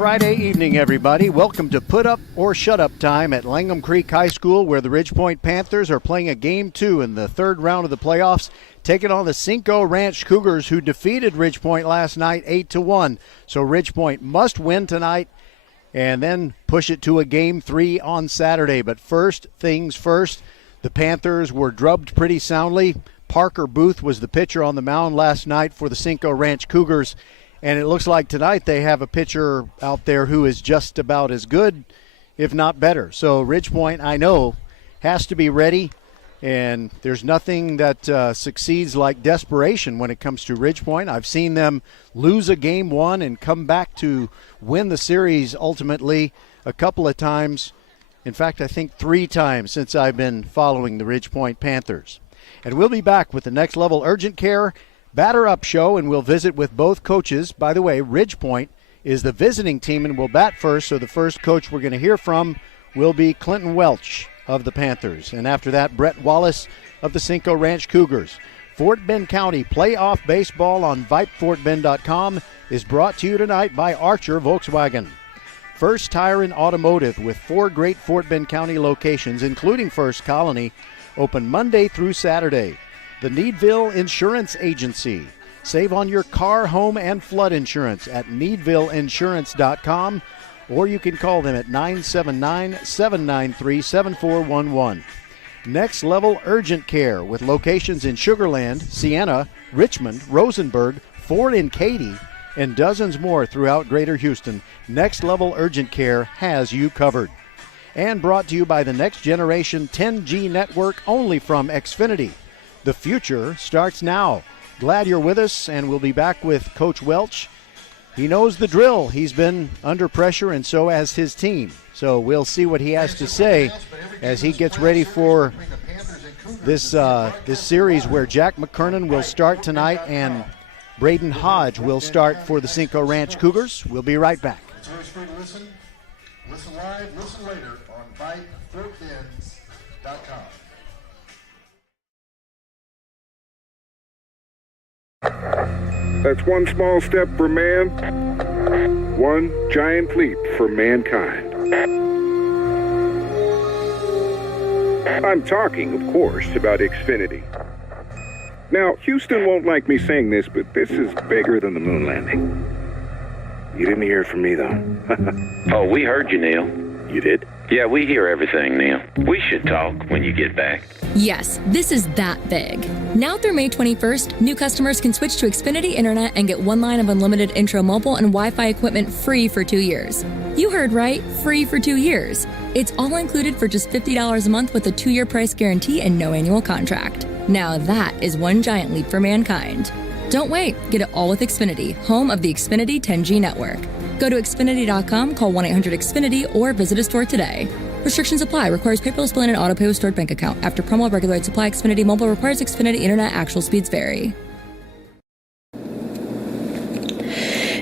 Friday evening, everybody. Welcome to Put Up or Shut Up time at Langham Creek High School, where the Ridgepoint Panthers are playing a Game 2 in the third round of the playoffs, taking on the Cinco Ranch Cougars, who defeated Ridgepoint last night 8-1. So Ridgepoint must win tonight and then push it to a Game 3 on Saturday. But first things first, the Panthers were drubbed pretty soundly. Parker Booth was the pitcher on the mound last night for the Cinco Ranch Cougars. And it looks like tonight they have a pitcher out there who is just about as good, if not better. So Ridgepoint, I know, has to be ready. And there's nothing that succeeds like desperation when it comes to Ridgepoint. I've seen them lose a Game 1 and come back to win the series ultimately a couple of times. In fact, I think 3 times since I've been following the Ridgepoint Panthers. And we'll be back with the Next Level Urgent Care Batter Up show, and we'll visit with both coaches. By the way, Ridgepoint is the visiting team and will bat first, so the first coach we're going to hear from will be Clinton Welch of the Panthers. And after that, Brett Wallace of the Cinco Ranch Cougars. Fort Bend County Playoff Baseball on VypeFortBend.com is brought to you tonight by Archer Volkswagen. First Tire and Automotive, with 4 great Fort Bend County locations, including First Colony, open Monday through Saturday. The Needville Insurance Agency. Save on your car, home, and flood insurance at needvilleinsurance.com, or you can call them at 979-793-7411. Next Level Urgent Care, with locations in Sugar Land, Sienna, Richmond, Rosenberg, Fort and Katy, and dozens more throughout Greater Houston. Next Level Urgent Care has you covered. And brought to you by the Next Generation 10G Network, only from Xfinity. The future starts now. Glad you're with us, and we'll be back with Coach Welch. He knows the drill. He's been under pressure, and so has his team. So we'll see what he has to say as he gets ready for this series, where Jack McKernan will start tonight and Braden Hodge will start for the Cinco Ranch Cougars. We'll be right back. It's always free to listen. Listen live, listen later on VypeFortBends.com. That's one small step for man, one giant leap for mankind. I'm talking, of course, about Xfinity. Now, Houston won't like me saying this, but this is bigger than the moon landing. You didn't hear it from me, though. Oh, we heard you, Neil. You did? Yeah, we hear everything, Neil. We should talk when you get back. Yes, this is that big. Now through May 21st, new customers can switch to Xfinity Internet and get 1 line of unlimited intro mobile and Wi-Fi equipment free for 2 years. You heard right, free for 2 years. It's all included for just $50 a month with a 2-year price guarantee and no annual contract. Now that is one giant leap for mankind. Don't wait, get it all with Xfinity, home of the Xfinity 10G network. Go to Xfinity.com, call 1-800-XFINITY, or visit a store today. Restrictions apply. Requires paperless bill and an auto-pay with stored bank account. After promo, regular rate supply. Xfinity Mobile requires Xfinity Internet. Actual speeds vary.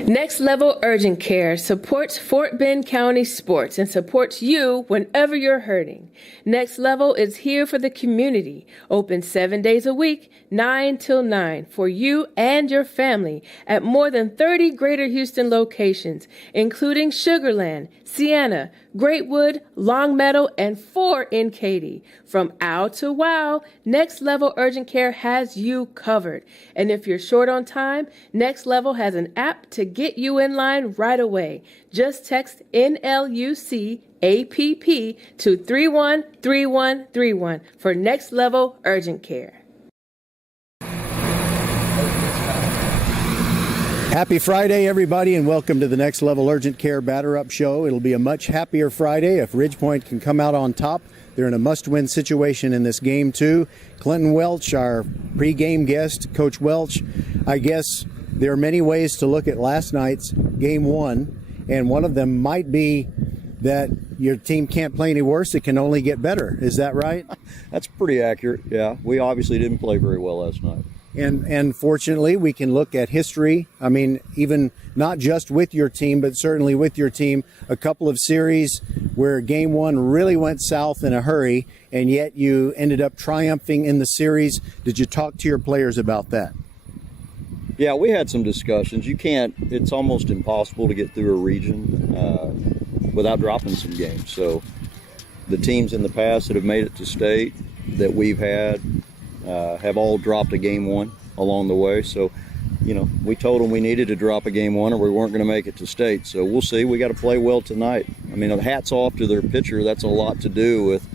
Next Level Urgent Care supports Fort Bend County sports and supports you whenever you're hurting. Next Level is here for the community, open 7 days a week, 9 till 9, for you and your family at more than 30 Greater Houston locations, including Sugar Land, Sienna, Greatwood, Longmeadow, and 4 in Katy. From ow to wow, Next Level Urgent Care has you covered. And if you're short on time, Next Level has an app to get you in line right away. Just text NLUC APP to 313131 for Next Level Urgent Care. Happy Friday, everybody, and welcome to the Next Level Urgent Care Batter Up show. It'll be a much happier Friday if Ridgepoint can come out on top. They're in a must-win situation in this Game 2. Clinton Welch, our pre-game guest. Coach Welch, I guess there are many ways to look at last night's Game 1, and one of them might be that your team can't play any worse. It can only get better. Is that right? That's pretty accurate, yeah. We obviously didn't play very well last night. And fortunately, we can look at history. I mean, even not just with your team, but certainly with your team, a couple of series where Game 1 really went south in a hurry, and yet you ended up triumphing in the series. Did you talk to your players about that? Yeah, we had some discussions. It's almost impossible to get through a region without dropping some games. So the teams in the past that have made it to state that we've had have all dropped a game one along the way. So, we told them we needed to drop a game one or we weren't going to make it to state. So we'll see. We got to play well tonight. I mean, hats off to their pitcher. That's a lot to do with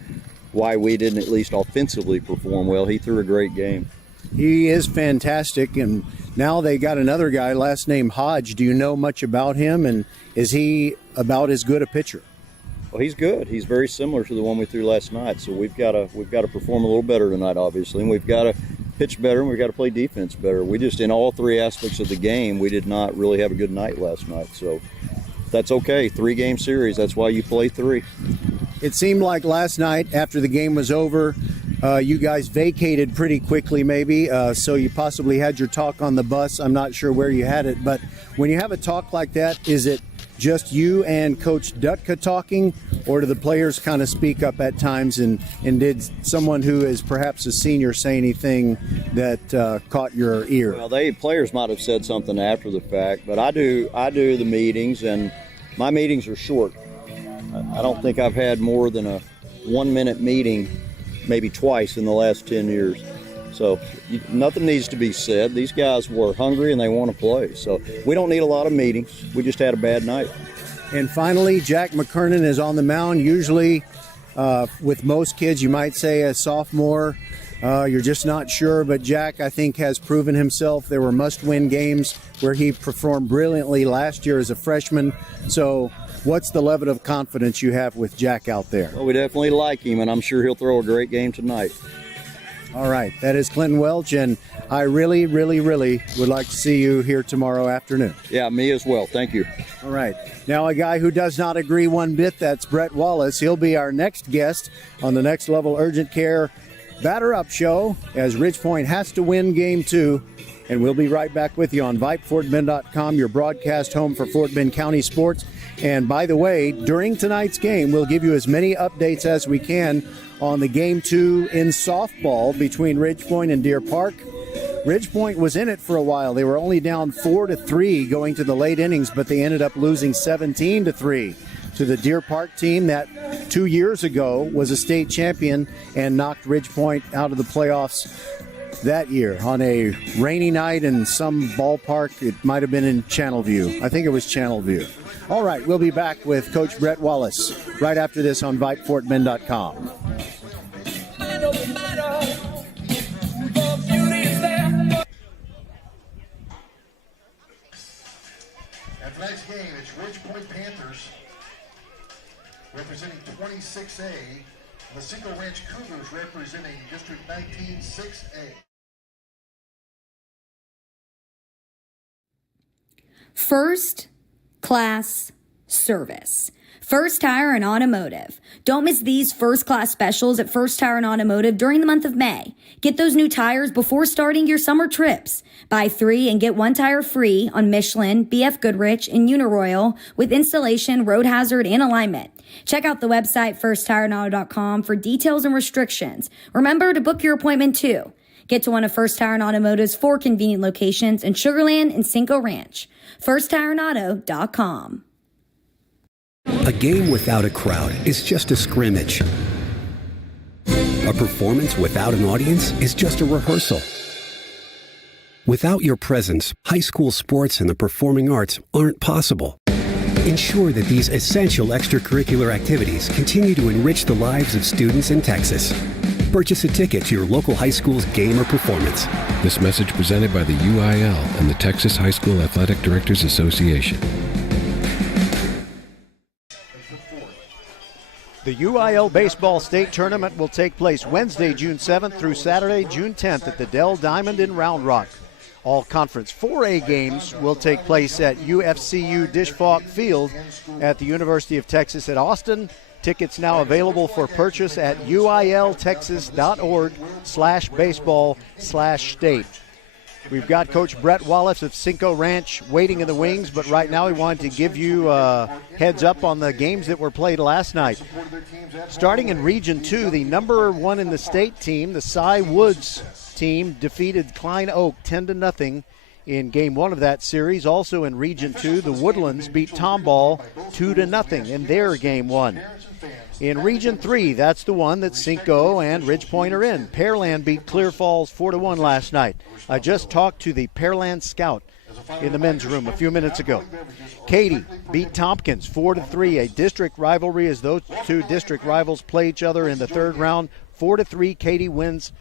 why we didn't at least offensively perform well. He threw a great game. He is fantastic, and now they got another guy, last name Hodge. Do you know much about him, and is he about as good a pitcher? Well, he's good. He's very similar to the one we threw last night. So we've got to perform a little better tonight, obviously, and we've got to pitch better and we've got to play defense better. We just, in all three aspects of the game, we did not really have a good night last night. So that's okay. 3-game series. That's why you play 3. It seemed like last night after the game was over, you guys vacated pretty quickly maybe, so you possibly had your talk on the bus. I'm not sure where you had it, but when you have a talk like that, is it just you and Coach Dutka talking, or do the players kind of speak up at times, and did someone who is perhaps a senior say anything that caught your ear? Well, players might have said something after the fact, but I do the meetings, and my meetings are short. I don't think I've had more than a 1-minute meeting maybe twice in the last 10 years. So nothing needs to be said. These guys were hungry and they want to play. So we don't need a lot of meetings. We just had a bad night. And finally, Jack McKernan is on the mound. Usually with most kids, you might say a sophomore, you're just not sure. But Jack, I think, has proven himself. There were must-win games where he performed brilliantly last year as a freshman. So what's the level of confidence you have with Jack out there? Well, we definitely like him, and I'm sure he'll throw a great game tonight. All right, that is Clinton Welch, and I really, really, really would like to see you here tomorrow afternoon. Yeah, me as well. Thank you. All right. Now a guy who does not agree one bit, that's Brett Wallace. He'll be our next guest on the Next Level Urgent Care Batter Up Show as Ridgepoint has to win Game 2. And we'll be right back with you on VypeFortBend.com, your broadcast home for Fort Bend County sports. And by the way, during tonight's game, we'll give you as many updates as we can on the Game 2 in softball between Ridgepoint and Deer Park. Ridgepoint was in it for a while. They were only down 4-3 going to the late innings, but they ended up losing 17-3 to the Deer Park team that 2 years ago was a state champion and knocked Ridgepoint out of the playoffs that year on a rainy night in some ballpark. It might have been in Channelview. I think it was Channelview. All right, we'll be back with Coach Brett Wallace right after this on VypeFortBend.com. And tonight's game, it's Ridgepoint Panthers representing 26A, the Cinco Ranch Cougars representing District 19 6A. First class service. First Tire and Automotive. Don't miss these first class specials at First Tire and Automotive during the month of May. Get those new tires before starting your summer trips. Buy 3 and get 1 tire free on Michelin, BF Goodrich, and Uniroyal with installation, road hazard, and alignment. Check out the website firsttireandauto.com for details and restrictions. Remember to book your appointment too. Get to one of First Tire and Automotive's 4 convenient locations in Sugar Land and Cinco Ranch. FirstTireandAuto.com. A game without a crowd is just a scrimmage. A performance without an audience is just a rehearsal. Without your presence, high school sports and the performing arts aren't possible. Ensure that these essential extracurricular activities continue to enrich the lives of students in Texas. Purchase a ticket to your local high school's game or performance. This message presented by the UIL and the Texas High School Athletic Directors Association. The UIL Baseball State Tournament will take place Wednesday, June 7th through Saturday, June 10th at the Dell Diamond in Round Rock. All Conference 4A games will take place at UFCU Disch-Falk Field at the University of Texas at Austin. Tickets now available for purchase at uiltexas.org/baseball/state. We've got Coach Brett Wallace of Cinco Ranch waiting in the wings, but right now we wanted to give you a heads up on the games that were played last night. Starting in Region 2, the number 1 in the state team, the Cy Woods team, defeated Klein Oak 10-0 in Game 1 of that series. Also in Region 2, the Woodlands beat Tomball 2-0 in their Game 1. In Region 3, that's the one that Cinco and Ridgepoint are in. Pearland beat Clear Falls 4-1 last night. I just talked to the Pearland scout in the men's room a few minutes ago. Katy beat Tompkins 4-3, a district rivalry as those two district rivals play each other in the third round. 4-3, Katy wins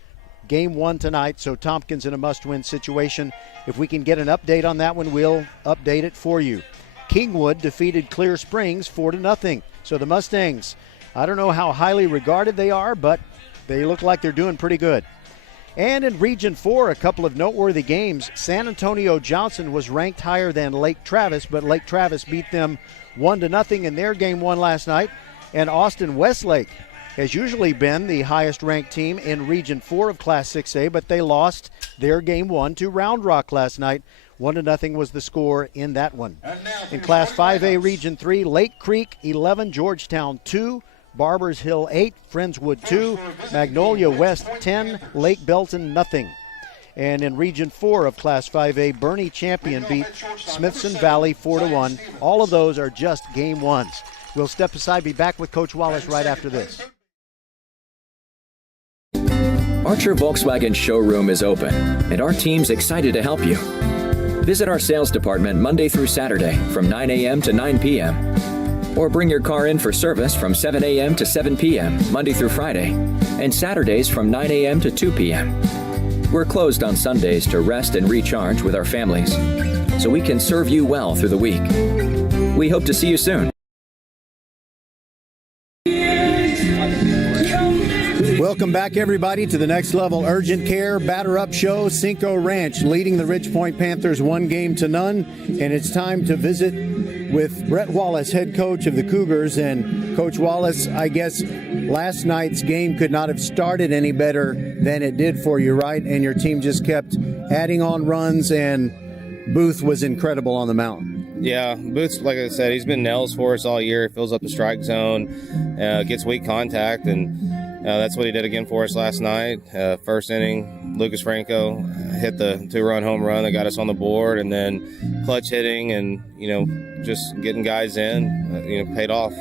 Game 1 tonight, so Tompkins in a must-win situation. If we can get an update on that one, we'll update it for you. Kingwood defeated Clear Springs 4-0. So the Mustangs, I don't know how highly regarded they are, but they look like they're doing pretty good. And in Region 4, a couple of noteworthy games. San Antonio Johnson was ranked higher than Lake Travis, but Lake Travis beat them 1-0 in their Game 1 last night. And Austin Westlake has usually been the highest-ranked team in Region 4 of Class 6A, but they lost their Game 1 to Round Rock last night. 1-0 was the score in that one. In Class 5A Region 3, Lake Creek 11, Georgetown 2, Barbers Hill 8, Friendswood 2, Magnolia West 10, Lake Belton nothing. And in Region 4 of Class 5A, Bernie Champion beat Smithson Valley 4-1. All of those are just Game 1s. We'll step aside, be back with Coach Wallace right after this. Archer Volkswagen showroom is open, and our team's excited to help you. Visit our sales department Monday through Saturday from 9 a.m. to 9 p.m. Or bring your car in for service from 7 a.m. to 7 p.m. Monday through Friday, and Saturdays from 9 a.m. to 2 p.m. We're closed on Sundays to rest and recharge with our families, so we can serve you well through the week. We hope to see you soon. Welcome back, everybody, to the Next Level Urgent Care Batter Up Show. Cinco Ranch leading the Ridgepoint Panthers 1-0, and it's time to visit with Brett Wallace, head coach of the Cougars. And Coach Wallace, I guess last night's game could not have started any better than it did for you, right? And your team just kept adding on runs, and Booth was incredible on the mound. Yeah, Booth's, like I said, he's been nails for us all year. Fills up the strike zone, gets weak contact, and that's what he did again for us last night. First inning, Lucas Franco hit the 2-run home run that got us on the board, and then clutch hitting and, just getting guys in, paid off.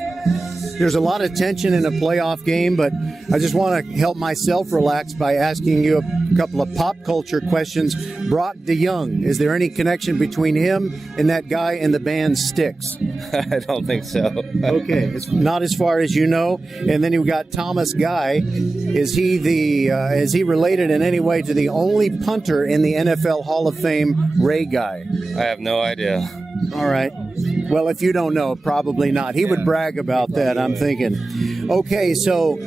There's a lot of tension in a playoff game, but I just want to help myself relax by asking you a couple of pop culture questions. Brock DeYoung, is there any connection between him and that guy in the band Styx? I don't think so. Okay, it's not as far as you know. And then you've got Thomas Guy. Is he related in any way to the only punter in the NFL Hall of Fame, Ray Guy? I have no idea. All right. Well, if you don't know, probably not. He would brag about that, I'm thinking. Okay, so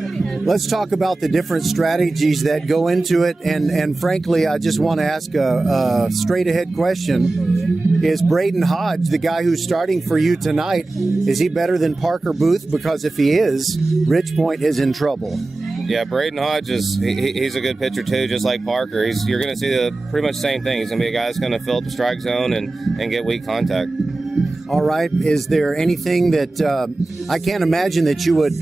let's talk about the different strategies that go into it. And frankly, I just want to ask a straight-ahead question. Is Braden Hodge, the guy who's starting for you tonight, is he better than Parker Booth? Because if he is, Ridgepoint is in trouble. Yeah, Braden Hodge he's a good pitcher too, just like Parker. You're going to see the pretty much same thing. He's going to be a guy that's going to fill up the strike zone and get weak contact. All right. Is there anything that I can't imagine that you would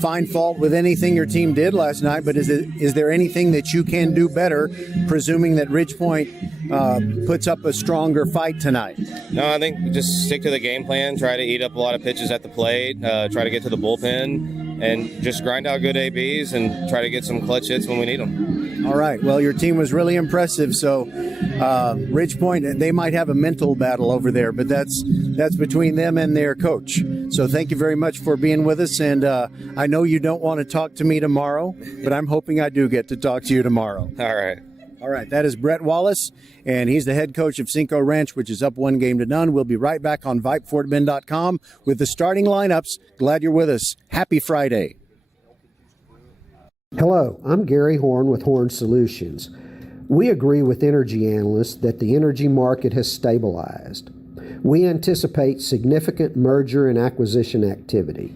find fault with anything your team did last night, but is there anything that you can do better, presuming that Ridgepoint puts up a stronger fight tonight? No, I think just stick to the game plan, try to eat up a lot of pitches at the plate, try to get to the bullpen, and just grind out good ABs and try to get some clutch hits when we need them. All right. Well, your team was really impressive. So Ridgepoint, they might have a mental battle over there, but that's between them and their coach. So thank you very much for being with us. And I know you don't want to talk to me tomorrow, but I'm hoping I do get to talk to you tomorrow. All right. All right. That is Brett Wallace, and he's the head coach of Cinco Ranch, which is up 1-0. We'll be right back on VypeFortBend.com with the starting lineups. Glad you're with us. Happy Friday. Hello, I'm Gary Horn with Horn Solutions. We agree with energy analysts that the energy market has stabilized. We anticipate significant merger and acquisition activity.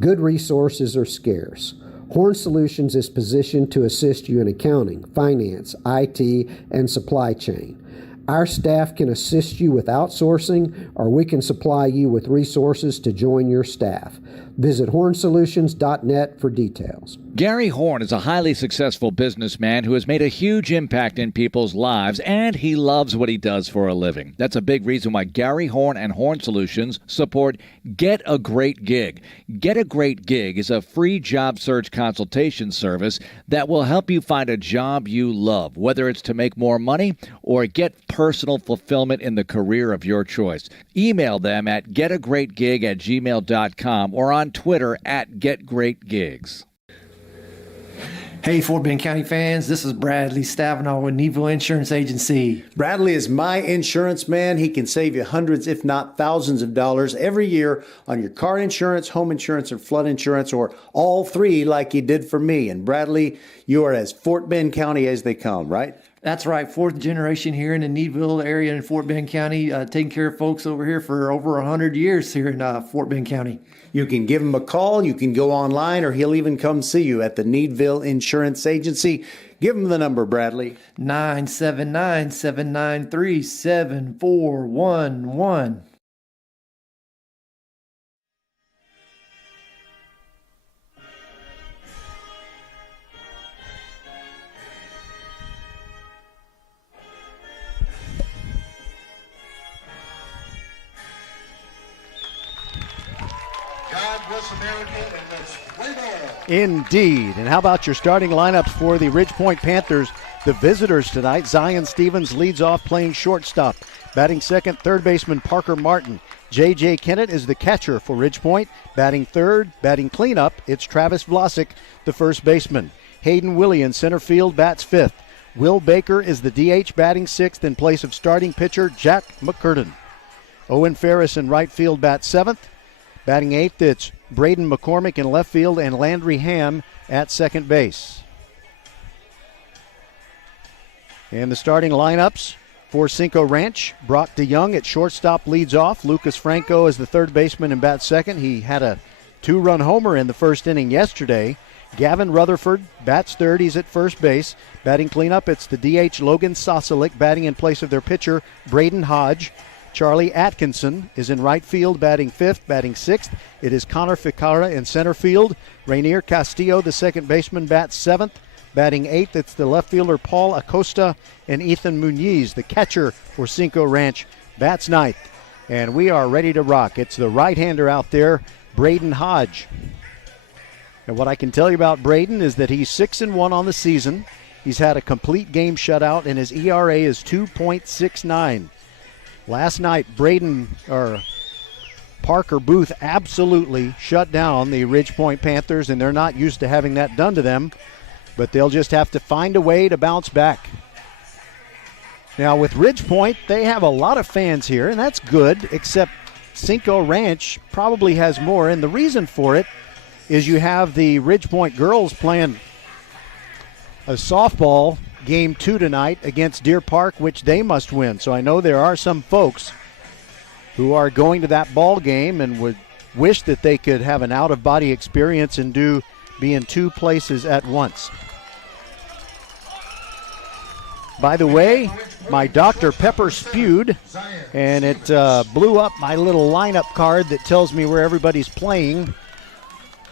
Good resources are scarce. Horn Solutions is positioned to assist you in accounting, finance, IT, and supply chain. Our staff can assist you with outsourcing, or we can supply you with resources to join your staff. Visit hornsolutions.net for details. Gary Horn is a highly successful businessman who has made a huge impact in people's lives, and he loves what he does for a living. That's a big reason why Gary Horn and Horn Solutions support Get a Great Gig. Get a Great Gig is a free job search consultation service that will help you find a job you love, whether it's to make more money or get personal fulfillment in the career of your choice. Email them at getagreatgig@gmail.com or on Twitter at getgreatgigs. Hey, Fort Bend County fans, this is Bradley Stavinaw with Needville Insurance Agency. Bradley is my insurance man. He can save you hundreds, if not thousands of dollars every year on your car insurance, home insurance, or flood insurance, or all three like he did for me. And Bradley, you are as Fort Bend County as they come, right? That's right, fourth generation here in the Needville area in Fort Bend County, taking care of folks over here for over 100 years here in Fort Bend County. You can give him a call, you can go online, or he'll even come see you at the Needville Insurance Agency. Give him the number, Bradley. 979-793-7411. God bless America, and let's play ball. Indeed. And how about your starting lineups for the Ridgepoint Panthers? The visitors tonight, Zion Stevens leads off playing shortstop. Batting second, third baseman Parker Martin. J.J. Kennett is the catcher for Ridgepoint. Batting third, batting cleanup, it's Travis Vlasic, the first baseman. Hayden Willie in center field bats fifth. Will Baker is the DH batting sixth in place of starting pitcher Jack McCurden. Owen Ferris in right field bats seventh. Batting eighth, it's Braden McCormick in left field and Landry Ham at second base. And the starting lineups for Cinco Ranch, Brock DeYoung at shortstop leads off. Lucas Franco is the third baseman and bats second. He had a two-run homer in the first inning yesterday. Gavin Rutherford bats third. He's at first base. Batting cleanup, it's the DH Logan Sosolick batting in place of their pitcher Braden Hodge. Charlie Atkinson is in right field, batting fifth. Batting sixth, it is Connor Ficara in center field. Rainier Castillo, the second baseman, bats seventh. Batting eighth, it's the left fielder Paul Acosta, and Ethan Muniz, the catcher for Cinco Ranch, bats ninth. And we are ready to rock. It's the right-hander out there, Braden Hodge. And what I can tell you about Braden is that he's 6-1 on the season. He's had a complete game shutout, and his ERA is 2.69. Last night, Parker Booth absolutely shut down the Ridgepoint Panthers, and they're not used to having that done to them, but they'll just have to find a way to bounce back. Now, with Ridgepoint, they have a lot of fans here, and that's good, except Cinco Ranch probably has more, and the reason for it is you have the Ridgepoint girls playing a softball Game 2 tonight against Deer Park, which they must win. So I know there are some folks who are going to that ball game and would wish that they could have an out-of-body experience and be in two places at once. By the way, my Dr. Pepper spewed, and it blew up my little lineup card that tells me where everybody's playing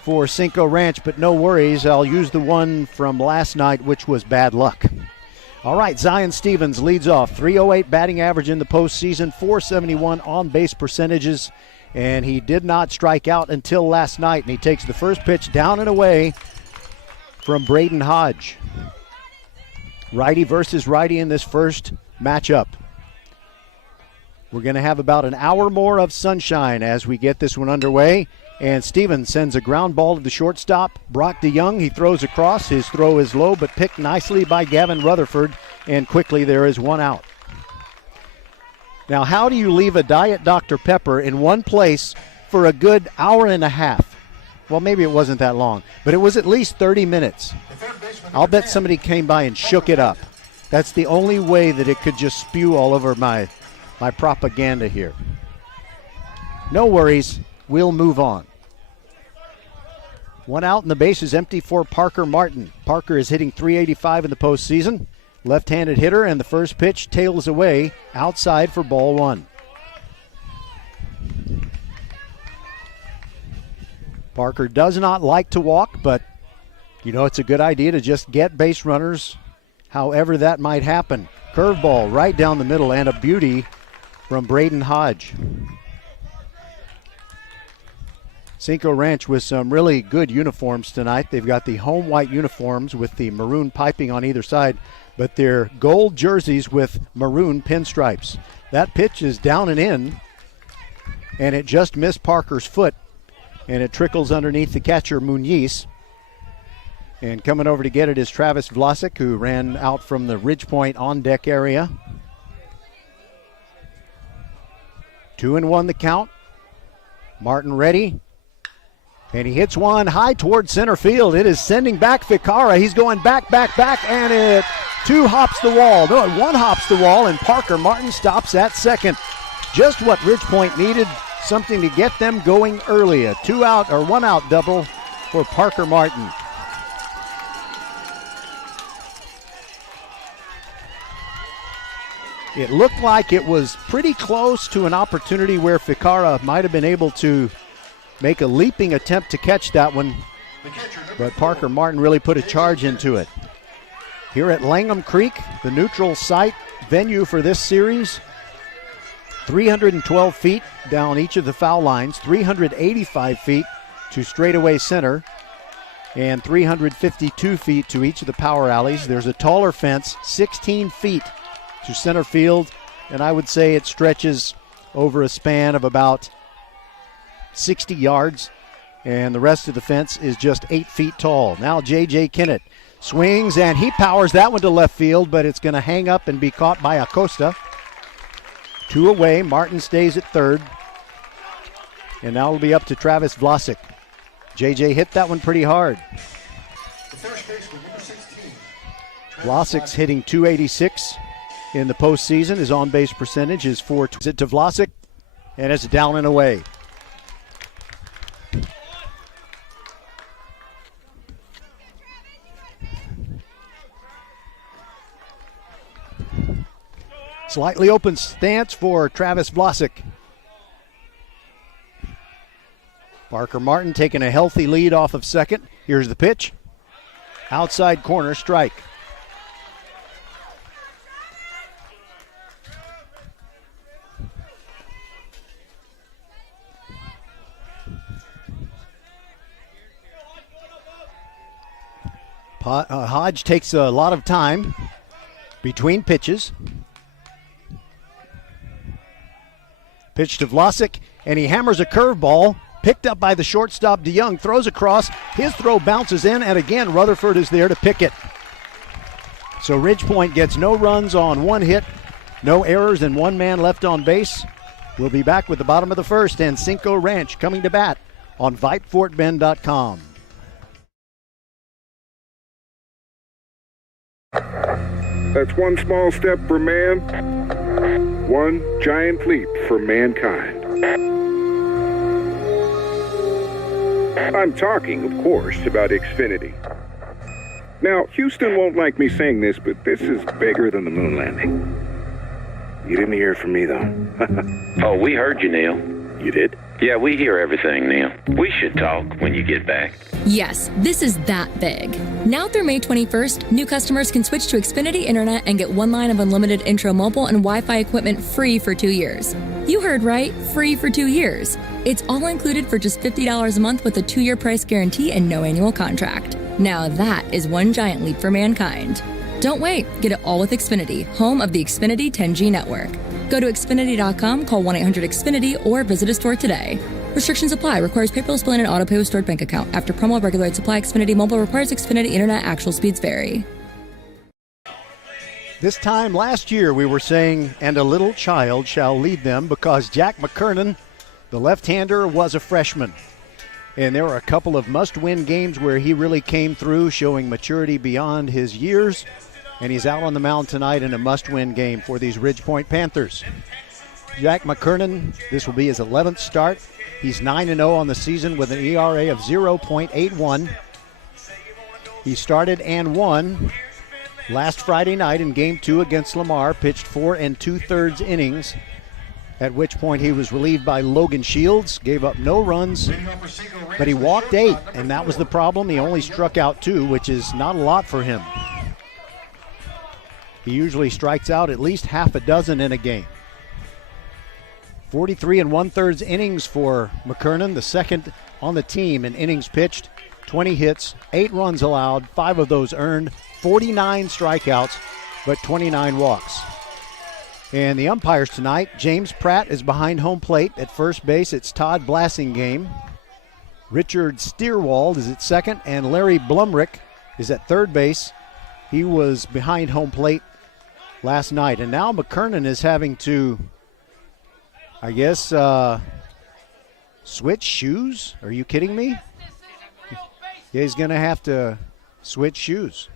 for Cinco Ranch, but no worries. I'll use the one from last night, which was bad luck. All right, Zion Stevens leads off. 308 batting average in the postseason, 471 on-base percentages, and he did not strike out until last night, and he takes the first pitch down and away from Braden Hodge. Righty versus righty in this first matchup. We're going to have about an hour more of sunshine as we get this one underway. And Stevens sends a ground ball to the shortstop. Brock DeYoung, he throws across. His throw is low, but picked nicely by Gavin Rutherford. And quickly there is one out. Now, how do you leave a Diet Dr. Pepper in one place for a good hour and a half? Well, maybe it wasn't that long, but it was at least 30 minutes. I'll bet somebody came by and shook it up. That's the only way that it could just spew all over my propaganda here. No worries. We'll move on. One out and the base is empty for Parker Martin. Parker is hitting .385 in the postseason. left-handed hitter, and the first pitch tails away outside for ball one. Parker does not like to walk, but it's a good idea to just get base runners however that might happen. Curveball right down the middle, and a beauty from Braden Hodge. Cinco Ranch with some really good uniforms tonight. They've got the home white uniforms with the maroon piping on either side, but they're gold jerseys with maroon pinstripes. That pitch is down and in, and it just missed Parker's foot, and it trickles underneath the catcher, Muniz. And coming over to get it is Travis Vlasic, who ran out from the Ridgepoint on-deck area. 2-1 the count. Martin ready. And he hits one high toward center field. It is sending back Ficara. He's going back, and it two hops the wall. No, one hops the wall, and Parker Martin stops at second. Just what Ridgepoint needed, something to get them going early. A 1-out double for Parker Martin. It looked like it was pretty close to an opportunity where Ficara might have been able to make a leaping attempt to catch that one, but Parker Martin really put a charge into it. Here at Langham Creek, the neutral site venue for this series, 312 feet down each of the foul lines, 385 feet to straightaway center, and 352 feet to each of the power alleys. There's a taller fence, 16 feet to center field, and I would say it stretches over a span of about 60 yards, and the rest of the fence is just 8 feet tall. Now J.J. Kennett swings, and he powers that one to left field, but it's going to hang up and be caught by Acosta. 2 away. Martin stays at third, and now it'll be up to Travis Vlasic. J.J. hit that one pretty hard. The first baseman, number 16. Vlasic's hitting .286 in the postseason. His on-base percentage is .4. It to Vlasic, and it's down and away. Slightly open stance for Travis Vlasic. Parker Martin taking a healthy lead off of second. Here's the pitch. Outside corner, strike. Hodge takes a lot of time between pitches. Pitch to Vlasic, and he hammers a curveball. Picked up by the shortstop, DeYoung throws across. His throw bounces in, and again, Rutherford is there to pick it. So Ridgepoint gets no runs on one hit, no errors, and one man left on base. We'll be back with the bottom of the first, and Cinco Ranch coming to bat on VypeFortBend.com. That's one small step for man, one giant leap for mankind. I'm talking, of course, about Xfinity. Now, Houston won't like me saying this, but this is bigger than the moon landing. You didn't hear from me, though. Oh, we heard you, Neil. You did? Yeah, we hear everything, Neil. We should talk when you get back. Yes, this is that big. Now through May 21st, new customers can switch to Xfinity Internet and get one line of unlimited intro mobile and Wi-Fi equipment free for 2 years. You heard right, free for 2 years. It's all included for just $50 a month with a 2-year price guarantee and no annual contract. Now that is one giant leap for mankind. Don't wait. Get it all with Xfinity, home of the Xfinity 10G network. Go to Xfinity.com, call 1-800-XFINITY, or visit a store today. Restrictions apply. Requires paperless billing and autopay with stored bank account. After promo, regular rate supply. Xfinity Mobile requires Xfinity Internet. Actual speeds vary. This time last year we were saying, and a little child shall lead them, because Jack McKernan, the left-hander, was a freshman. And there were a couple of must-win games where he really came through, showing maturity beyond his years. And he's out on the mound tonight in a must-win game for these Ridgepoint Panthers. Jack McKernan, this will be his 11th start. He's 9-0 on the season with an ERA of 0.81. He started and won Last Friday night in Game 2 against Lamar, pitched 4 2/3 innings, at which point he was relieved by Logan Shields, gave up no runs, but he walked 8, and that was the problem. He only struck out 2, which is not a lot for him. He usually strikes out at least half a dozen in a game. 43 1/3 innings for McKernan, the second on the team in innings pitched, 20 hits, 8 runs allowed, 5 of those earned, 49 strikeouts, but 29 walks. And the umpires tonight, James Pratt is behind home plate. At first base, it's Todd Blassingame. Richard Stierwald is at second, and Larry Blumrick is at third base. He was behind home plate last night. And now McKernan is having to, I guess, switch shoes? Are you kidding me? Yeah, he's going to have to switch shoes.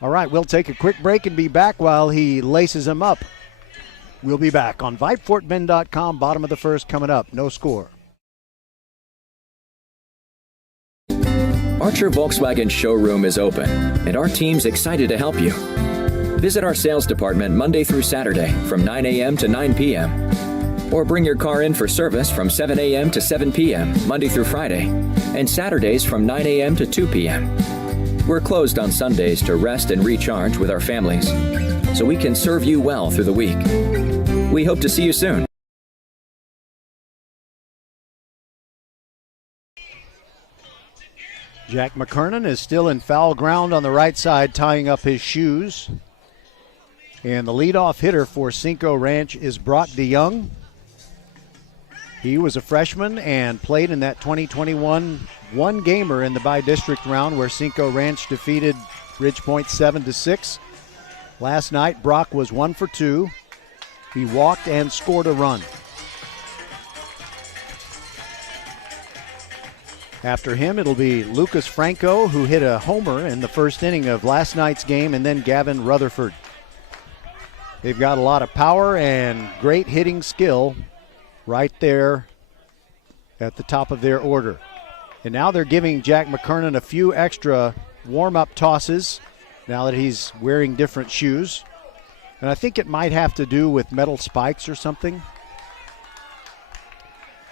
All right, we'll take a quick break and be back while he laces him up. We'll be back on VypeFortBend.com. Bottom of the first coming up. No score. Archer Volkswagen showroom is open, and our team's excited to help you. Visit our sales department Monday through Saturday from 9 a.m. to 9 p.m. Or bring your car in for service from 7 a.m. to 7 p.m. Monday through Friday, and Saturdays from 9 a.m. to 2 p.m. We're closed on Sundays to rest and recharge with our families, so we can serve you well through the week. We hope to see you soon. Jack McKernan is still in foul ground on the right side, tying up his shoes. And the leadoff hitter for Cinco Ranch is Brock DeYoung. He was a freshman and played in that 2021 one-gamer in the by-district round where Cinco Ranch defeated Ridgepoint 7-6. Last night, Brock was 1 for 2. He walked and scored a run. After him, it'll be Lucas Franco, who hit a homer in the first inning of last night's game, and then Gavin Rutherford. They've got a lot of power and great hitting skill right there at the top of their order. And now they're giving Jack McKernan a few extra warm-up tosses now that he's wearing different shoes. And I think it might have to do with metal spikes or something.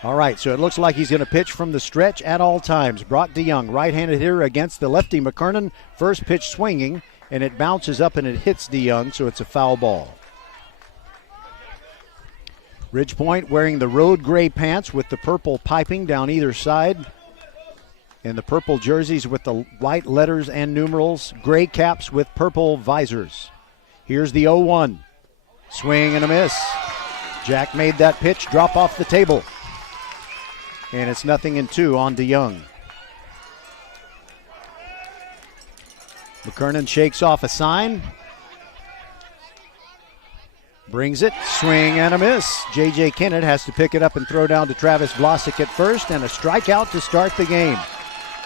All right, so it looks like he's going to pitch from the stretch at all times. Brock DeYoung, right-handed hitter against the lefty McKernan. First pitch swinging, and it bounces up and it hits DeYoung, so it's a foul ball. Ridgepoint wearing the road gray pants with the purple piping down either side. And the purple jerseys with the white letters and numerals. Gray caps with purple visors. Here's the 0-1. Swing and a miss. Jack made that pitch drop off the table. And it's 0-2 on DeYoung. McKernan shakes off a sign. Brings it, swing and a miss. J.J. Kennett has to pick it up and throw down to Travis Vlasic at first, and a strikeout to start the game.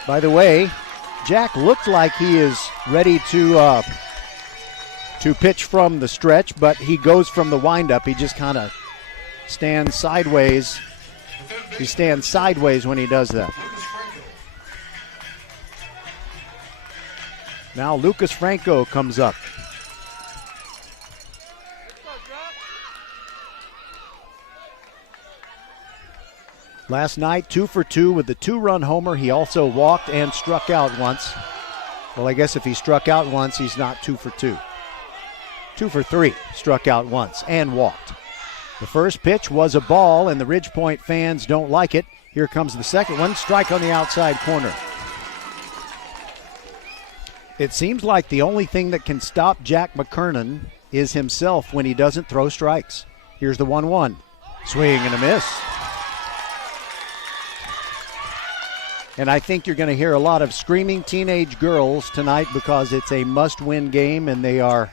By the way, Jack looked like he is ready to pitch from the stretch, but he goes from the windup. He just kind of stands sideways. He stands sideways when he does that. Now Lucas Franco comes up. Last night, 2 for 2 with the 2-run homer. He also walked and struck out once. Well, I guess if he struck out once, he's not 2 for 2. 2 for 3, struck out once and walked. The first pitch was a ball, and the Ridgepoint fans don't like it. Here comes the second one, strike on the outside corner. It seems like the only thing that can stop Jack McKernan is himself when he doesn't throw strikes. Here's the 1-1. Swing and a miss. And I think you're going to hear a lot of screaming teenage girls tonight because it's a must-win game, and they are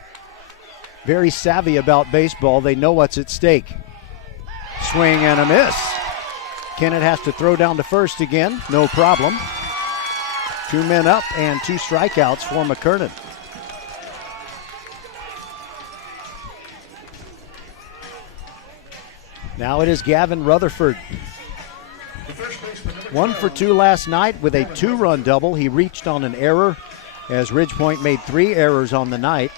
very savvy about baseball. They know what's at stake. Swing and a miss. Kennett has to throw down to first again. No problem. 2 men up and 2 strikeouts for McKernan. Now it is Gavin Rutherford. 1 for 2 last night with a 2-run double. He reached on an error as Ridgepoint made 3 errors on the night.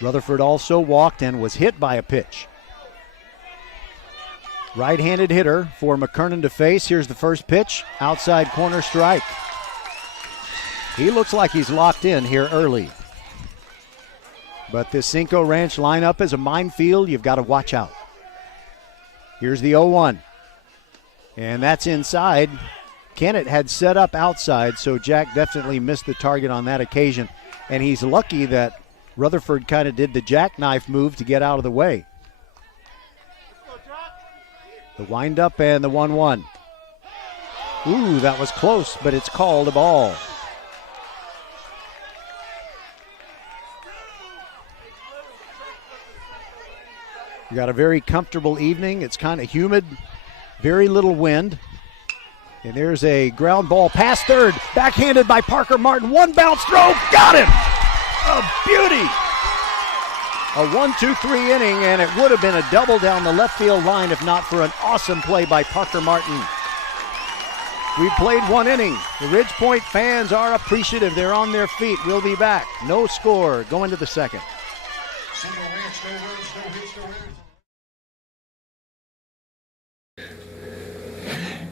Rutherford also walked and was hit by a pitch. Right-handed hitter for McKernan to face. Here's the first pitch. Outside corner strike. He looks like he's locked in here early. But this Cinco Ranch lineup is a minefield. You've got to watch out. Here's the 0-1. And that's inside. Kennett had set up outside, so Jack definitely missed the target on that occasion. And he's lucky that Rutherford kind of did the jackknife move to get out of the way. The windup and the 1-1. Ooh, that was close, but it's called a ball. We got a very comfortable evening. It's kind of humid, very little wind. And there's a ground ball past third, backhanded by Parker Martin. One bounce throw, got him! A beauty! A 1-2-3 inning, and it would have been a double down the left field line if not for an awesome play by Parker Martin. We played 1 inning. The Ridgepoint fans are appreciative. They're on their feet. We'll be back. No score going to the second. Cinco Ranch, no runs, no hits, no errors.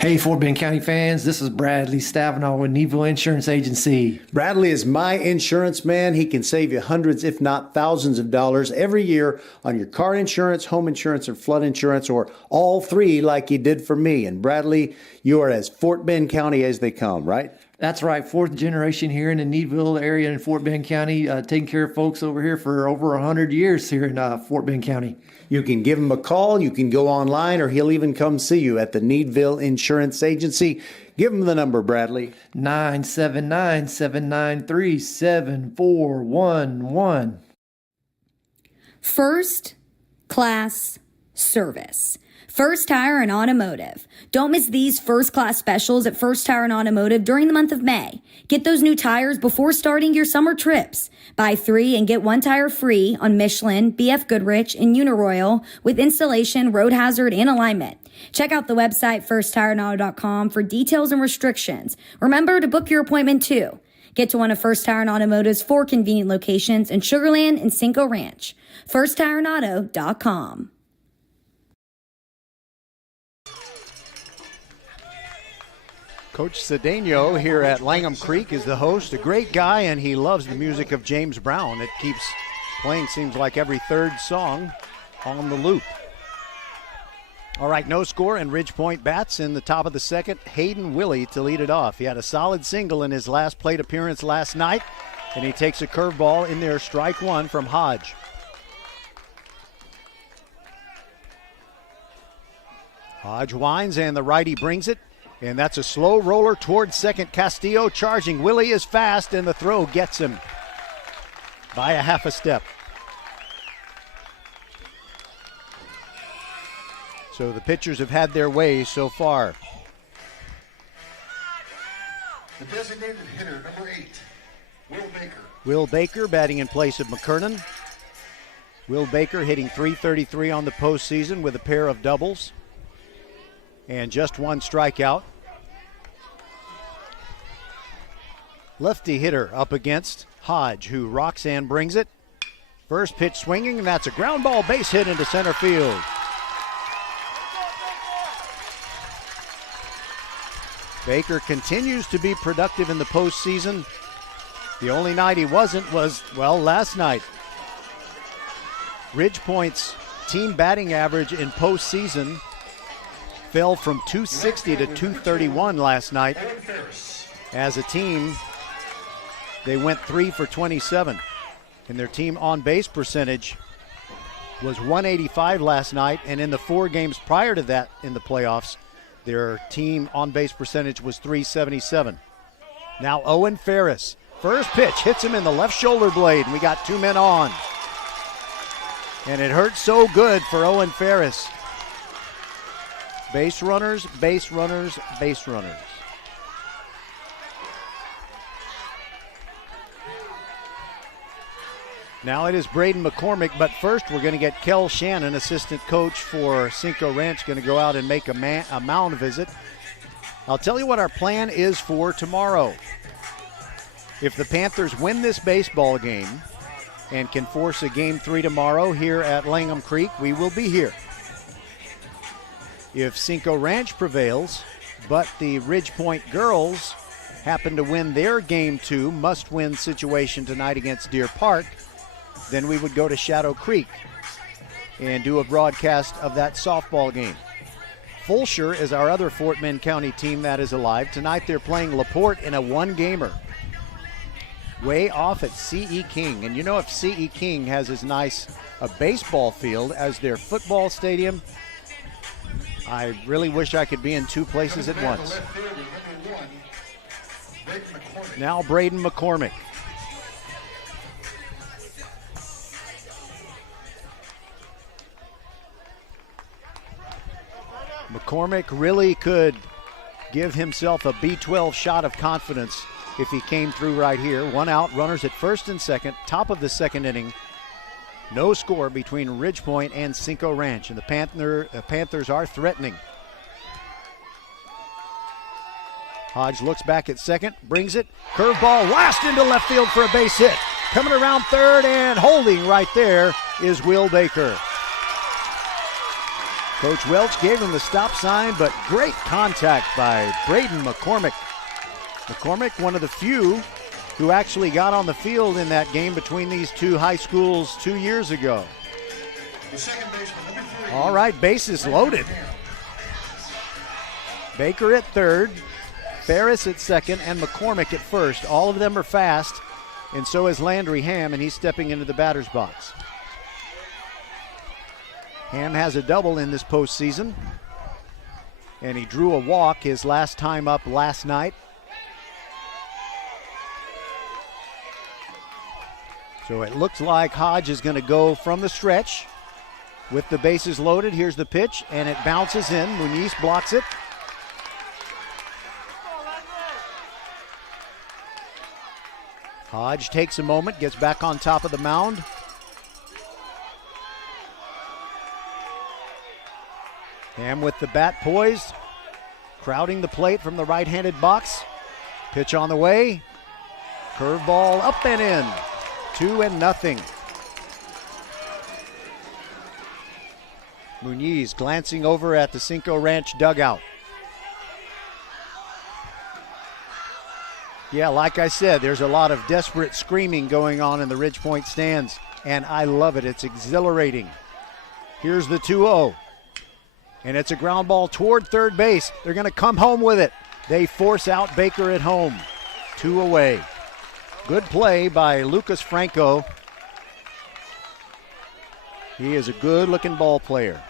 Hey, Fort Bend County fans, this is Bradley Stavanaugh with Needville Insurance Agency. Bradley is my insurance man. He can save you hundreds, if not thousands of dollars every year on your car insurance, home insurance, and flood insurance, or all 3 like he did for me. And Bradley, you are as Fort Bend County as they come, right? That's right, 4th generation here in the Needville area in Fort Bend County, taking care of folks over here for over 100 years here in Fort Bend County. You can give him a call, you can go online, or he'll even come see you at the Needville Insurance Agency. Give him the number, Bradley. 979-793-7411. First class service. First Tire and Automotive. Don't miss these first class specials at First Tire and Automotive during the month of May. Get those new tires before starting your summer trips. Buy 3 and get 1 tire free on Michelin, BF Goodrich, and Uniroyal with installation, road hazard, and alignment. Check out the website firsttireandauto.com for details and restrictions. Remember to book your appointment too. Get to one of First Tire and Automotive's 4 convenient locations in Sugar Land and Cinco Ranch. firsttireandauto.com. Coach Cedeno here at Langham Creek is the host, a great guy, and he loves the music of James Brown. It keeps playing, seems like every third song on the loop. All right, no score, and Ridgepoint bats in the top of the second. Hayden Willie to lead it off. He had a solid single in his last plate appearance last night, and he takes a curveball in there, strike 1 from Hodge. Hodge winds, and the righty brings it. And that's a slow roller towards second. Castillo charging. Willie is fast, and the throw gets him by a half a step. So the pitchers have had their way so far. The designated hitter, number 8, Will Baker. Will Baker batting in place of McKernan. Will Baker hitting .333 on the postseason with a pair of doubles and just 1 strikeout. Lefty hitter up against Hodge, who rocks and brings it. First pitch swinging, and that's a ground ball base hit into center field. Baker continues to be productive in the postseason. The only night he wasn't was, well, last night. Ridgepoint's team batting average in postseason fell from .260 to .231 last night. As a team, they went 3 for 27, and their team on-base percentage was .185 last night, and in the 4 games prior to that in the playoffs, their team on-base percentage was .377. Now Owen Ferris, first pitch, hits him in the left shoulder blade, and we got 2 men on. And it hurt so good for Owen Ferris. Base runners, base runners, base runners. Now it is Braden McCormick, but first we're going to get Kel Shannon, assistant coach for Cinco Ranch, going to go out and make a mound visit. I'll tell you what our plan is for tomorrow. If the Panthers win this baseball game and can force a Game 3 tomorrow here at Langham Creek, we will be here. If Cinco Ranch prevails, but the Ridgepoint girls happen to win their Game 2 must-win situation tonight against Deer Park, then we would go to Shadow Creek and do a broadcast of that softball game. Fulshear is our other Fort Bend County team that is alive. Tonight they're playing LaPorte in a one-gamer way off at C.E. King. And you know, if C.E. King has as nice a baseball field as their football stadium, I really wish I could be in two places at once. Now Braden McCormick. McCormick really could give himself a B12 shot of confidence if he came through right here. One out, runners at first and second, top of the second inning. No score between Ridgepoint and Cinco Ranch, and the Panthers are threatening. Hodge looks back at second, brings it, curveball, last into left field for a base hit. Coming around third and holding right there is Will Baker. Coach Welch gave him the stop sign, but great contact by Braden McCormick. McCormick, one of the few who actually got on the field in that game between these two high schools 2 years ago. All right, bases loaded. Baker at third, Ferris at second, and McCormick at first. All of them are fast, and so is Landry Ham, and he's stepping into the batter's box. Ham has a double in this postseason, and he drew a walk his last time up last night. So it looks like Hodge is going to go from the stretch with the bases loaded. Here's the pitch, and it bounces in. Muniz blocks it. Hodge takes a moment, gets back on top of the mound. Ham with the bat poised, crowding the plate from the right-handed box. Pitch on the way. Curveball up and in. 2-0. Muniz glancing over at the Cinco Ranch dugout. Yeah, like I said, there's a lot of desperate screaming going on in the Ridgepoint stands, and I love it. It's exhilarating. Here's the 2-0. And it's a ground ball toward third base. They're going to come home with it. They force out Baker at home. 2 away. Good play by Lucas Franco. He is a good-looking ball player.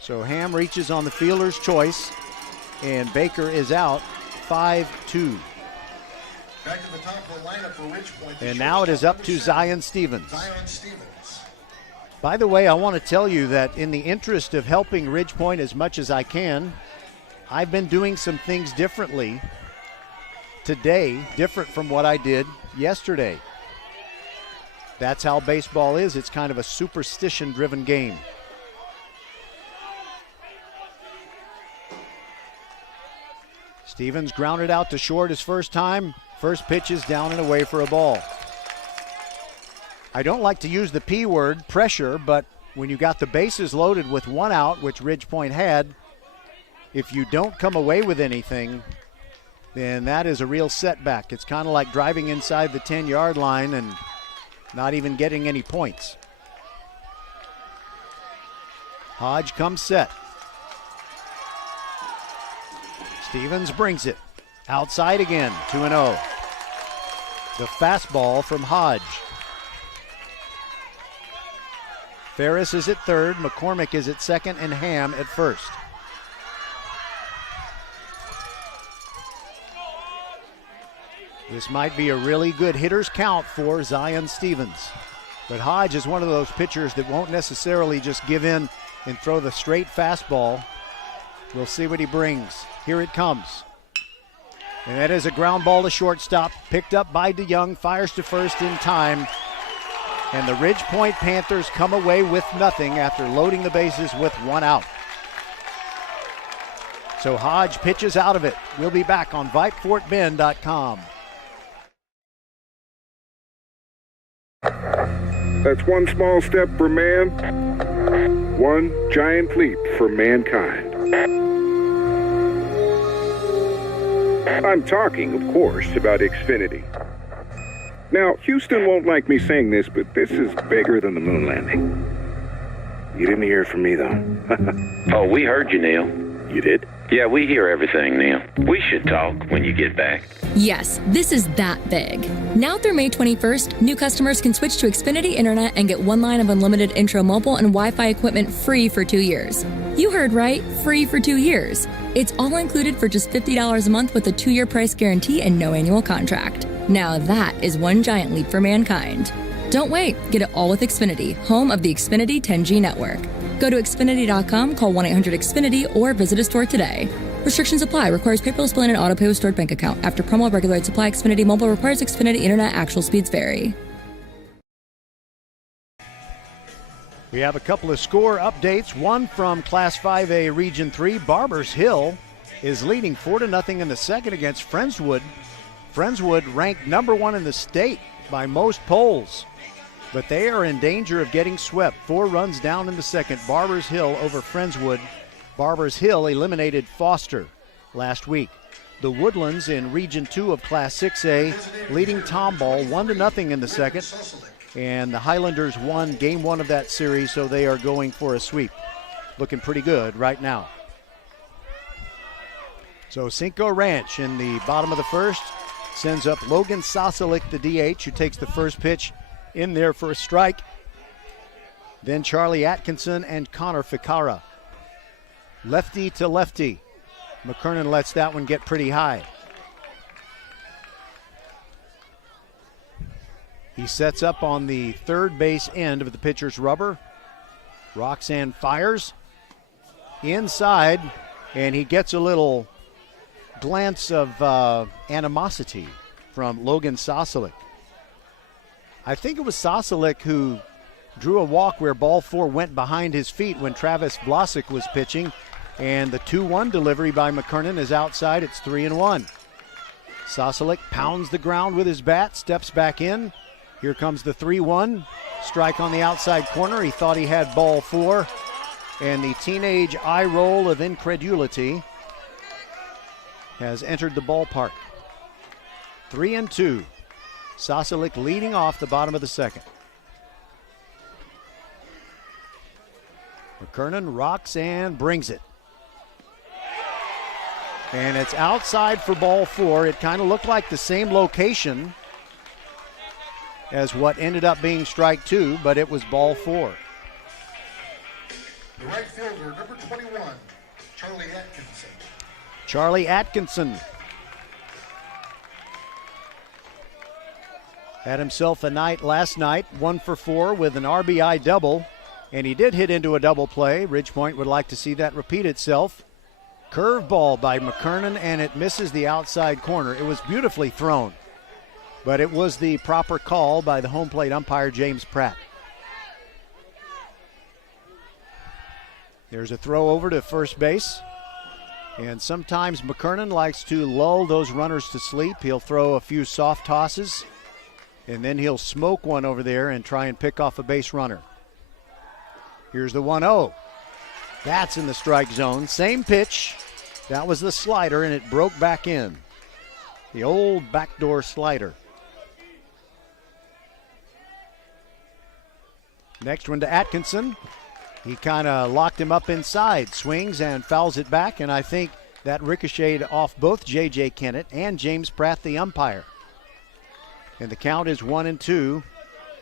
So Ham reaches on the fielder's choice, and Baker is out 5-2. Back to the top of the lineup for Ridgepoint. And now it is up to Zion Stevens. By the way, I want to tell you that in the interest of helping Ridgepoint as much as I can, I've been doing some things differently today, different from what I did yesterday. That's how baseball is. It's kind of a superstition-driven game. Stevens grounded out to short his first time. First pitch is down and away for a ball. I don't like to use the P word, pressure, but when you got the bases loaded with one out, which Ridgepoint had, if you don't come away with anything, then that is a real setback. It's kind of like driving inside the 10-yard line and not even getting any points. Hodge comes set. Stevens brings it. Outside again, 2-0. The fastball from Hodge. Ferris is at third, McCormick is at second, and Ham at first. This might be a really good hitter's count for Zion Stevens. But Hodge is one of those pitchers that won't necessarily just give in and throw the straight fastball. We'll see what he brings. Here it comes. And that is a ground ball to shortstop, picked up by DeYoung, fires to first in time. And the Ridgepoint Panthers come away with nothing after loading the bases with one out. So Hodge pitches out of it. We'll be back on VypeFortBend.com. That's one small step for man, one giant leap for mankind. I'm talking, of course, about Xfinity. Now, Houston won't like me saying this, but this is bigger than the moon landing. You didn't hear from me, though. Oh, we heard you, Neil. You did? Yeah, we hear everything, Neil. We should talk when you get back. Yes, this is that big. Now through May 21st, new customers can switch to Xfinity Internet and get one line of unlimited intro mobile and Wi-Fi equipment free for 2 years. You heard right, free for 2 years. It's all included for just $50 a month with a 2-year price guarantee and no annual contract. Now that is one giant leap for mankind. Don't wait, get it all with Xfinity, home of the Xfinity 10G network. Go to Xfinity.com, call 1-800-XFINITY, or visit a store today. Restrictions apply. Requires paperless billing and autopay with stored bank account. After promo, regular rate supply. Xfinity Mobile requires Xfinity Internet. Actual speeds vary. We have a couple of score updates. One from Class 5A Region 3. Barbers Hill is leading 4-0 in the second against Friendswood. Friendswood ranked number 1 in the state by most polls, but they are in danger of getting swept. 4 runs down in the second. Barbers Hill over Friendswood. Barbers Hill eliminated Foster last week. The Woodlands in Region 2 of Class 6A leading Tomball 1-0 in the second. And the Highlanders won Game 1 of that series, so they are going for a sweep. Looking pretty good right now. So Cinco Ranch in the bottom of the first sends up Logan Sosalik, the DH, who takes the first pitch in there for a strike. Then Charlie Atkinson and Connor Ficara. Lefty to lefty. McKernan lets that one get pretty high. He sets up on the third base end of the pitcher's rubber. Roxanne fires inside, and he gets a little glance of animosity from Logan Sosalik. I think it was Sosalik who drew a walk where ball 4 went behind his feet when Travis Blasick was pitching, and the 2-1 delivery by McKernan is outside. It's 3-1. Sosalik pounds the ground with his bat, steps back in. Here comes the 3-1. Strike on the outside corner. He thought he had ball 4, and the teenage eye roll of incredulity has entered the ballpark. 3-2. Sosalik leading off the bottom of the second. McKernan rocks and brings it. And it's outside for ball 4. It kind of looked like the same location as what ended up being strike 2, but it was ball 4. The right fielder, number 21, Charlie Atkinson. Charlie Atkinson had himself a night last night, 1 for 4 with an RBI double, and he did hit into a double play. Ridgepoint would like to see that repeat itself. Curveball by McKernan, and it misses the outside corner. It was beautifully thrown, but it was the proper call by the home plate umpire, James Pratt. There's a throw over to first base, and sometimes McKernan likes to lull those runners to sleep. He'll throw a few soft tosses, and then he'll smoke one over there and try and pick off a base runner. Here's the 1-0. That's in the strike zone. Same pitch. That was the slider, and it broke back in. The old backdoor slider. Next one to Atkinson. He kind of locked him up inside, swings and fouls it back, and I think that ricocheted off both J.J. Kennett and James Pratt, the umpire. And the count is 1-2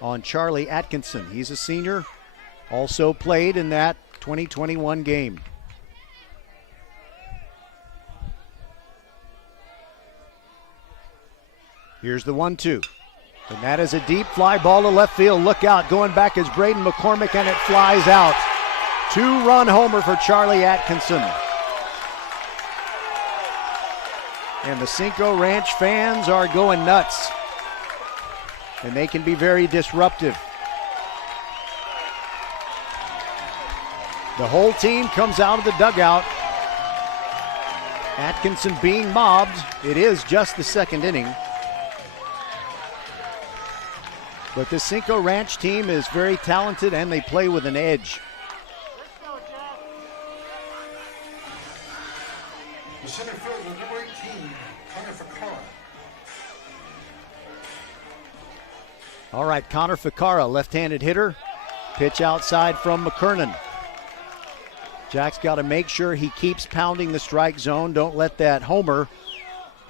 on Charlie Atkinson. He's a senior, also played in that 2021 game. Here's the 1-2. And that is a deep fly ball to left field. Look out. Going back is Braden McCormick, and it flies out. 2-run homer for Charlie Atkinson. And the Cinco Ranch fans are going nuts. And they can be very disruptive. The whole team comes out of the dugout. Atkinson being mobbed. It is just the second inning. But this Cinco Ranch team is very talented and they play with an edge. The center fielder, number 18, Connor Ficarra. All right, Connor Ficarra, left-handed hitter. Pitch outside from McKernan. Jack's got to make sure he keeps pounding the strike zone. Don't let that homer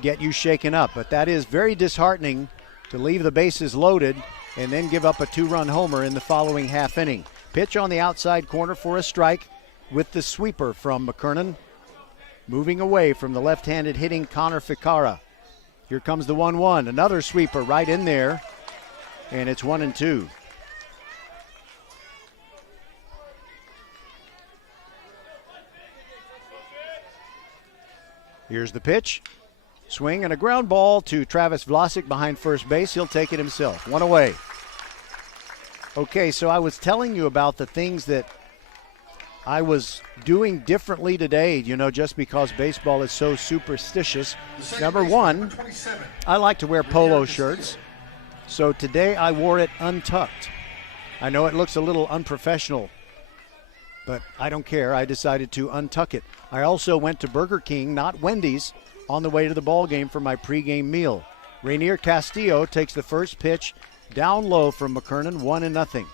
get you shaken up. But that is very disheartening to leave the bases loaded and then give up a 2-run homer in the following half inning. Pitch on the outside corner for a strike with the sweeper from McKernan. Moving away from the left-handed hitting Connor Ficarra. Here comes the 1-1. Another sweeper right in there. And it's 1-2. Here's the pitch. Swing and a ground ball to Travis Vlasic behind first base. He'll take it himself. One away. Okay, so I was telling you about the things that I was doing differently today, just because baseball is so superstitious. Number one, I like to wear polo shirts. So today I wore it untucked. I know it looks a little unprofessional, but I don't care. I decided to untuck it. I also went to Burger King, not Wendy's, on the way to the ball game for my pregame meal. Rainier Castillo takes the first pitch down low from McKernan, 1-0.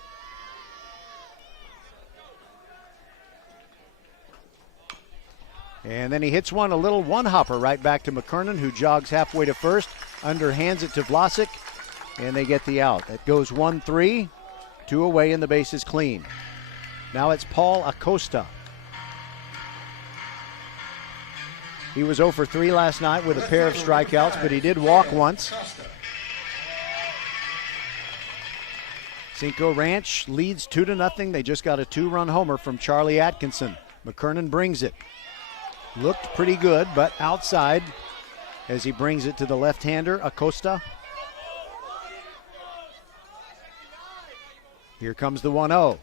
And then he hits a little one-hopper right back to McKernan, who jogs halfway to first, underhands it to Vlasic, and they get the out. That goes 1-3, 2 away, and the base is clean. Now it's Paul Acosta. He was 0 for 3 last night with a pair of strikeouts, but he did walk once. Cinco Ranch leads 2-0. They just got a 2-run homer from Charlie Atkinson. McKernan brings it. Looked pretty good, but outside as he brings it to the left-hander, Acosta. Here comes the 1-0.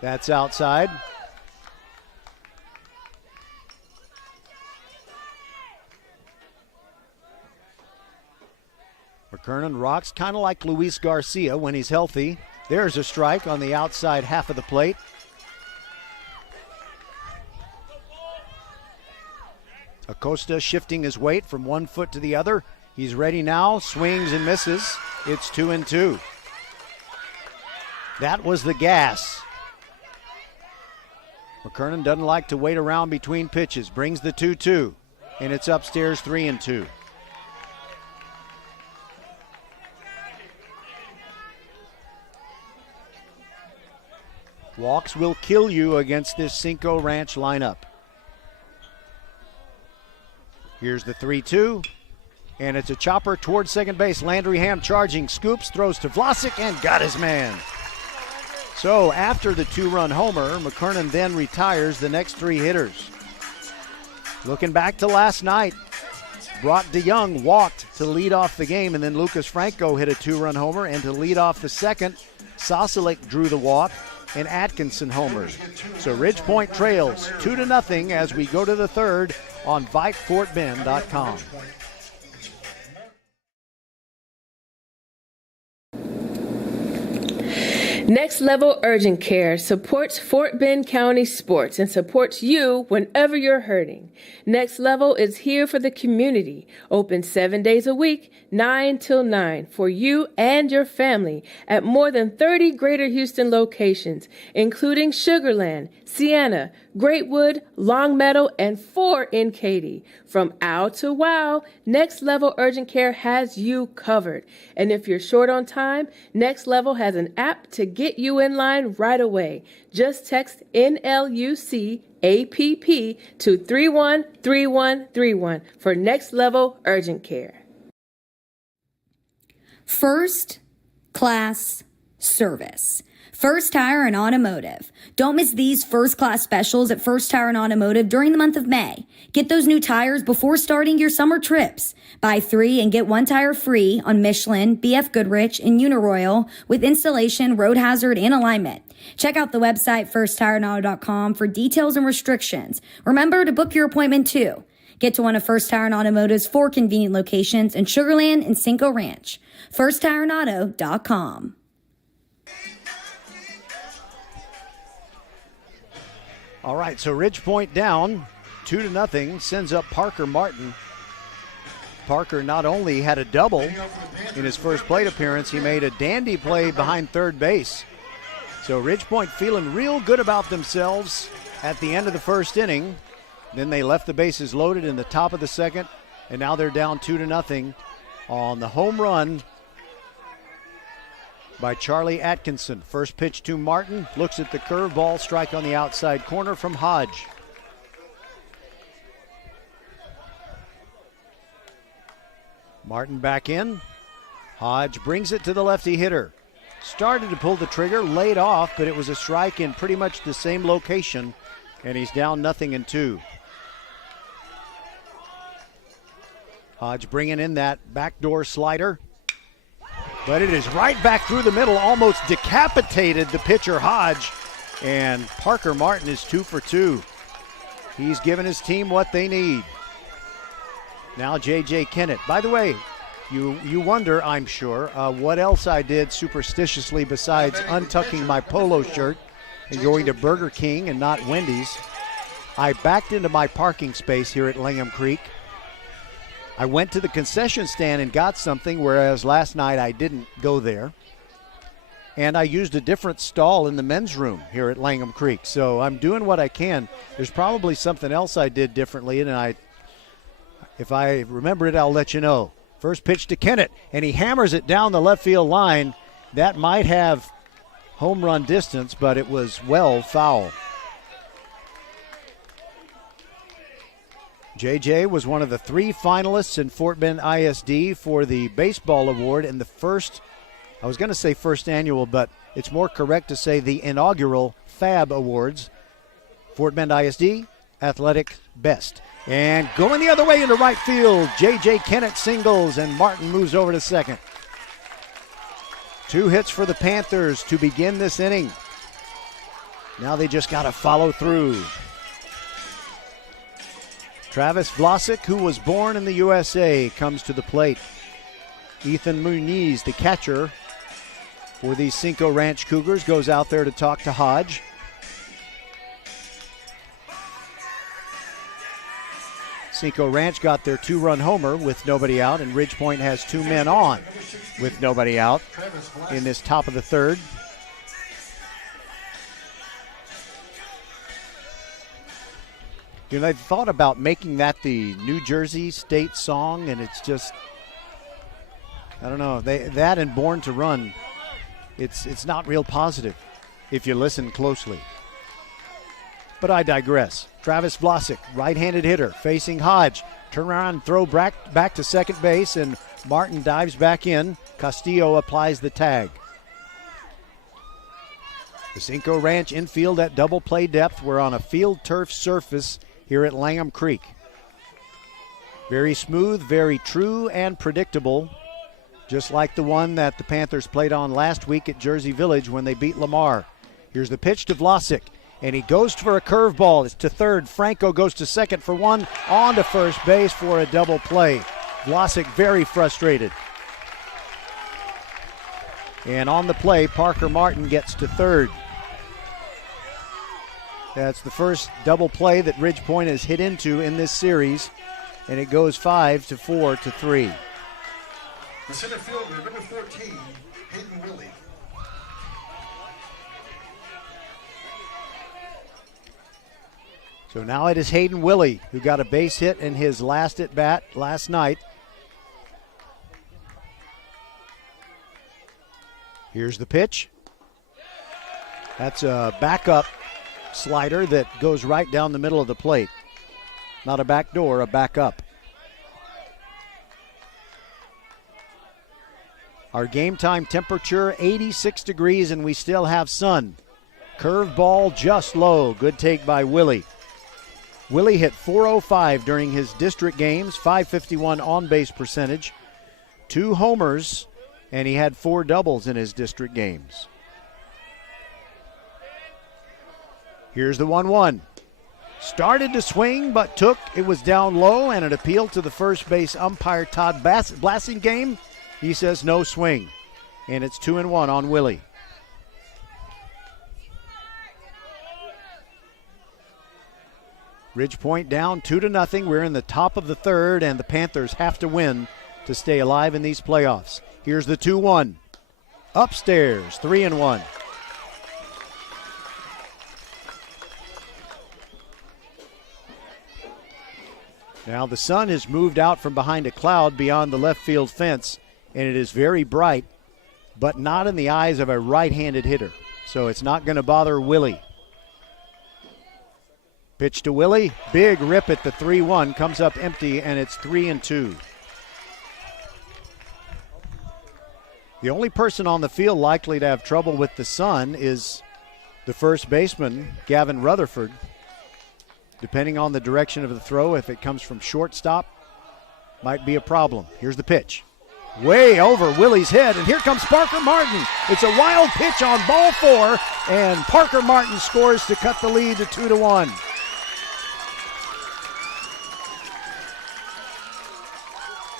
That's outside. McKernan rocks kind of like Luis Garcia when he's healthy. There's a strike on the outside half of the plate. Acosta shifting his weight from one foot to the other. He's ready now, swings and misses. It's 2-2. That was the gas. McKernan doesn't like to wait around between pitches. Brings the 2-2, and it's upstairs 3-2. Walks will kill you against this Cinco Ranch lineup. Here's the 3-2, and it's a chopper towards second base. Landry-Ham charging, scoops, throws to Vlasic, and got his man. So after the 2-run homer, McKernan then retires the next 3 hitters. Looking back to last night, Brock DeYoung walked to lead off the game, and then Lucas Franco hit a 2-run homer, and to lead off the second, Sosolick drew the walk, and Atkinson homered. So Ridge Point trails 2-0 as we go to the third on VypeFortBend.com. Next Level Urgent Care supports Fort Bend County sports and supports you whenever you're hurting. Next Level is here for the community, open 7 days a week, 9 till 9, for you and your family at more than 30 Greater Houston locations, including Sugar Land, Sienna, Greatwood, Longmeadow, and 4 in Katy. From ow to wow, Next Level Urgent Care has you covered. And if you're short on time, Next Level has an app to get you in line right away. Just text NLUC APP to 313131 for Next Level Urgent Care. First class service. First Tire and Automotive. Don't miss these first-class specials at First Tire and Automotive during the month of May. Get those new tires before starting your summer trips. Buy 3 and get 1 tire free on Michelin, BF Goodrich, and Uniroyal with installation, road hazard, and alignment. Check out the website firsttireandauto.com for details and restrictions. Remember to book your appointment too. Get to one of First Tire and Automotive's 4 convenient locations in Sugar Land and Cinco Ranch. FirstTireandAuto.com. All right, so Ridge Point down 2-0, sends up Parker Martin. Parker not only had a double in his first plate appearance, he made a dandy play behind third base. So Ridge Point feeling real good about themselves at the end of the first inning. Then they left the bases loaded in the top of the second, and now they're down 2-0 on the home run by Charlie Atkinson. First pitch to Martin, looks at the curveball, strike on the outside corner from Hodge. Martin back in. Hodge brings it to the lefty hitter. Started to pull the trigger, laid off, but it was a strike in pretty much the same location, and he's down 0-2. Hodge bringing in that backdoor slider, but it is right back through the middle, almost decapitated the pitcher Hodge, and Parker Martin is 2 for 2. He's given his team what they need. Now J.J. Kennett. By the way, you wonder, I'm sure, what else I did superstitiously besides untucking my polo shirt and going to Burger King and not Wendy's. I backed into my parking space here at Langham Creek. I went to the concession stand and got something, whereas last night I didn't go there. And I used a different stall in the men's room here at Langham Creek. So I'm doing what I can. There's probably something else I did differently, and if I remember it, I'll let you know. First pitch to Kennett, and he hammers it down the left field line. That might have home run distance, but it was well foul. JJ was one of the 3 finalists in Fort Bend ISD for the baseball award in the first, I was going to say first annual, but it's more correct to say the inaugural FAB Awards. Fort Bend ISD, athletic best. And going the other way into right field, J.J. Kennett singles, and Martin moves over to second. 2 hits for the Panthers to begin this inning. Now they just got to follow through. Travis Vlasic, who was born in the USA, comes to the plate. Ethan Muniz, the catcher for the Cinco Ranch Cougars, goes out there to talk to Hodge. Cinco Ranch got their 2-run homer with nobody out, and Ridge Point has 2 men on with nobody out in this top of the third. You know, they've thought about making that the New Jersey state song, and it's just, I don't know, that and Born to Run, it's not real positive if you listen closely. But I digress. Travis Vlasic, right-handed hitter, facing Hodge. Turn around and throw back to second base, and Martin dives back in. Castillo applies the tag. The Cinco Ranch infield at double play depth. We're on a field turf surface here at Langham Creek. Very smooth, very true, and predictable, just like the one that the Panthers played on last week at Jersey Village when they beat Lamar. Here's the pitch to Vlasic, and he goes for a curveball. It's to third. Franco goes to second for one, on to first base for a double play. Vlasic very frustrated. And on the play, Parker Martin gets to third. That's the first double play that Ridge Point has hit into in this series, and it goes 5-4-3. The center fielder, number 14, Hayden Willie. So now it is Hayden Willie, who got a base hit in his last at-bat last night. Here's the pitch. That's a backup slider that goes right down the middle of the plate. Not a back door, a backup. Our game time temperature, 86 degrees, and we still have sun. Curveball just low. Good take by Willie. Willie hit .405 during his district games, .551 on-base percentage, 2 homers, and he had 4 doubles in his district games. Here's the 1-1. Started to swing, but it was down low, and an appeal to the first base umpire, Todd Blassingame. He says no swing, and it's 2-1 on Willie. Ridgepoint down 2-0. We're in the top of the third, and the Panthers have to win to stay alive in these playoffs. Here's the 2-1. Upstairs, 3-1. Now the sun has moved out from behind a cloud beyond the left field fence, and it is very bright, but not in the eyes of a right-handed hitter. So it's not going to bother Willie. Pitch to Willie, big rip at the 3-1, comes up empty, and it's 3-2. The only person on the field likely to have trouble with the sun is the first baseman, Gavin Rutherford. Depending on the direction of the throw, if it comes from shortstop, might be a problem. Here's the pitch. Way over Willie's head, and here comes Parker Martin. It's a wild pitch on ball 4, and Parker Martin scores to cut the lead to 2-1.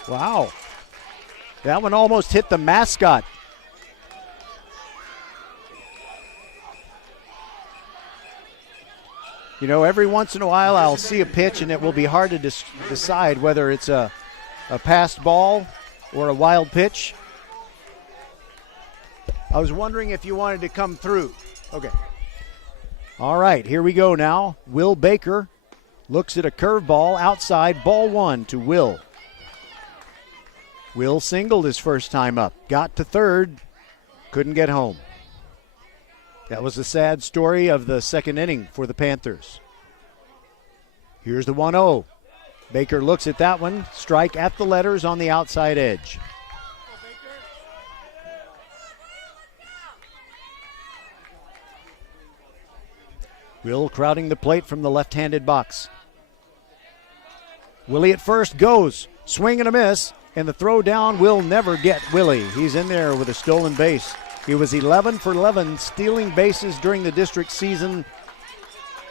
Wow. That one almost hit the mascot. You know, every once in a while I'll see a pitch and it will be hard to decide whether it's a passed ball or a wild pitch. I was wondering if you wanted to come through. Okay. All right, here we go now. Will Baker looks at a curveball outside, ball 1 to Will. Will singled his first time up, got to third, couldn't get home. That was the sad story of the second inning for the Panthers. Here's the 1-0. Baker looks at that one, strike at the letters on the outside edge. Will crowding the plate from the left-handed box. Willie at first goes, swing and a miss, and the throw down will never get Willie. He's in there with a stolen base. He was 11 for 11 stealing bases during the district season,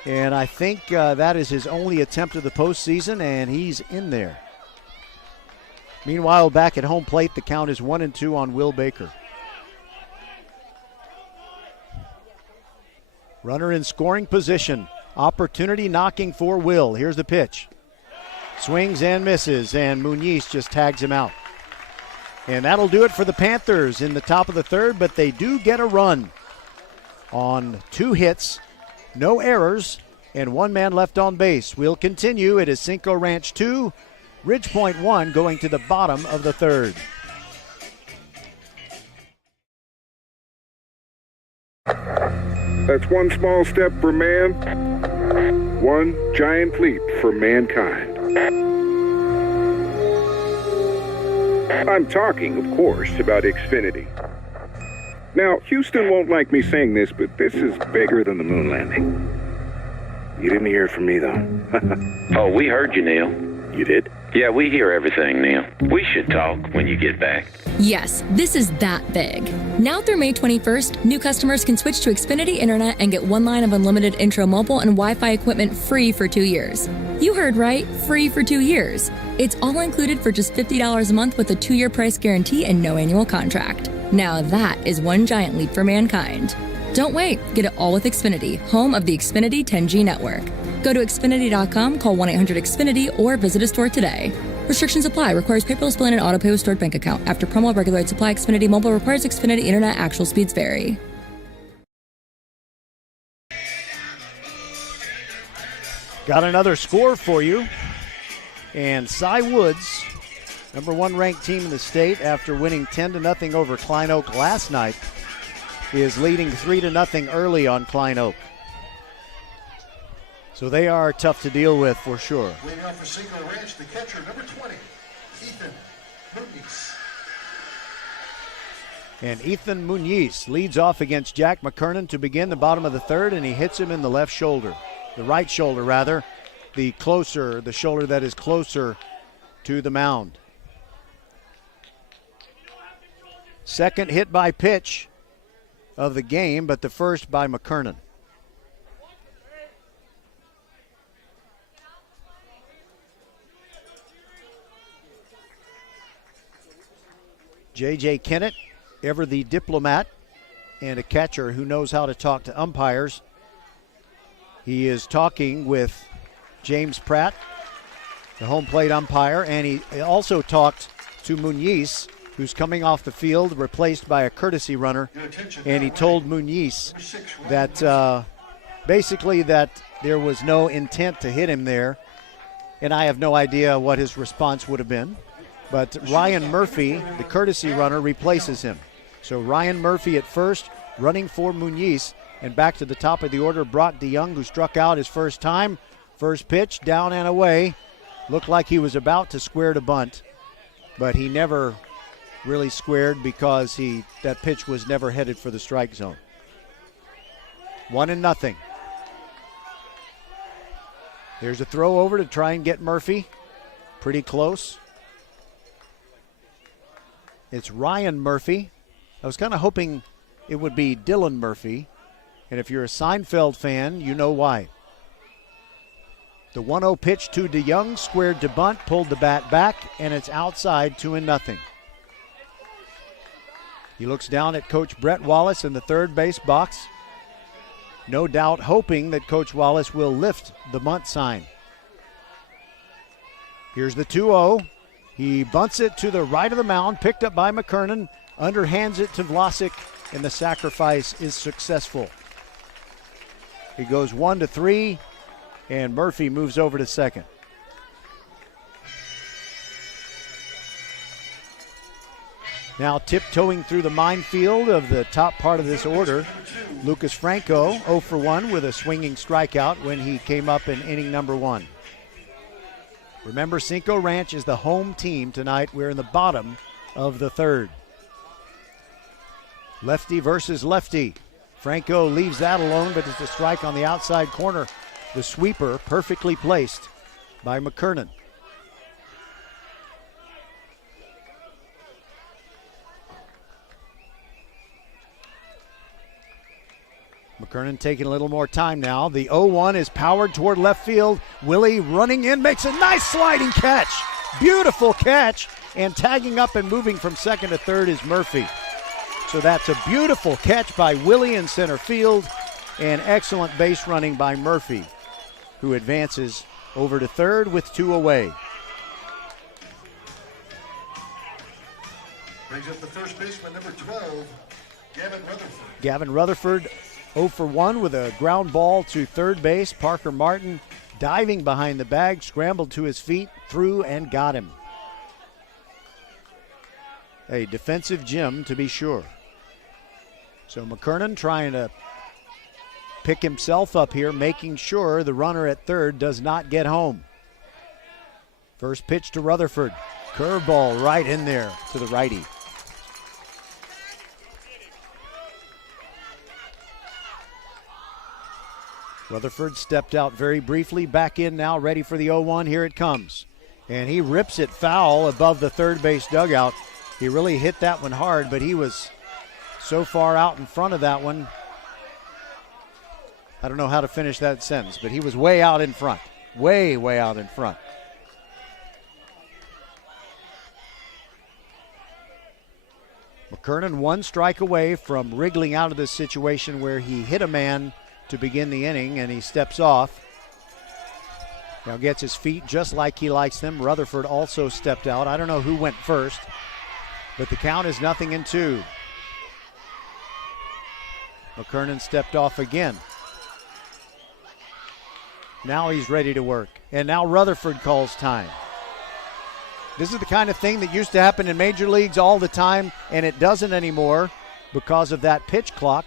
and I think that is his only attempt of the postseason, and he's in there. Meanwhile, back at home plate, the count is 1-2 on Will Baker. Runner in scoring position. Opportunity knocking for Will. Here's the pitch. Swings and misses, and Muniz just tags him out. And that'll do it for the Panthers in the top of the third, but they do get a run on 2 hits, no errors, and 1 man left on base. We'll continue. It is Cinco Ranch 2, Ridgepoint 1 going to the bottom of the third. That's one small step for man, one giant leap for mankind. I'm talking, of course, about Xfinity. Now, Houston won't like me saying this, but this is bigger than the moon landing. You didn't hear from me, though. Oh, we heard you, Neil. You did? Yeah, we hear everything, Neil. We should talk when you get back. Yes, this is that big. Now through May 21st, new customers can switch to Xfinity Internet and get 1 line of unlimited intro mobile and Wi-Fi equipment free for 2 years. You heard right, free for 2 years. It's all included for just $50 a month with a 2-year price guarantee and no annual contract. Now that is one giant leap for mankind. Don't wait. Get it all with Xfinity, home of the Xfinity 10G network. Go to Xfinity.com, call 1-800-XFINITY, or visit a store today. Restrictions apply. Requires paperless billing and autopay with stored bank account. After promo, regular rate supply. Xfinity Mobile requires Xfinity Internet. Actual speeds vary. Got another score for you. And Cy Woods, number 1 ranked team in the state after winning 10-0 over Klein Oak last night, is leading 3-0 early on Klein Oak. So they are tough to deal with for sure. Leading off for Cinco Ranch, the catcher, number 20, Ethan Muniz. And Ethan Muniz leads off against Jack McKernan to begin the bottom of the third, and he hits him in the left shoulder. The right shoulder, rather. The shoulder that is closer to the mound. Second hit by pitch of the game, but the first by McKernan. J.J. Kennett, ever the diplomat and a catcher who knows how to talk to umpires. He is talking with James Pratt, the home plate umpire, and he also talked to Muniz, who's coming off the field, replaced by a courtesy runner, and he told Muniz that basically that there was no intent to hit him there, and I have no idea what his response would have been. But Ryan Murphy, the courtesy runner, replaces him. So Ryan Murphy at first, running for Muniz, and back to the top of the order, Brock DeYoung, who struck out his first time. First pitch, down and away. Looked like he was about to square to bunt, but he never really squared because that pitch was never headed for the strike zone. 1-0. There's a throw over to try and get Murphy. Pretty close. It's Ryan Murphy. I was kind of hoping it would be Dylan Murphy. And if you're a Seinfeld fan, you know why. The 1-0 pitch to DeYoung, squared to bunt, pulled the bat back, and it's outside 2-0. He looks down at Coach Brett Wallace in the third base box. No doubt hoping that Coach Wallace will lift the bunt sign. Here's the 2-0. He bunts it to the right of the mound, picked up by McKernan, underhands it to Vlasic, and the sacrifice is successful. He goes 1-3, and Murphy moves over to second. Now tiptoeing through the minefield of the top part of this order, Lucas Franco, 0 for 1 with a swinging strikeout when he came up in inning number 1. Remember, Cinco Ranch is the home team tonight. We're in the bottom of the third. Lefty versus lefty. Franco leaves that alone, but it's a strike on the outside corner. The sweeper perfectly placed by McKernan. McKernan taking a little more time now. The 0-1 is powered toward left field. Willie running in, makes a nice sliding catch. Beautiful catch. And tagging up and moving from second to third is Murphy. So that's a beautiful catch by Willie in center field and excellent base running by Murphy, who advances over to third with 2 away. Brings up the first baseman, number 12, Gavin Rutherford. Gavin Rutherford 0 for 1 with a ground ball to third base. Parker Martin diving behind the bag, scrambled to his feet, threw and got him. A defensive gym to be sure. So McKernan trying to pick himself up here, making sure the runner at third does not get home. First pitch to Rutherford. Curveball right in there to the righty. Rutherford stepped out very briefly, back in now, ready for the 0-1. Here it comes. And he rips it foul above the third base dugout. He really hit that one hard, but he was so far out in front of that one. I don't know how to finish that sentence, but he was way out in front. Way, way out in front. McKernan 1 strike away from wriggling out of this situation where he hit a man to begin the inning, and he steps off. Now gets his feet just like he likes them. Rutherford also stepped out. I don't know who went first, but the count is 0-2. McKernan stepped off again. Now he's ready to work. And now Rutherford calls time. This is the kind of thing that used to happen in major leagues all the time, and it doesn't anymore because of that pitch clock.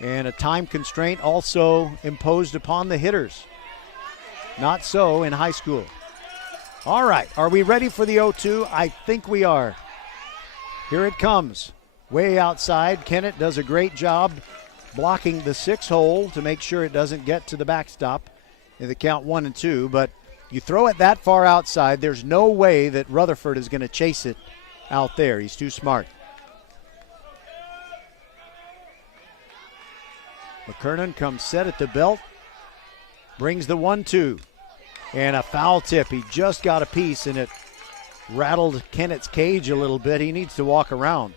And a time constraint also imposed upon the hitters. Not so in high school. All right, are we ready for the 0-2? I think we are. Here it comes. Way outside. Kennett does a great job blocking the 6-hole to make sure it doesn't get to the backstop in the count 1-2. But you throw it that far outside, there's no way that Rutherford is going to chase it out there. He's too smart. McKernan comes set at the belt, brings the 1-2, and a foul tip. He just got a piece, and it rattled Kennett's cage a little bit. He needs to walk around.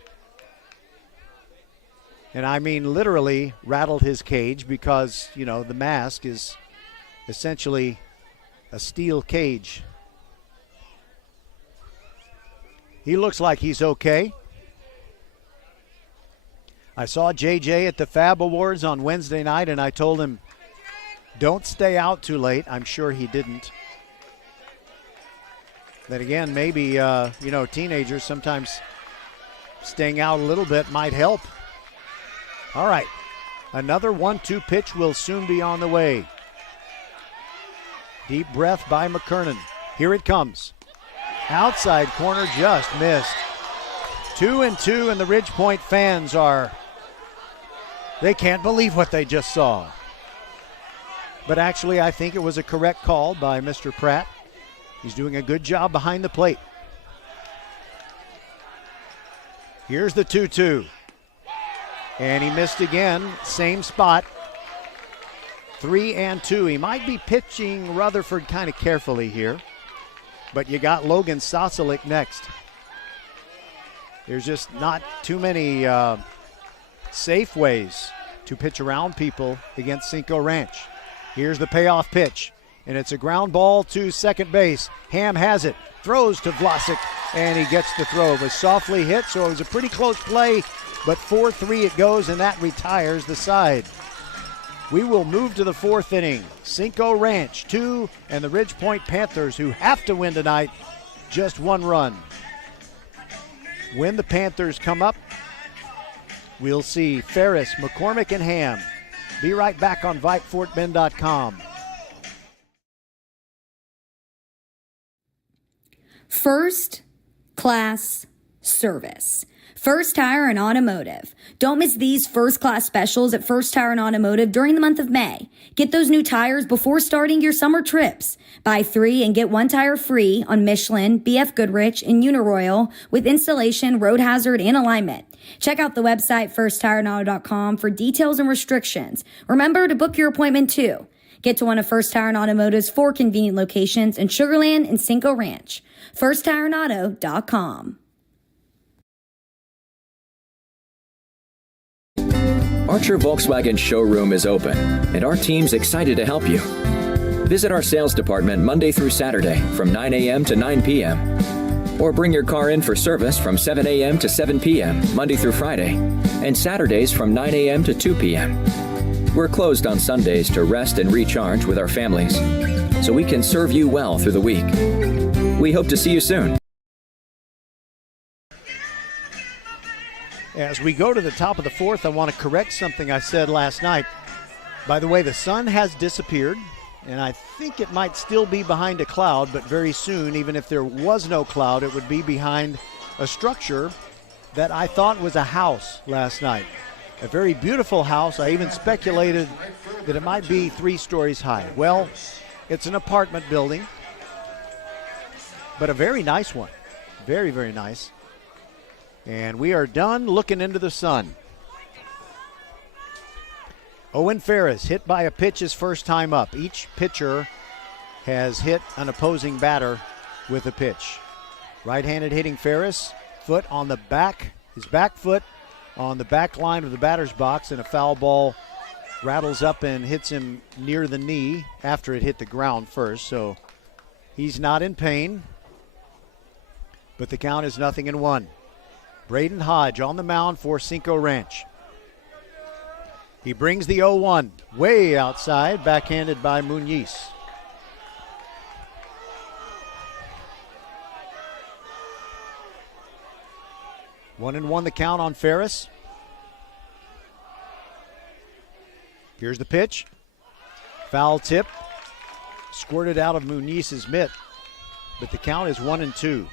And I mean literally rattled his cage because, you know, the mask is essentially a steel cage. He looks like he's okay. I saw JJ at the Fab Awards on Wednesday night, and I told him, don't stay out too late. I'm sure he didn't. Then again, maybe, teenagers sometimes staying out a little bit might help. All right, another 1-2 pitch will soon be on the way. Deep breath by McKernan. Here it comes. Outside corner, just missed. 2-2, and the Ridge Point fans they can't believe what they just saw. But actually, I think it was a correct call by Mr. Pratt. He's doing a good job behind the plate. Here's the 2-2. And he missed again, same spot. 3-2. He might be pitching Rutherford kind of carefully here. But you got Logan Sosolick next. There's just not too many safe ways to pitch around people against Cinco Ranch. Here's the payoff pitch, and it's a ground ball to second base. Ham has it, throws to Vlasic, and he gets the throw. It was softly hit, so it was a pretty close play, but 4-3 it goes, and that retires the side. We will move to the fourth inning. Cinco Ranch 2, and the Ridge Point Panthers, who have to win tonight, just 1 run. When the Panthers come up, we'll see Ferris, McCormick, and Ham. Be right back on VypeFortBend.com. First class service. First Tire and Automotive. Don't miss these first class specials at First Tire and Automotive during the month of May. Get those new tires before starting your summer trips. Buy 3 and get 1 tire free on Michelin, BF Goodrich, and Uniroyal with installation, road hazard, and alignment. Check out the website firsttireandauto.com for details and restrictions. Remember to book your appointment too. Get to one of First Tire and Automotive's 4 convenient locations in Sugar Land and Cinco Ranch. firsttireandauto.com. Archer Volkswagen showroom is open, and our team's excited to help you. Visit our sales department Monday through Saturday from 9 a.m. to 9 p.m. Or bring your car in for service from 7 a.m. to 7 p.m. Monday through Friday, and Saturdays from 9 a.m. to 2 p.m. We're closed on Sundays to rest and recharge with our families, so we can serve you well through the week. We hope to see you soon. As we go to the top of the fourth, I want to correct something I said last night. By the way, the sun has disappeared, and I think it might still be behind a cloud, but very soon, even if there was no cloud, it would be behind a structure that I thought was a house last night. A very beautiful house. I even speculated that it might be 3 stories high. Well, it's an apartment building, but a very nice one. Very, very nice. And we are done looking into the sun. Owen Ferris hit by a pitch his first time up. Each pitcher has hit an opposing batter with a pitch. Right-handed hitting Ferris, foot on the back, his back foot on the back line of the batter's box, and a foul ball rattles up and hits him near the knee after it hit the ground first. So he's not in pain, but the count is 0-1. Braden Hodge on the mound for Cinco Ranch. He brings the 0-1 way outside, backhanded by Muniz. One and one the count on Ferris. Here's the pitch. Foul tip. Squirted out of Muniz's mitt. But the count is 1-2.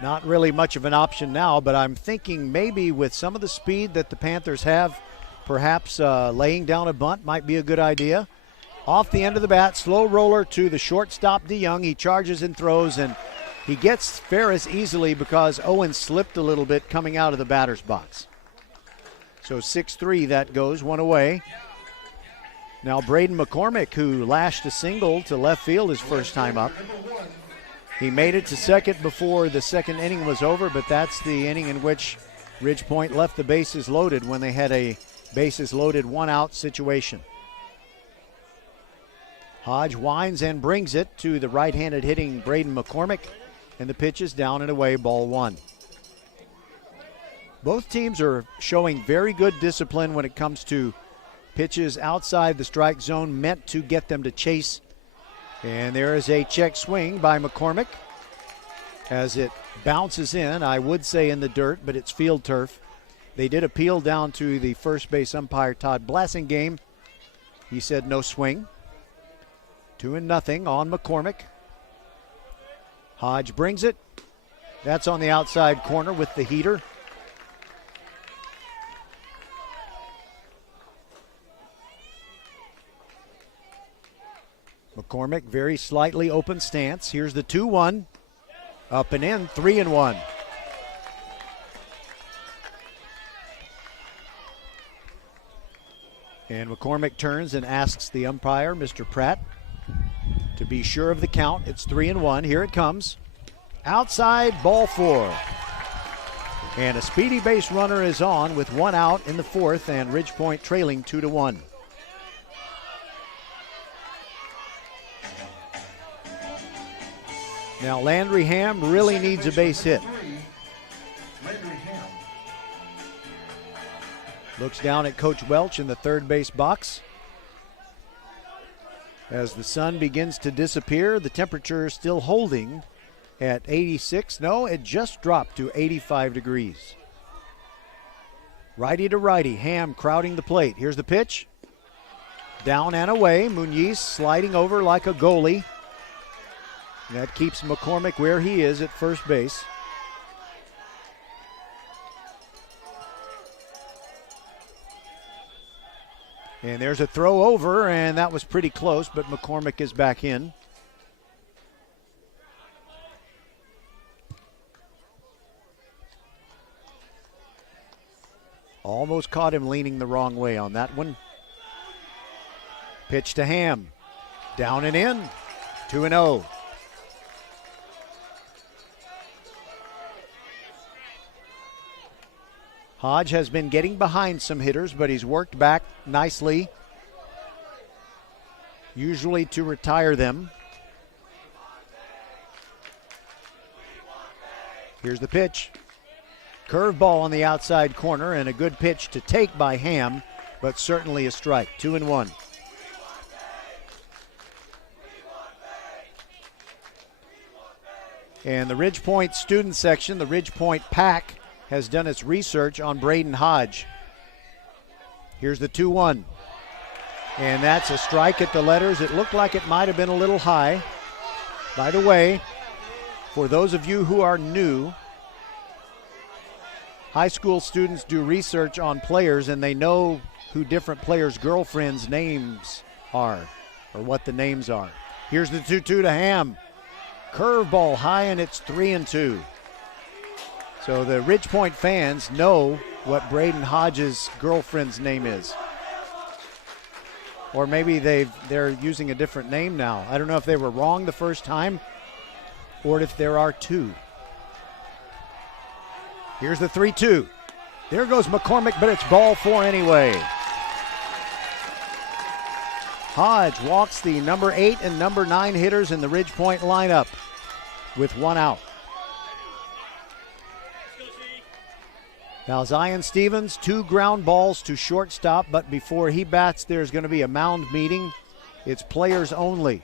Not really much of an option now, but I'm thinking maybe with some of the speed that the Panthers have, perhaps laying down a bunt might be a good idea. Off the end of the bat, slow roller to the shortstop DeYoung. He charges and throws, and he gets Ferris easily because Owen slipped a little bit coming out of the batter's box. So 6-3 that goes, one away. Now Braden McCormick, who lashed a single to left field his first time up. He made it to second before the second inning was over, but that's the inning in which Ridgepoint left the bases loaded when they had a bases loaded 1-out situation. Hodge winds and brings it to the right-handed hitting Braden McCormick, and the pitch is down and away, ball 1. Both teams are showing very good discipline when it comes to pitches outside the strike zone meant to get them to chase. And there is a check swing by McCormick as it bounces in, I would say in the dirt, but it's field turf. They did appeal down to the first base umpire, Todd Blassingame. He said no swing. 2-0 on McCormick. Hodge brings it. That's on the outside corner with the heater. McCormick, very slightly open stance. Here's the 2-1. Up and in, 3-1. And McCormick turns and asks the umpire, Mr. Pratt, to be sure of the count. It's 3-1. Here it comes. Outside, ball 4. And a speedy base runner is on with 1 out in the 4th, and Ridgepoint trailing 2-1. Now Landry Ham really needs a base hit. Looks down at Coach Welch in the third base box. As the sun begins to disappear, the temperature is still holding at 86. No, it just dropped to 85 degrees. Righty to righty, Ham crowding the plate. Here's the pitch. Down and away, Muniz sliding over like a goalie. That keeps McCormick where he is at first base. And there's a throw over, and that was pretty close, but McCormick is back in. Almost caught him leaning the wrong way on that one. Pitch to Ham. Down and in. 2-0. Hodge has been getting behind some hitters, but he's worked back nicely, usually to retire them. Here's the pitch. Curveball on the outside corner, and a good pitch to take by Ham, but certainly a strike. 2-1. And the Ridgepoint student section, the Ridgepoint Pack, has done its research on Braden Hodge. Here's the 2-1. And that's a strike at the letters. It looked like it might have been a little high. By the way, for those of you who are new, high school students do research on players and they know who different players' girlfriends' names are, or what the names are. Here's the 2-2 to Ham. Curveball high, and it's 3-2. So the Ridgepoint fans know what Braden Hodge's girlfriend's name is. Or maybe they're using a different name now. I don't know if they were wrong the first time or if there are two. Here's the 3-2. There goes McCormick, but it's ball 4 anyway. Hodge walks the number 8 and number 9 hitters in the Ridgepoint lineup with 1 out. Now Zion Stevens, 2 ground balls to shortstop, but before he bats, there's going to be a mound meeting. It's players only.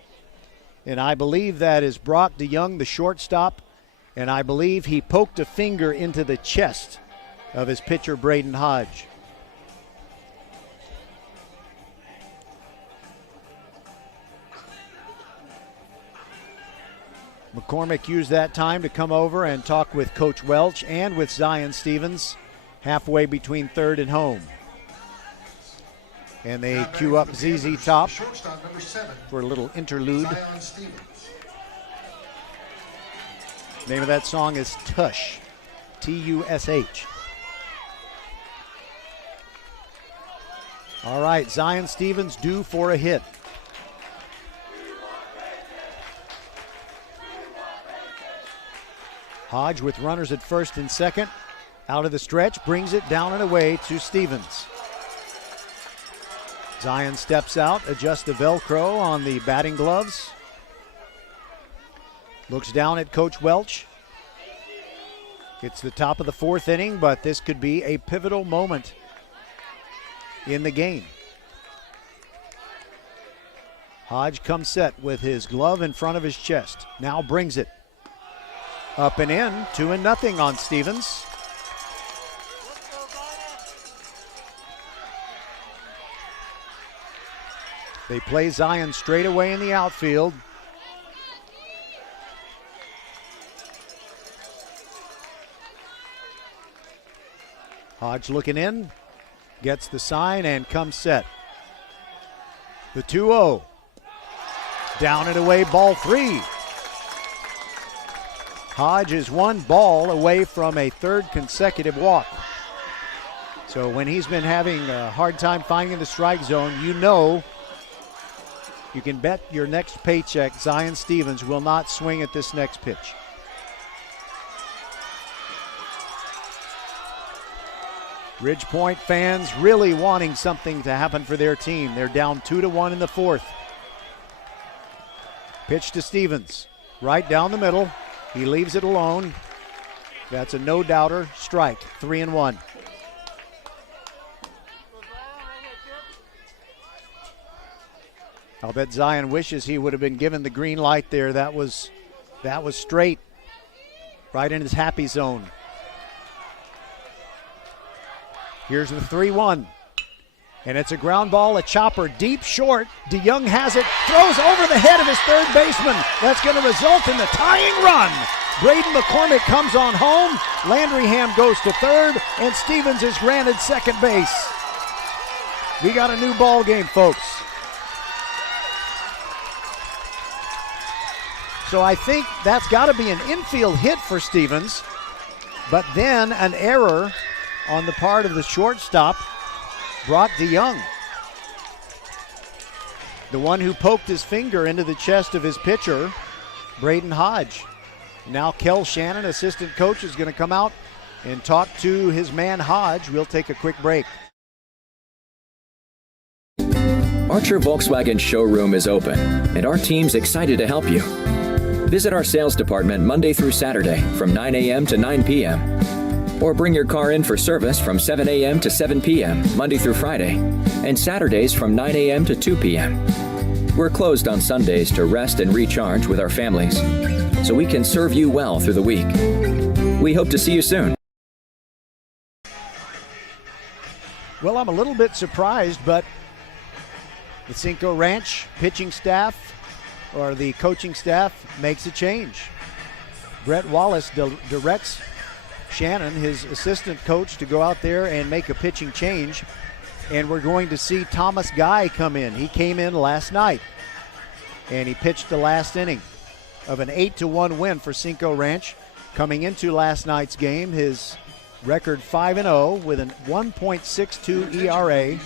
And I believe that is Brock DeYoung, the shortstop, and I believe he poked a finger into the chest of his pitcher, Braden Hodge. McCormick used that time to come over and talk with Coach Welch and with Zion Stevens, halfway between third and home. And they cue up ZZ Top for a little interlude. Name of that song is Tush, T-U-S-H. All right, Zion Stevens due for a hit. Hodge with runners at first and second. Out of the stretch, brings it down and away to Stevens. Zion steps out, adjusts the Velcro on the batting gloves. Looks down at Coach Welch. It's the top of the fourth inning, but this could be a pivotal moment in the game. Hodge comes set with his glove in front of his chest. Now brings it up and in, 2-0 on Stevens. They play Zion straight away in the outfield. Hodge looking in, gets the sign and comes set. The 2-0. Down and away, ball 3. Hodge is 1 ball away from a third consecutive walk. So when he's been having a hard time finding the strike zone, you know you can bet your next paycheck Zion Stevens will not swing at this next pitch. Ridgepoint fans really wanting something to happen for their team. They're down 2-1 in the fourth. Pitch to Stevens, right down the middle. He leaves it alone. That's a no-doubter strike, 3-1. I'll bet Zion wishes he would have been given the green light there. That was straight, right in his happy zone. Here's the 3-1. And it's a ground ball, a chopper deep short. DeYoung has it, throws over the head of his third baseman. That's going to result in the tying run. Braden McCormick comes on home. Landryham goes to third, and Stevens is granted second base. We got a new ball game, folks. So I think that's got to be an infield hit for Stevens, but then an error on the part of the shortstop brought DeYoung, the one who poked his finger into the chest of his pitcher, Braden Hodge. Now Kel Shannon, assistant coach, is going to come out and talk to his man Hodge. We'll take a quick break. Archer Volkswagen showroom is open, and our team's excited to help you. Visit our sales department Monday through Saturday from 9 a.m. to 9 p.m. Or bring your car in for service from 7 a.m. to 7 p.m. Monday through Friday, and Saturdays from 9 a.m. to 2 p.m. We're closed on Sundays to rest and recharge with our families, so we can serve you well through the week. We hope to see you soon. Well, I'm a little bit surprised, but the Cinco Ranch pitching staff, or the coaching staff, makes a change. Brett Wallace directs Shannon, his assistant coach, to go out there and make a pitching change. And we're going to see Thomas Guy come in. He came in last night, and he pitched the last inning of an 8-1 win for Cinco Ranch. Coming into last night's game, his record 5-0 with a 1.62 ERA.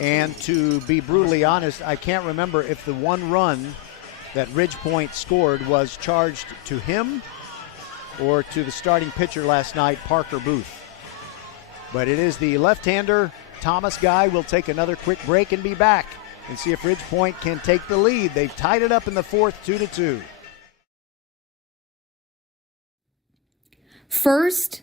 And to be brutally honest, I can't remember if the one run that Ridgepoint scored was charged to him or to the starting pitcher last night, Parker Booth. But it is the left-hander, Thomas Guy. Will take another quick break and be back and see if Ridgepoint can take the lead. They've tied it up in the fourth, 2-2. First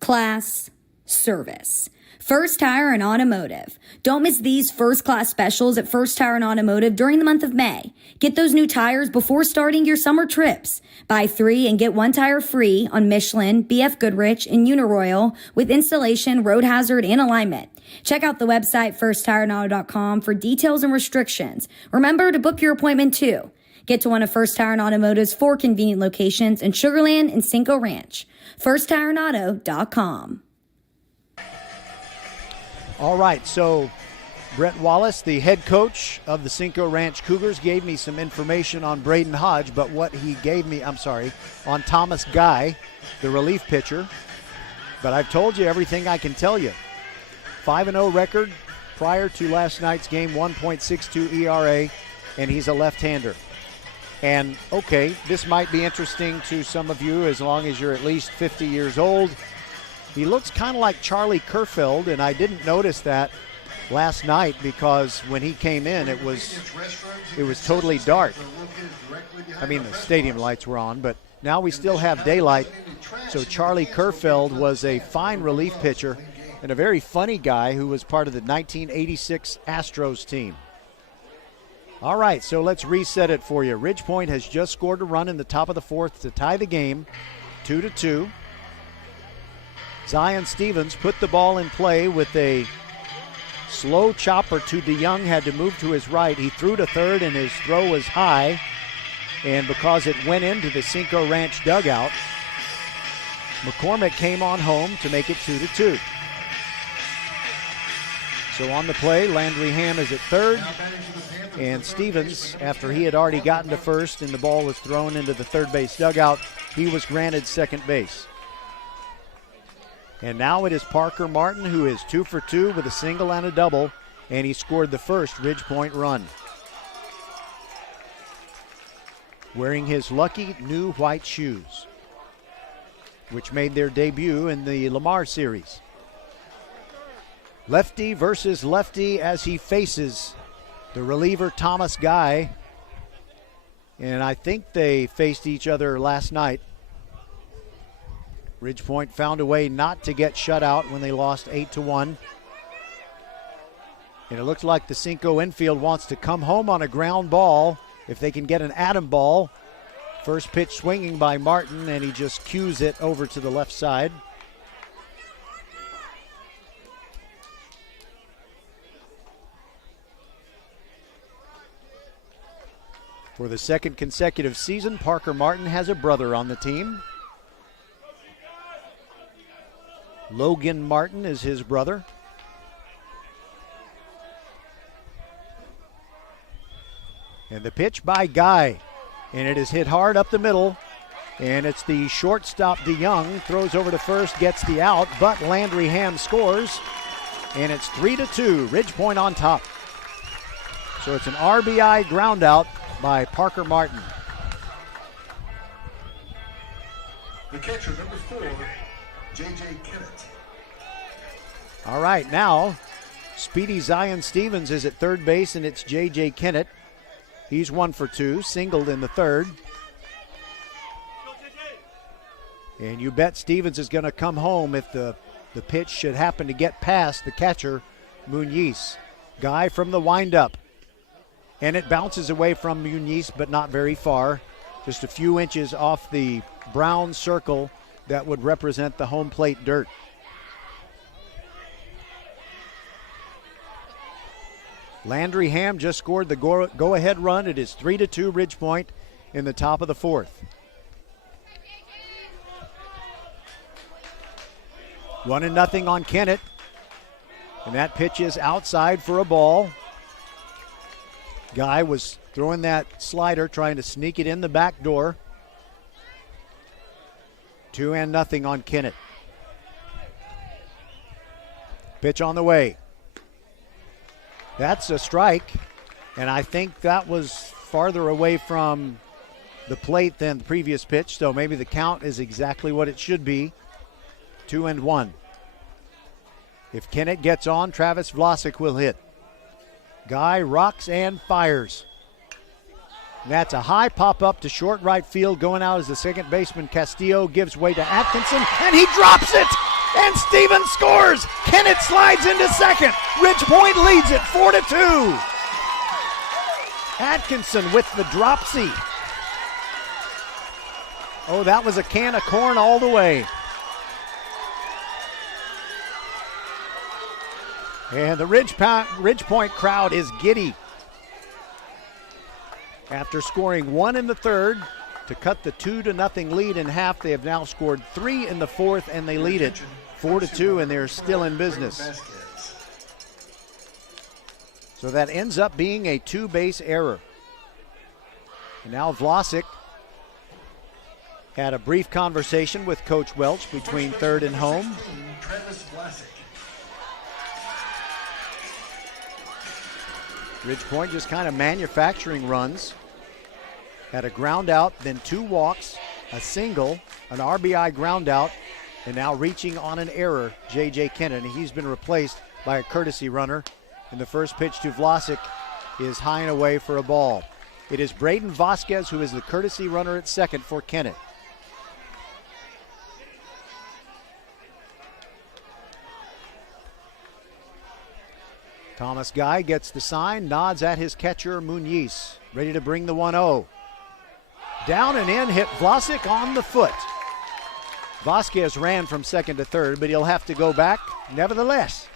class service. First Tire and Automotive. Don't miss these first class specials at First Tire and Automotive during the month of May. Get those new tires before starting your summer trips. Buy 3 and get 1 tire free on Michelin, BF Goodrich, and Uniroyal with installation, road hazard, and alignment. Check out the website firsttireandauto.com for details and restrictions. Remember to book your appointment too. Get to one of First Tire and Automotive's 4 convenient locations in Sugar Land and Cinco Ranch. firsttireandauto.com. All right, so Brett Wallace, the head coach of the Cinco Ranch Cougars, gave me some information on Braden Hodge, but what he gave me, on Thomas Guy, the relief pitcher. But I've told you everything I can tell you. 5-0 record prior to last night's game, 1.62 ERA, and he's a left-hander. And, okay, this might be interesting to some of you as long as you're at least 50 years old. He looks kind of like Charlie Kerfeld, and I didn't notice that last night because when he came in, it was totally dark. I mean, the stadium lights were on, but now we still have daylight. So Charlie Kerfeld was a fine relief pitcher and a very funny guy who was part of the 1986 Astros team. All right, so let's reset it for you. Ridgepoint has just scored a run in the top of the fourth to tie the game, 2-2. Zion Stevens put the ball in play with a slow chopper to DeYoung, had to move to his right. He threw to third, and his throw was high. And because it went into the Cinco Ranch dugout, McCormick came on home to make it 2-2. So on the play, Landry Ham is at third. And Stevens, after he had already gotten to first and the ball was thrown into the third base dugout, he was granted second base. And now it is Parker Martin, who is 2 for 2 with a single and a double, and he scored the first Ridgepoint run. Wearing his lucky new white shoes, which made their debut in the Lamar Series. Lefty versus lefty as he faces the reliever Thomas Guy. And I think they faced each other last night. Ridgepoint found a way not to get shut out when they lost 8-1. And it looks like the Cinco infield wants to come home on a ground ball if they can get an atom ball. First pitch swinging by Martin, and he just cues it over to the left side. For the second consecutive season, Parker Martin has a brother on the team. Logan Martin is his brother. And the pitch by Guy. And it is hit hard up the middle. And it's the shortstop DeYoung. Throws over to first, gets the out. But Landry Ham scores. And it's 3-2. Ridgepoint on top. So it's an RBI ground out by Parker Martin. The catcher, number 4, J.J. Kennett. All right, now Speedy Zion Stevens is at third base, and it's J.J. Kennett. He's 1 for 2, singled in the third. And you bet Stevens is going to come home if the pitch should happen to get past the catcher, Muniz. Guy from the windup. And it bounces away from Muniz, but not very far. Just a few inches off the brown circle that would represent the home plate dirt. Landry Ham just scored the go-ahead run. It is 3-2 Ridgepoint in the top of the fourth. 1-0 on Kennett. And that pitch is outside for a ball. Guy was throwing that slider, trying to sneak it in the back door. 2-0 on Kennett. Pitch on the way. That's a strike, and I think that was farther away from the plate than the previous pitch, so maybe the count is exactly what it should be. 2-1. If Kennett gets on, Travis Vlasic will hit. Guy rocks and fires. And that's a high pop-up to short right field. Going out as the second baseman, Castillo, gives way to Atkinson, and he drops it! And Stevens scores! Kennett slides into second. Ridgepoint leads it 4-2. Atkinson with the dropsy. Oh, that was a can of corn all the way. And the Ridgepoint crowd is giddy. After scoring 1 in the third to cut the 2-0 lead in half, they have now scored 3 in the fourth, and they lead it 4-2, and they're still in business. So that ends up being a 2-base error. And now Vlasic had a brief conversation with Coach Welch between third and home. Ridgepoint just kind of manufacturing runs. had a ground out, then 2 walks, a single, an RBI ground out, and now reaching on an error, J.J. Kennedy. He's been replaced by a courtesy runner. And the first pitch to Vlasic is high and away for a ball. It is Braden Vasquez who is the courtesy runner at second for Kennett. Thomas Guy gets the sign, nods at his catcher, Muniz, ready to bring the 1-0. Down and in, hit Vlasic on the foot. Vasquez ran from second to third, but he'll have to go back nevertheless.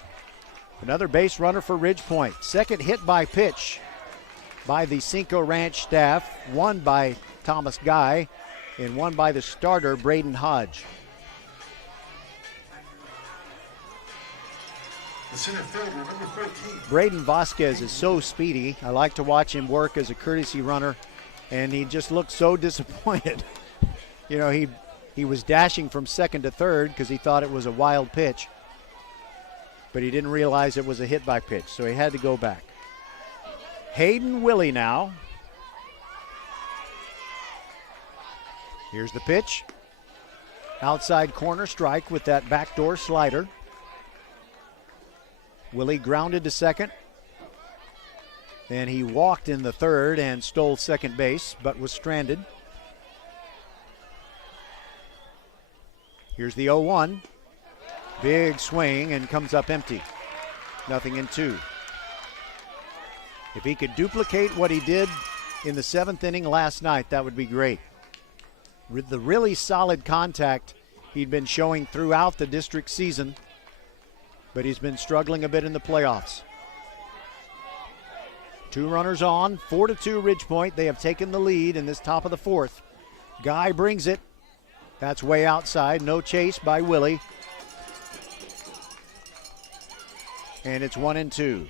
Another base runner for Ridgepoint. Second hit by pitch by the Cinco Ranch staff, one by Thomas Guy, and one by the starter, Braden Hodge. The center fielder, number 14. Braden Vasquez is so speedy. I like to watch him work as a courtesy runner, and he just looked so disappointed. You know, he was dashing from second to third because he thought it was a wild pitch, but he didn't realize it was a hit by pitch, so he had to go back. Hayden Willie now. Here's the pitch. Outside corner strike with that backdoor slider. Willie grounded to second. Then he walked in the third and stole second base, but was stranded. Here's the 0-1. Big swing and comes up empty. Nothing in 2. If he could duplicate what he did in the 7th inning last night, that would be great. The really solid contact he'd been showing throughout the district season, but he's been struggling a bit in the playoffs. 2 runners on, 4-2 Ridgepoint. They have taken the lead in this top of the 4th. Guy brings it. That's way outside. No chase by Willie. And it's 1-2.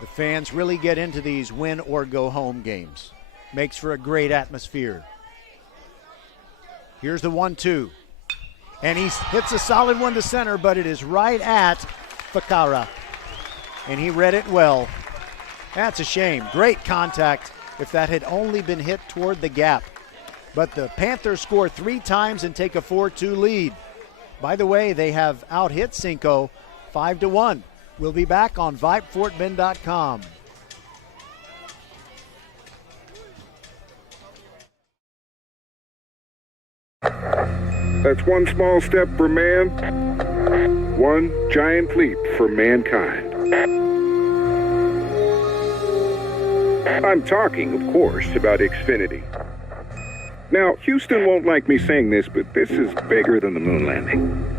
The fans really get into these win or go home games. Makes for a great atmosphere. Here's the 1-2. And he hits a solid one to center, but it is right at Ficara. And he read it well. That's a shame. Great contact if that had only been hit toward the gap. But the Panthers score 3 times and take a 4-2 lead. By the way, they have out-hit Cinco 5-1. We'll be back on VypeFortBend.com. That's one small step for man, one giant leap for mankind. I'm talking, of course, about Xfinity. Now, Houston won't like me saying this, but this is bigger than the moon landing.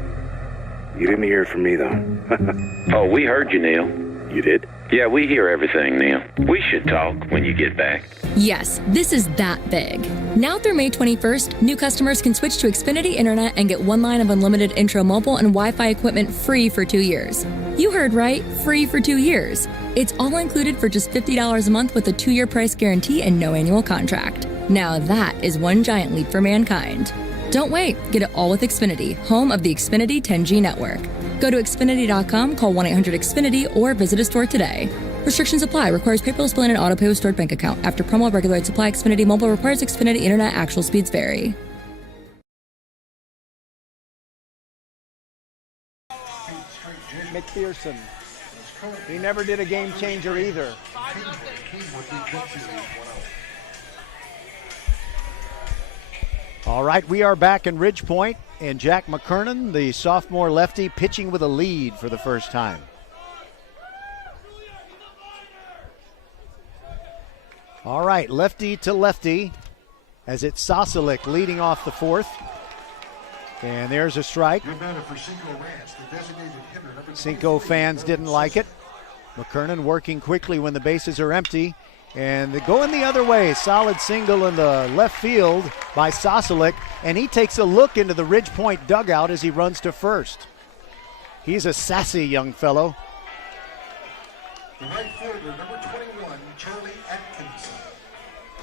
You didn't hear from me, though. Oh, we heard you, Neil. You did? Yeah, we hear everything, Neil. We should talk when you get back. Yes, this is that big. Now through May 21st, new customers can switch to Xfinity Internet and get 1 line of unlimited intro mobile and Wi-Fi equipment free for 2 years. You heard right, free for 2 years. It's all included for just $50 a month with a 2-year price guarantee and no annual contract. Now that is one giant leap for mankind. Don't wait. Get it all with Xfinity, home of the Xfinity 10G network. Go to Xfinity.com, call 1-800-XFINITY, or visit a store today. Restrictions apply. Requires paperless bill and an auto-pay with stored bank account. After promo, regular rate supply. Xfinity Mobile requires Xfinity Internet. Actual speeds vary. McPherson. He never did a game changer either. All right, we are back in Ridgepoint, and Jack McKernan, the sophomore lefty, pitching with a lead for the first time. All right, lefty to lefty, as it's Sosalik leading off the 4th. And there's a strike. Cinco fans didn't like it. McKernan working quickly when the bases are empty. And they go in the other way. Solid single in the left field by Sosalik. And he takes a look into the Ridgepoint dugout as he runs to first. He's a sassy young fellow. The right fielder, number 21, Charlie Atkinson.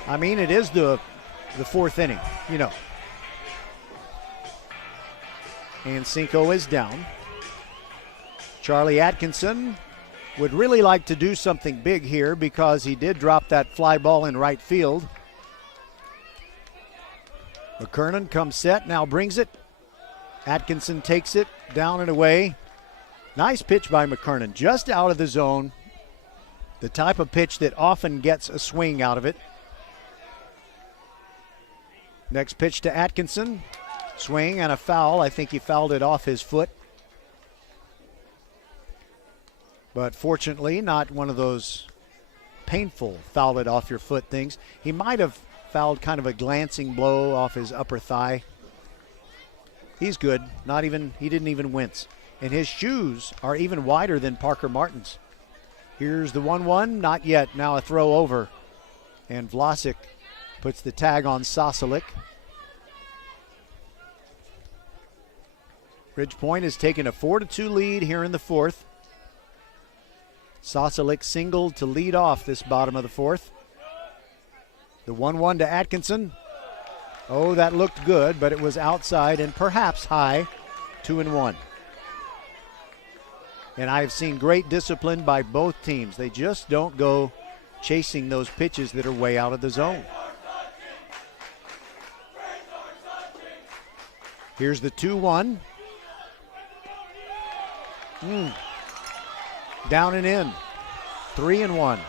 I mean, it is the 4th inning, you know. And Cinco is down. Charlie Atkinson would really like to do something big here because he did drop that fly ball in right field. McKernan comes set, now brings it. Atkinson takes it down and away. Nice pitch by McKernan, just out of the zone. The type of pitch that often gets a swing out of it. Next pitch to Atkinson. Swing and a foul. I think he fouled it off his foot. But fortunately, not one of those painful foul it off your foot things. He might have fouled kind of a glancing blow off his upper thigh. He's good. He didn't even wince. And his shoes are even wider than Parker Martin's. Here's the 1-1. Not yet. Now a throw over. And Vlasic puts the tag on Sosolick. Ridgepoint has taken a 4-2 lead here in the fourth. Sosolick singled to lead off this bottom of the fourth. The 1-1 to Atkinson. Oh, that looked good, but it was outside and perhaps high. 2-1. And I've seen great discipline by both teams. They just don't go chasing those pitches that are way out of the zone. Here's the 2-1. Down and in. 3-1.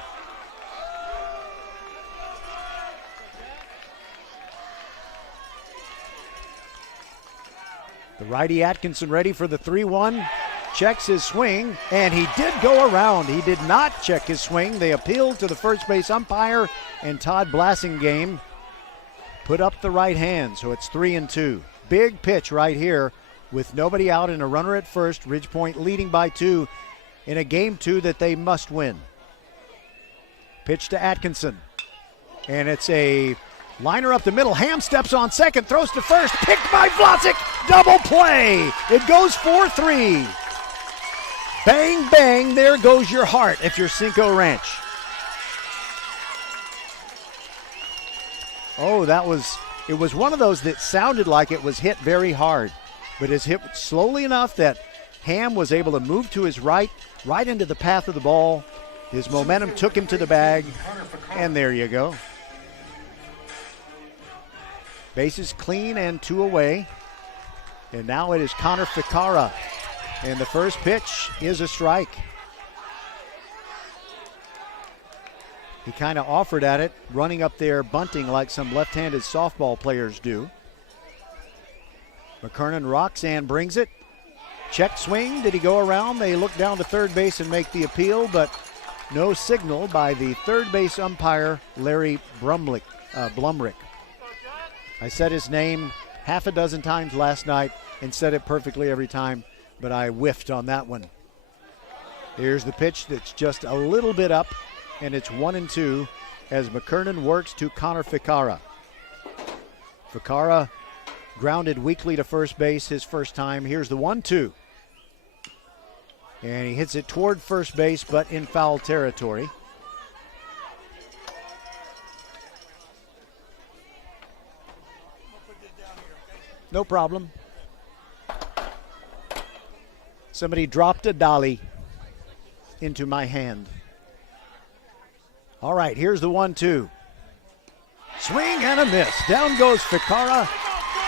The righty Atkinson ready for the 3-1. Checks his swing, and he did go around. He did not check his swing. They appealed to the first base umpire, and Todd Blassingame put up the right hand, so it's 3-2. Big pitch right here with nobody out and a runner at first. Ridgepoint leading by 2 in a game 2 that they must win. Pitch to Atkinson, and it's a liner up the middle. Ham steps on second, throws to first, picked by Vlasic. Double play. It goes 4-3. Bang, bang, there goes your heart if you're Cinco Ranch. Oh, it was one of those that sounded like it was hit very hard, but it's hit slowly enough that Ham was able to move to his right into the path of the ball. His momentum took him to the bag, and there you go. Bases clean and 2 away. And now it is Connor Ficara. And the first pitch is a strike. He kind of offered at it, running up there, bunting like some left-handed softball players do. McKernan rocks and brings it. Check swing. Did he go around? They look down to third base and make the appeal, but no signal by the third base umpire, Larry Blumrick. I said his name half a dozen times last night and said it perfectly every time, but I whiffed on that one. Here's the pitch that's just a little bit up, and it's 1-2 as McKernan works to Connor Ficara. Ficara grounded weakly to first base his first time. Here's the 1-2. And he hits it toward first base, but in foul territory. No problem. Somebody dropped a dolly into my hand. All right, here's the 1-2. Swing and a miss. Down goes Ficara.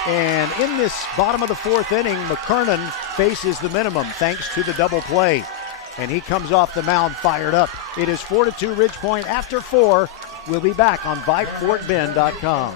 And in this bottom of the fourth inning, McKernan faces the minimum thanks to the double play. And he comes off the mound fired up. It is 4-2 Ridgepoint after 4. We'll be back on VypeFortBend.com.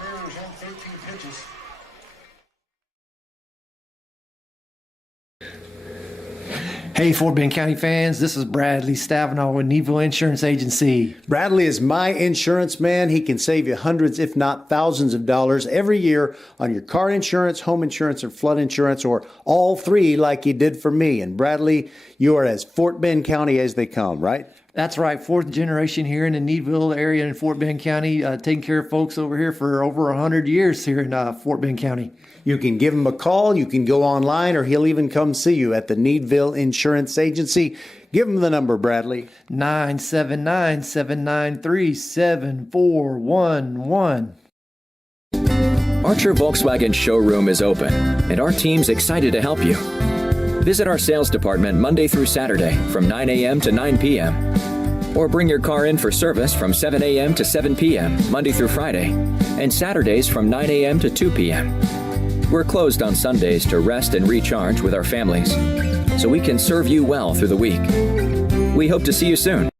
Hey, Fort Bend County fans, this is Bradley Stavino with Needville Insurance Agency. Bradley is my insurance man. He can save you hundreds, if not thousands of dollars every year on your car insurance, home insurance, or flood insurance, or all three like he did for me. And Bradley, you are as Fort Bend County as they come, right? That's right, fourth generation here in the Needville area in Fort Bend County, taking care of folks over here for over 100 years here in Fort Bend County. You can give him a call, you can go online, or he'll even come see you at the Needville Insurance Agency. Give him the number, Bradley. 979-793-7411. Archer Volkswagen showroom is open, and our team's excited to help you. Visit our sales department Monday through Saturday from 9 a.m. to 9 p.m. Or bring your car in for service from 7 a.m. to 7 p.m. Monday through Friday, and Saturdays from 9 a.m. to 2 p.m. We're closed on Sundays to rest and recharge with our families, so we can serve you well through the week. We hope to see you soon.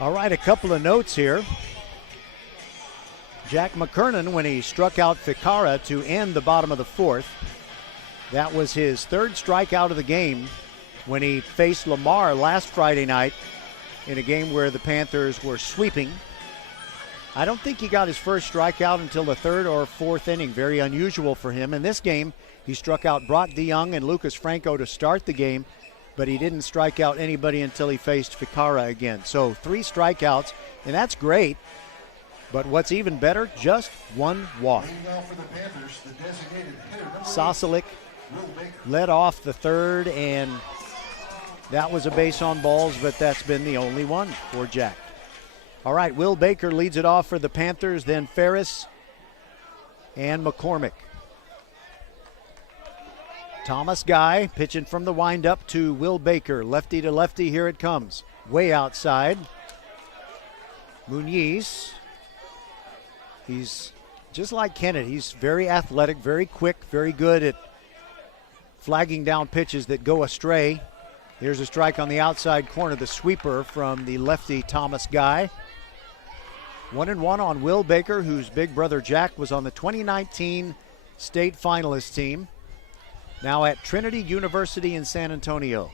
All right, a couple of notes here. Jack McKernan, when he struck out Ficarra to end the bottom of the fourth, that was his third strikeout of the game when he faced Lamar last Friday night in a game where the Panthers were sweeping. I don't think he got his first strikeout until the third or fourth inning. Very unusual for him. In this game, he struck out Brock DeYoung and Lucas Franco to start the game, but he didn't strike out anybody until he faced Ficarra again. So 3 strikeouts, and that's great. But what's even better, just 1 walk. Sosolick led off the third, and that was a base on balls, but that's been the only one for Jack. All right, Will Baker leads it off for the Panthers, then Ferris and McCormick. Thomas Guy pitching from the windup to Will Baker. Lefty to lefty, here it comes. Way outside. Muniz. He's just like Kennett. He's very athletic, very quick, very good at flagging down pitches that go astray. Here's a strike on the outside corner, the sweeper from the lefty Thomas Guy. 1-1 on Will Baker, whose big brother Jack was on the 2019 state finalist team. Now at Trinity University in San Antonio.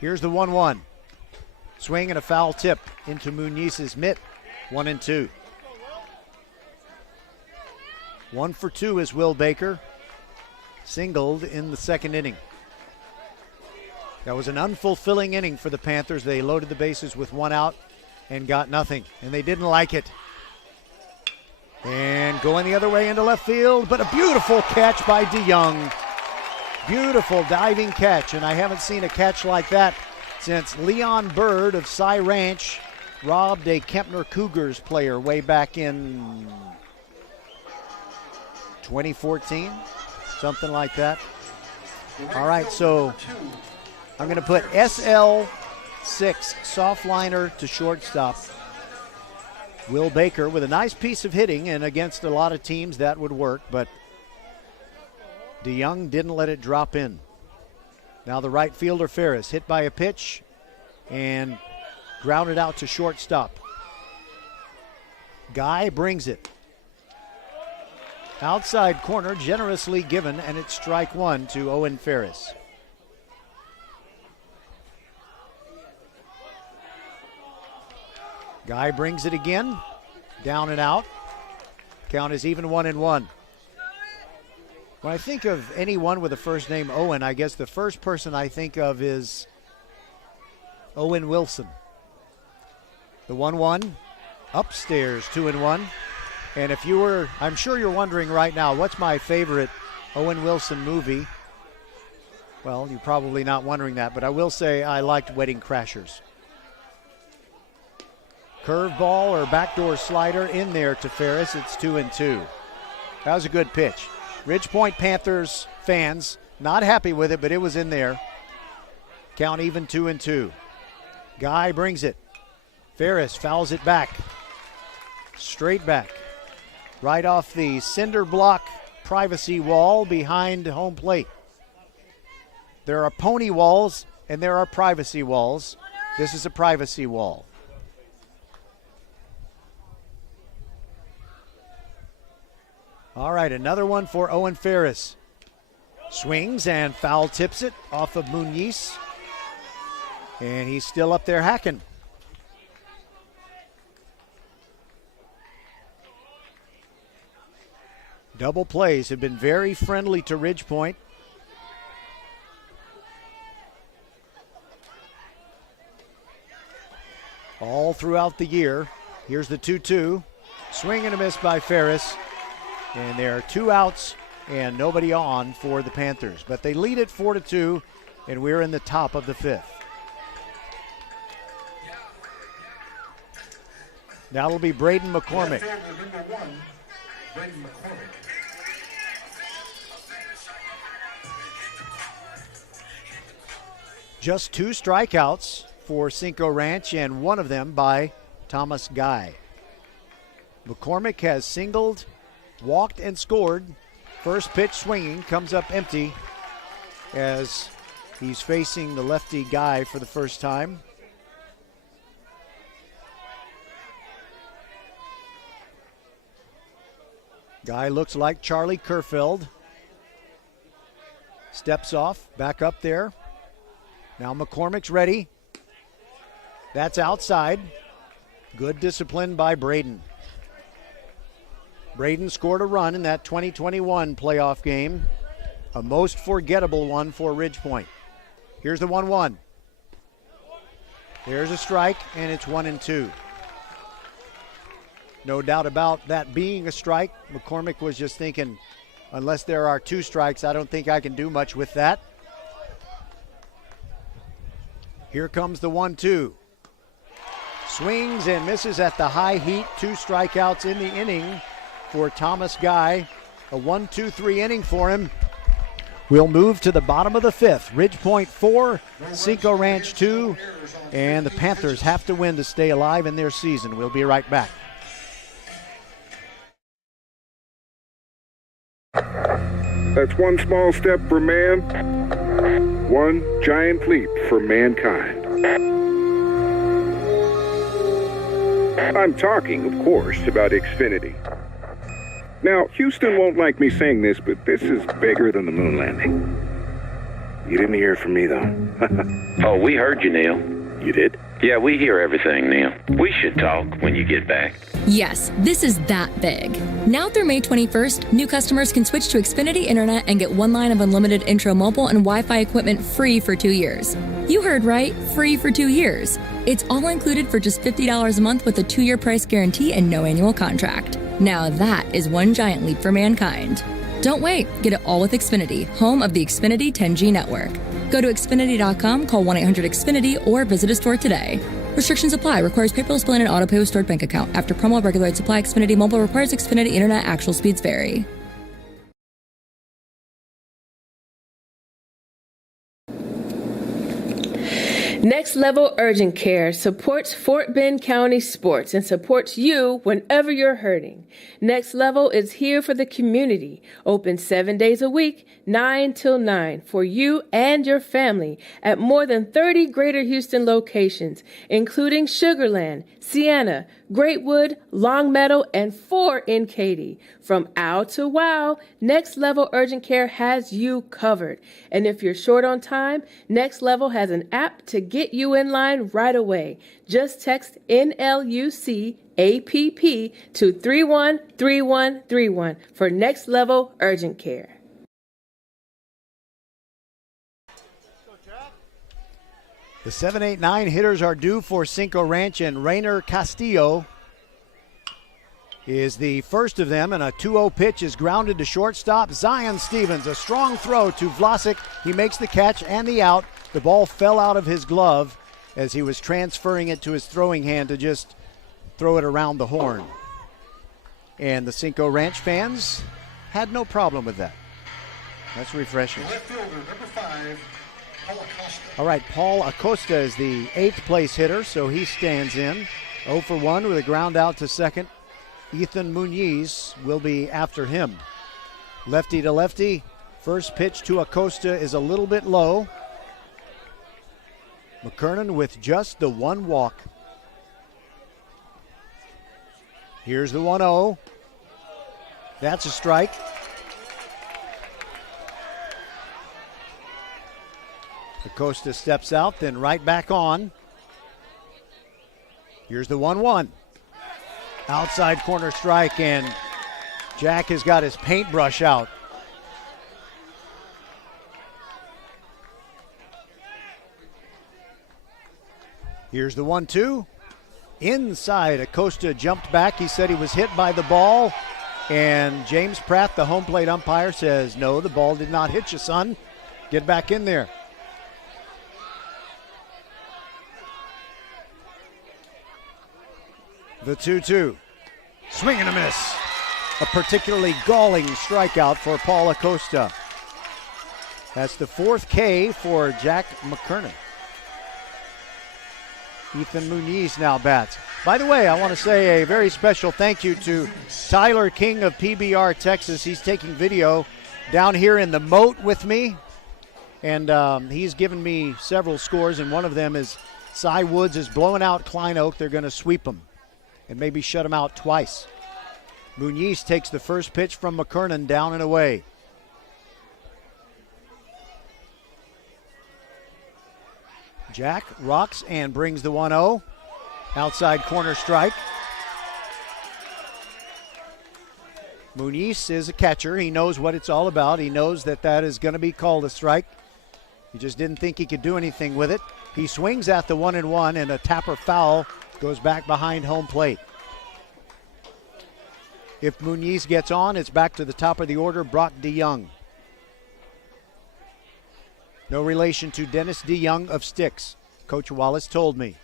Here's the 1-1. Swing and a foul tip into Muniz's mitt. 1-2. 1 for 2 is Will Baker. Singled in the second inning. That was an unfulfilling inning for the Panthers. They loaded the bases with 1 out and got nothing, and they didn't like it. And going the other way into left field, but a beautiful catch by DeYoung. Beautiful diving catch, and I haven't seen a catch like that since Leon Bird of Cy Ranch robbed a Kempner Cougars player way back in 2014, something like that. All right, so I'm going to put SL6, soft liner to shortstop. Will Baker with a nice piece of hitting, and against a lot of teams that would work, but DeYoung didn't let it drop in. Now the right fielder Ferris hit by a pitch and grounded out to shortstop. Guy brings it. Outside corner generously given, and it's strike 1 to Owen Ferris. Guy brings it again, down and out. Count is even 1-1. When I think of anyone with a first name Owen, I guess the first person I think of is Owen Wilson. The 1-1, upstairs, 2-1. And if you were, I'm sure you're wondering right now, what's my favorite Owen Wilson movie? Well, you're probably not wondering that, but I will say I liked Wedding Crashers. Curveball or backdoor slider in there to Ferris. It's 2-2. That was a good pitch. Ridgepoint Panthers fans not happy with it, but it was in there. Count even 2-2. Guy brings it. Ferris fouls it back. Straight back. Right off the cinder block privacy wall behind home plate. There are pony walls and there are privacy walls. This is a privacy wall. All right, another one for Owen Ferris. Swings and foul tips it off of Muniz. And he's still up there hacking. Double plays have been very friendly to Ridgepoint. All throughout the year. Here's the 2-2. Swing and a miss by Ferris. And there are 2 outs and nobody on for the Panthers. But they lead it 4-2, and we're in the top of the 5th. Now it'll be Braden McCormick. Braden McCormick. Just 2 strikeouts for Cinco Ranch, and one of them by Thomas Guy. McCormick has singled, walked, and scored. First pitch swinging, comes up empty as he's facing the lefty Guy for the first time. Guy looks like Charlie Kerfeld. Steps off, back up there. Now McCormick's ready. That's outside. Good discipline by Braden. Braden scored a run in that 2021 playoff game. A most forgettable one for Ridgepoint. Here's the 1-1. There's a strike, and it's 1-2. No doubt about that being a strike. McCormick was just thinking, unless there are 2 strikes, I don't think I can do much with that. Here comes the 1-2. Swings and misses at the high heat. 2 strikeouts in the inning for Thomas Guy. A 1-2-3 inning for him. We'll move to the bottom of the 5th. Ridgepoint 4, Cinco Ranch 2, and the Panthers have to win to stay alive in their season. We'll be right back. That's one small step for man, one giant leap for mankind. I'm talking, of course, about Xfinity. Now, Houston won't like me saying this, but this is bigger than the moon landing. You didn't hear from me, though. Oh, we heard you, Neil. You did? Yeah, we hear everything, Neil. We should talk when you get back. Yes, this is that big. Now through May 21st, new customers can switch to Xfinity Internet and get 1 line of unlimited intro mobile and Wi-Fi equipment free for 2 years. You heard right, free for 2 years. It's all included for just $50 a month with a 2-year price guarantee and no annual contract. Now that is one giant leap for mankind. Don't wait, get it all with Xfinity, home of the Xfinity 10G network. Go to Xfinity.com, call 1-800-XFINITY, or visit a store today. Restrictions apply. Requires paperless billing and autopay with stored bank account. After promo, regular rate supply. Xfinity Mobile requires Xfinity Internet. Actual speeds vary. Next Level Urgent Care supports Fort Bend County sports and supports you whenever you're hurting. Next Level is here for the community, open 7 days a week, 9 till 9, for you and your family at more than 30 Greater Houston locations, including Sugarland, Sienna, Greatwood, Longmeadow, and 4 in Katy. From ow to wow, Next Level Urgent Care has you covered. And if you're short on time, Next Level has an app to get you in line right away. Just text NLUC APP to 313131 for Next Level Urgent Care. The 7, 8, 9 hitters are due for Cinco Ranch, and Rainer Castillo is the first of them, and a 2-0 pitch is grounded to shortstop. Zion Stevens, a strong throw to Vlasic. He makes the catch and the out. The ball fell out of his glove as he was transferring it to his throwing hand to just throw it around the horn. And the Cinco Ranch fans had no problem with that. That's refreshing. Left fielder, number 5, Paul Acosta. All right, Paul Acosta is the 8th place hitter, so he stands in. 0 for 1 with a ground out to second. Ethan Muniz will be after him. Lefty to lefty. First pitch to Acosta is a little bit low. McKernan with just the 1 walk. Here's the 1-0. That's a strike. Acosta steps out, then right back on. Here's the 1-1. Outside corner strike, and Jack has got his paintbrush out. Here's the 1-2. Inside, Acosta jumped back. He said he was hit by the ball. And James Pratt, the home plate umpire, says, no, the ball did not hit you, son. Get back in there. The 2-2. Swing and a miss. a particularly galling strikeout for Paul Acosta. That's the 4th K for Jack McKernan. Ethan Muniz now bats. By the way, I want to say a very special thank you to Tyler King of PBR Texas. He's taking video down here in the moat with me, and he's given me several scores, and one of them is Cy Woods is blowing out Klein Oak. They're going to sweep him and maybe shut him out twice. Muniz takes the first pitch from McKernan down and away. Jack rocks and brings the 1-0. Outside corner strike. Muniz is a catcher. He knows what it's all about. He knows that that is going to be called a strike. He just didn't think he could do anything with it. He swings at the 1-1, and a tapper foul goes back behind home plate. If Muniz gets on, it's back to the top of the order, Brock DeYoung. No relation to Dennis DeYoung of Styx, Coach Wallace told me.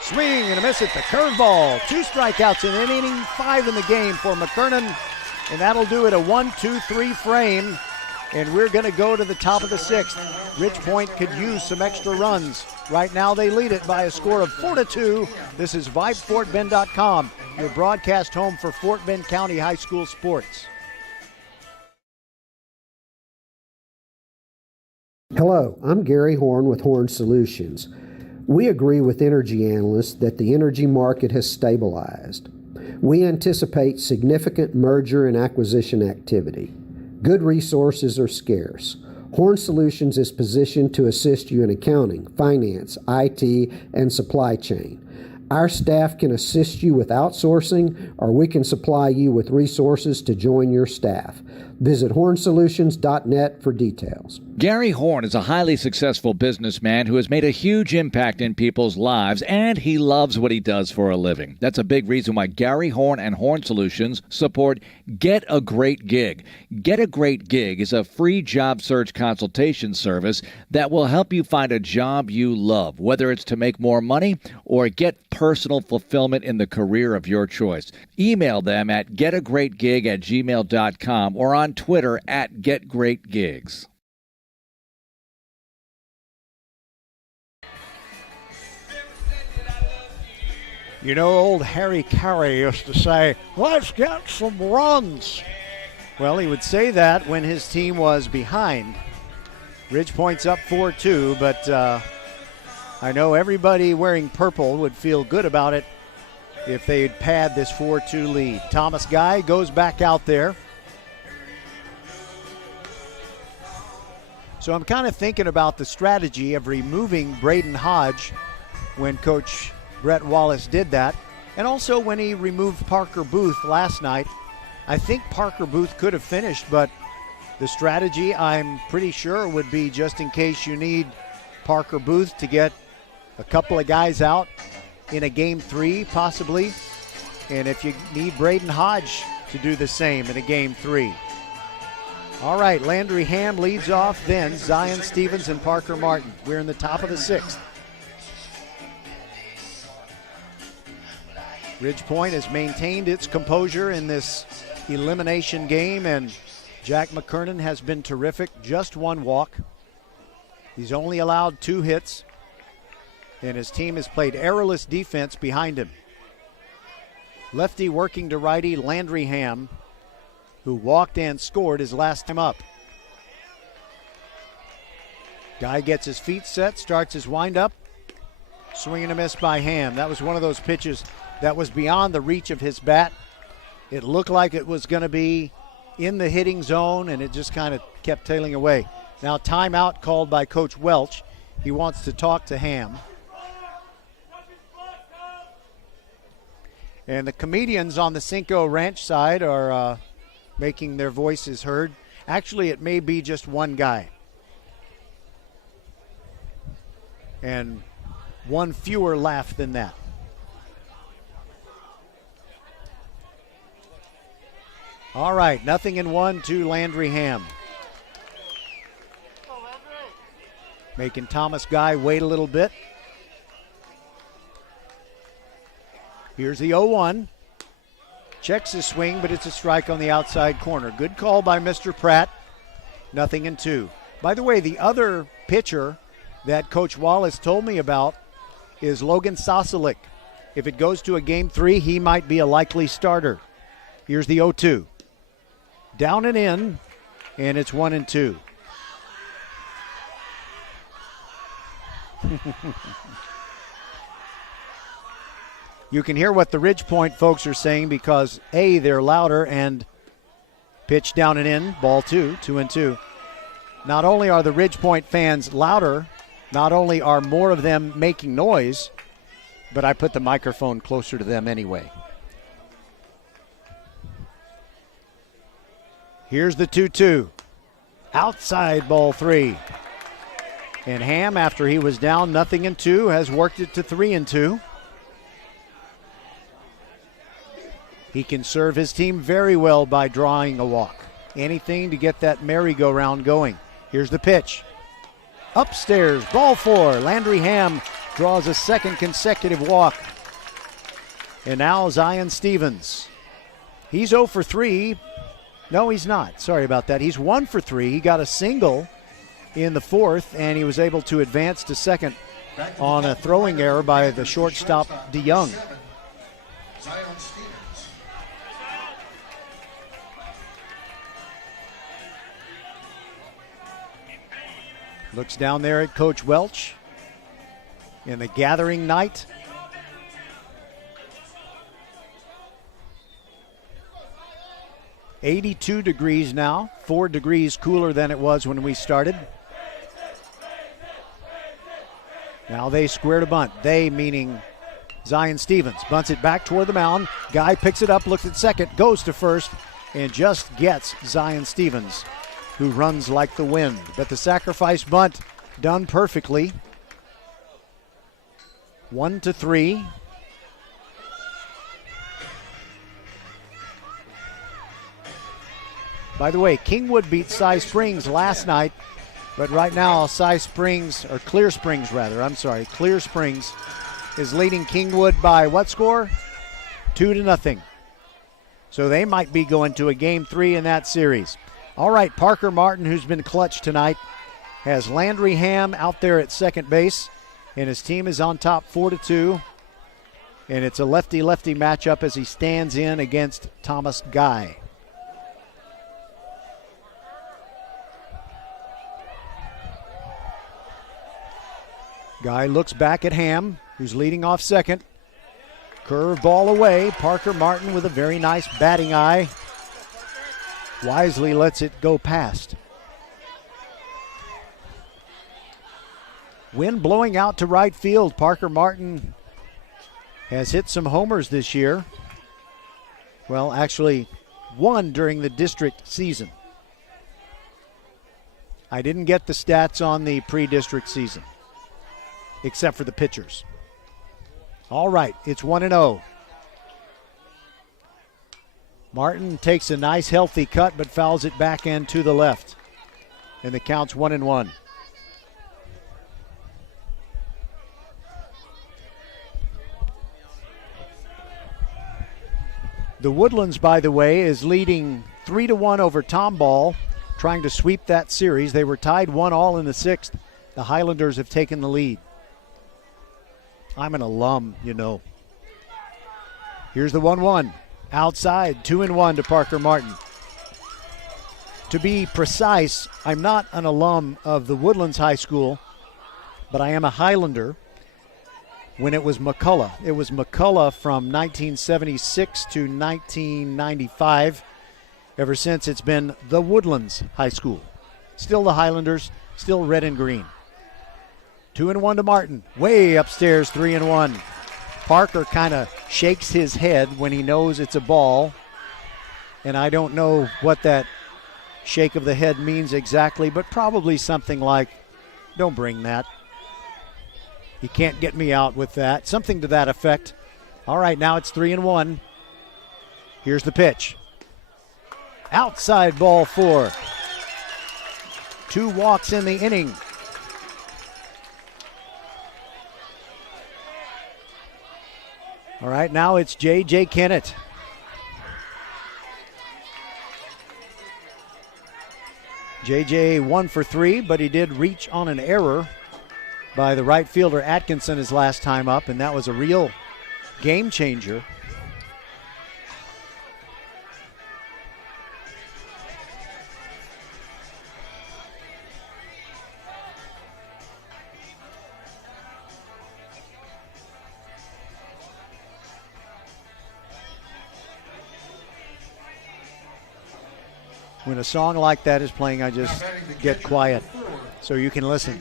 Swing and a miss at the curveball. 2 strikeouts in inning 5 in the game for McKernan, and that'll do it, a 1-2-3 frame, and we're going to go to the top of the 6th. Ridge Point could use some extra runs. Right now they lead it by a score of 4-2. This is VypeFortBend.com, your broadcast home for Fort Bend County High School sports. Hello, I'm Gary Horn with Horn Solutions. We agree with energy analysts that the energy market has stabilized. We anticipate significant merger and acquisition activity. Good resources are scarce. Horn Solutions is positioned to assist you in accounting, finance, IT, and supply chain. Our staff can assist you with outsourcing, or we can supply you with resources to join your staff. Visit hornsolutions.net for details. Gary Horn is a highly successful businessman who has made a huge impact in people's lives, and he loves what he does for a living. That's a big reason why Gary Horn and Horn Solutions support Get a Great Gig. Get a Great Gig is a free job search consultation service that will help you find a job you love, whether it's to make more money or get personal fulfillment in the career of your choice. Email them at getagreatgig@gmail.com or on Twitter at getgreatgigs. You know, old Harry Carey used to say, let's get some runs. Well, he would say that when his team was behind. Ridge Point's up 4-2, but I know everybody wearing purple would feel good about it if they'd pad this 4-2 lead. Thomas Guy goes back out there. So I'm kind of thinking about the strategy of removing Braden Hodge when Coach Brett Wallace did that, and also when he removed Parker Booth last night. I think Parker Booth could have finished, but the strategy, I'm pretty sure, would be just in case you need Parker Booth to get a couple of guys out in a game 3 possibly, and if you need Braden Hodge to do the same in a game 3. All right, Landry Ham leads off, then Zion Stevens and Parker Martin. We're in the top of the 6th. Ridge Point has maintained its composure in this elimination game, and Jack McKernan has been terrific. Just 1 walk. He's only allowed 2 hits, and his team has played errorless defense behind him. Lefty working to righty Landry Ham, who walked and scored his last time up. Guy gets his feet set, starts his windup. Swing and a miss by Ham. That was one of those pitches that was beyond the reach of his bat. It looked like it was going to be in the hitting zone, and it just kind of kept tailing away. Now timeout called by Coach Welch. He wants to talk to Ham. And the comedians on the Cinco Ranch side are making their voices heard. Actually, it may be just one guy. And one fewer laugh than that. All right, 0-1 to Landry Ham. Making Thomas Guy wait a little bit. Here's the 0-1. Checks his swing, but it's a strike on the outside corner. Good call by Mr. Pratt. 0-2. By the way, the other pitcher that Coach Wallace told me about is Logan Sosalik. If it goes to a game 3, he might be a likely starter. Here's the 0-2. Down and in, and it's 1-2. You can hear what the Ridge Point folks are saying because, A, they're louder, and pitch down and in, ball 2, 2-2. Not only are the Ridge Point fans louder, not only are more of them making noise, but I put the microphone closer to them anyway. Here's the 2-2. Outside, ball 3. And Ham, after he was down 0-2, has worked it to 3-2. He can serve his team very well by drawing a walk. Anything to get that merry-go-round going. Here's the pitch. Upstairs, ball 4. Landry Ham draws a second consecutive walk. And now Zion Stevens. He's 0 for 3. No, he's not. Sorry about that. He's 1 for 3. He got a single in the 4th, and he was able to advance to second on a throwing error by the shortstop DeYoung. Zion Stevens. Looks down there at Coach Welch in the gathering night. "82 degrees now, 4 degrees cooler than it was when we started. Now they square to bunt. They meaning Zion Stevens. Bunts it back toward the mound. Guy picks it up, looks at second, goes to first, and just gets Zion Stevens, who runs like the wind. But the sacrifice bunt done perfectly. 1-3. By the way, Kingwood beat Cy Springs last night, but right now Clear Springs is leading Kingwood by what score? 2-0. So they might be going to a game 3 in that series. All right, Parker Martin, who's been clutch tonight, has Landry Ham out there at second base, and his team is on top 4-2. And it's a lefty-lefty matchup as he stands in against Thomas Guy. Guy looks back at Ham, who's leading off second. Curve ball away. Parker Martin with a very nice batting eye wisely lets it go past. Wind blowing out to right field. Parker Martin has hit some homers this year. Well, actually, one during the district season. I didn't get the stats on the pre-district season, except for the pitchers. All right, it's 1-0. Martin takes a nice healthy cut but fouls it back end to the left. And the count's 1-1. The Woodlands, by the way, is leading 3-1 over Tomball, trying to sweep that series. They were tied 1-1 in the 6th. The Highlanders have taken the lead. I'm an alum, you know. Here's the 1-1. Outside, 2-1 to Parker Martin. To be precise, I'm not an alum of the Woodlands High School, but I am a Highlander when it was McCullough. It was McCullough from 1976 to 1995. Ever since, it's been the Woodlands High School. Still the Highlanders, still red and green. 2-1 to Martin. Way upstairs, 3-1. Parker kind of shakes his head when he knows it's a ball. And I don't know what that shake of the head means exactly, but probably something like, don't bring that. You can't get me out with that. Something to that effect. All right, now it's 3-1. Here's the pitch. Outside, ball 4. 2 walks in the inning. All right, now it's J.J. Kennett. JJ 1 for 3, but he did reach on an error by the right fielder Atkinson his last time up, and that was a real game changer. When a song like that is playing, I just get quiet so you can listen.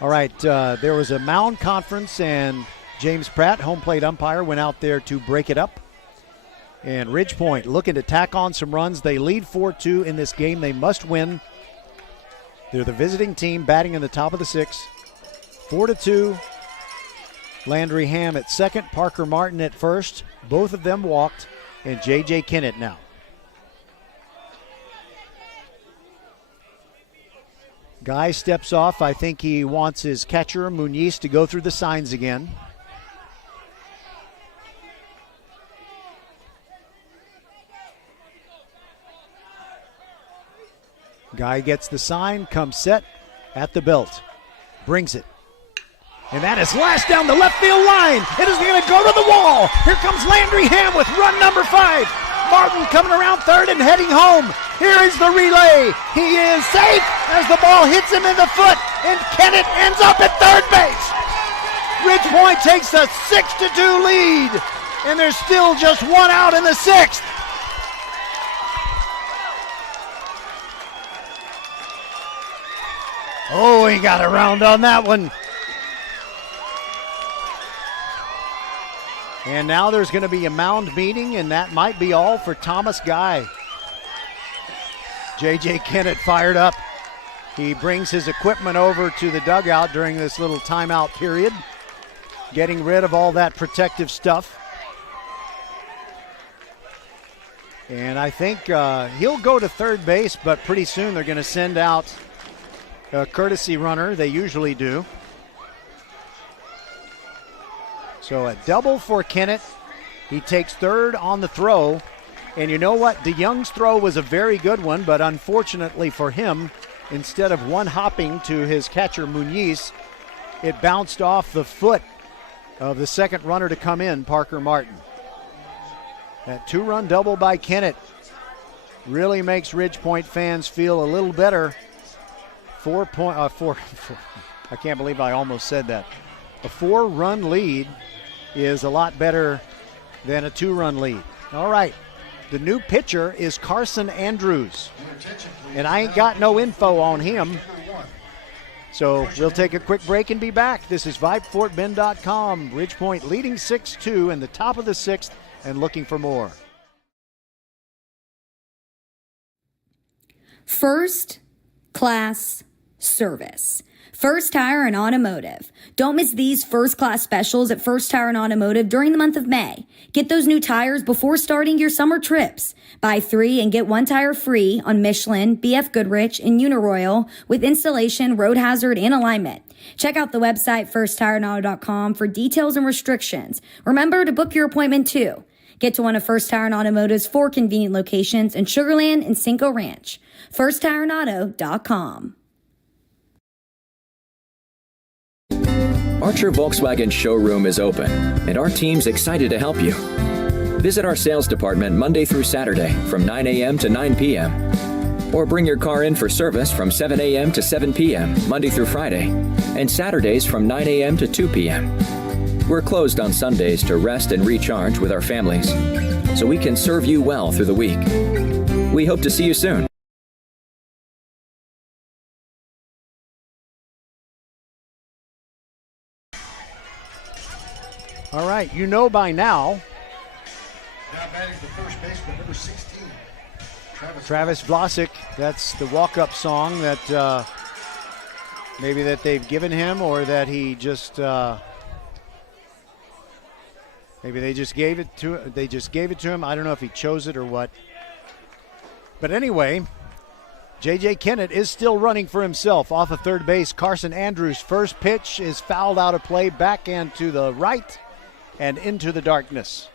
All right, there was a mound conference, and James Pratt, home plate umpire, went out there to break it up. And Ridgepoint looking to tack on some runs. They lead 4-2 in this game. They must win. They're the visiting team, batting in the top of the sixth. 4-2. Landry Ham at second, Parker Martin at first. Both of them walked, and J.J. Kennett now. Guy steps off. I think he wants his catcher, Muniz, to go through the signs again. Guy gets the sign, comes set at the belt. Brings it. And that is lashed down the left field line. It is going to go to the wall. Here comes Landry Ham with run number 5. Martin coming around third and heading home. Here is the relay. He is safe as the ball hits him in the foot, and Kennett ends up at third base. Ridgepoint takes a 6-2 lead, and there's still just one out in the sixth. Oh, he got around on that one. And now there's going to be a mound meeting, and that might be all for Thomas Guy. J.J. Kennett fired up. He brings his equipment over to the dugout during this little timeout period, getting rid of all that protective stuff. And I think he'll go to third base, but pretty soon they're going to send out a courtesy runner. They usually do. So a double for Kennett. He takes third on the throw. And you know what? DeYoung's throw was a very good one, but unfortunately for him, instead of one hopping to his catcher Muniz, it bounced off the foot of the second runner to come in, Parker Martin. That 2-run double by Kennett really makes Ridgepoint fans feel a little better. I can't believe I almost said that. A 4-run lead is a lot better than a 2-run lead. All right, the new pitcher is Carson Andrews, and I ain't got no info on him. So we'll take a quick break and be back. This is VypeFortBend.com. Ridgepoint leading 6-2 in the top of the sixth and looking for more. First class service. First Tire and Automotive. Don't miss these first-class specials at First Tire and Automotive during the month of May. Get those new tires before starting your summer trips. Buy 3 and get 1 tire free on Michelin, BF Goodrich, and Uniroyal with installation, road hazard, and alignment. Check out the website firsttireandauto.com for details and restrictions. Remember to book your appointment too. Get to one of First Tire and Automotive's 4 convenient locations in Sugar Land and Cinco Ranch. firsttireandauto.com. Archer Volkswagen showroom is open, and our team's excited to help you. Visit our sales department Monday through Saturday from 9 a.m. to 9 p.m. Or bring your car in for service from 7 a.m. to 7 p.m. Monday through Friday, and Saturdays from 9 a.m. to 2 p.m. We're closed on Sundays to rest and recharge with our families, so we can serve you well through the week. We hope to see you soon. All right, you know by now. Now batting for first baseman, number 16. Travis Vlasic, that's the walk-up song that maybe that they've given him, or that he just maybe they just gave it to him. I don't know if he chose it or what. But anyway, J.J. Kennett is still running for himself off of third base. Carson Andrews' first pitch is fouled out of play, backhand to the right and into the darkness.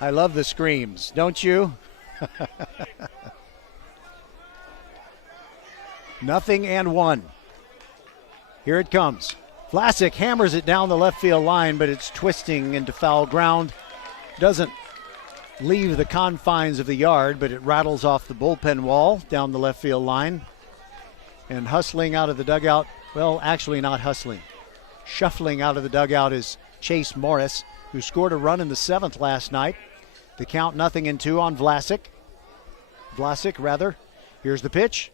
I love the screams, don't you? 0-1. Here it comes. Vlasic hammers it down the left field line, but it's twisting into foul ground. Doesn't leave the confines of the yard, but it rattles off the bullpen wall down the left field line. And hustling out of the dugout, well, actually not hustling. Shuffling out of the dugout is Chase Morris, who scored a run in the 7th last night. The count 0-2 on Vlasic. Here's the pitch.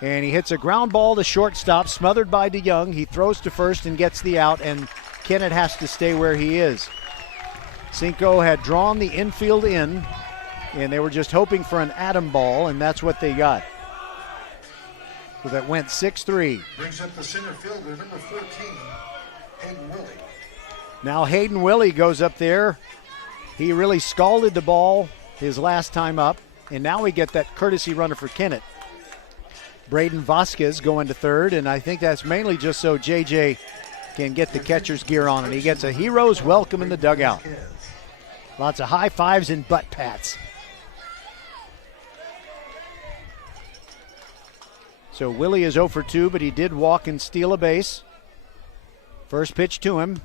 And he hits a ground ball to shortstop, smothered by DeYoung. He throws to first and gets the out, and Kennett has to stay where he is. Cinco had drawn the infield in, and they were just hoping for an atom ball, and that's what they got. So that went 6-3. Brings up the center fielder, number 14, Hayden Willie. Now Hayden Willie goes up there. He really scalded the ball his last time up, and now we get that courtesy runner for Kennett. Braden Vasquez going to third, and I think that's mainly just so JJ can get the catcher's gear on, and he gets a hero's welcome in the dugout. Lots of high fives and butt pats. So Willie is 0 for 2, but he did walk and steal a base. First pitch to him.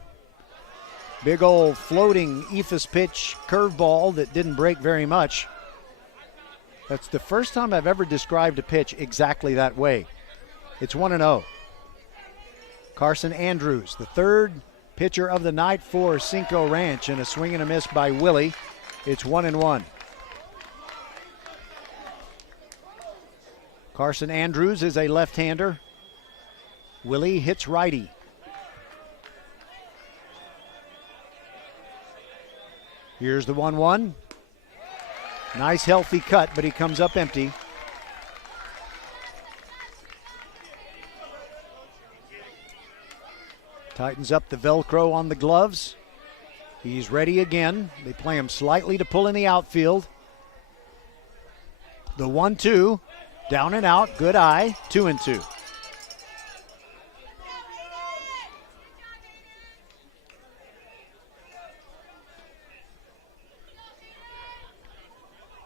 Big old floating ephus pitch curveball that didn't break very much. That's the first time I've ever described a pitch exactly that way. It's 1-0. Carson Andrews, the third pitcher of the night for Cinco Ranch, and a swing and a miss by Willie. It's 1-1. Carson Andrews is a left-hander. Willie hits righty. Here's the 1-1. Nice healthy cut, but he comes up empty. Tightens up the Velcro on the gloves. He's ready again. They play him slightly to pull in the outfield. The 1-2, down and out, good eye, 2-2.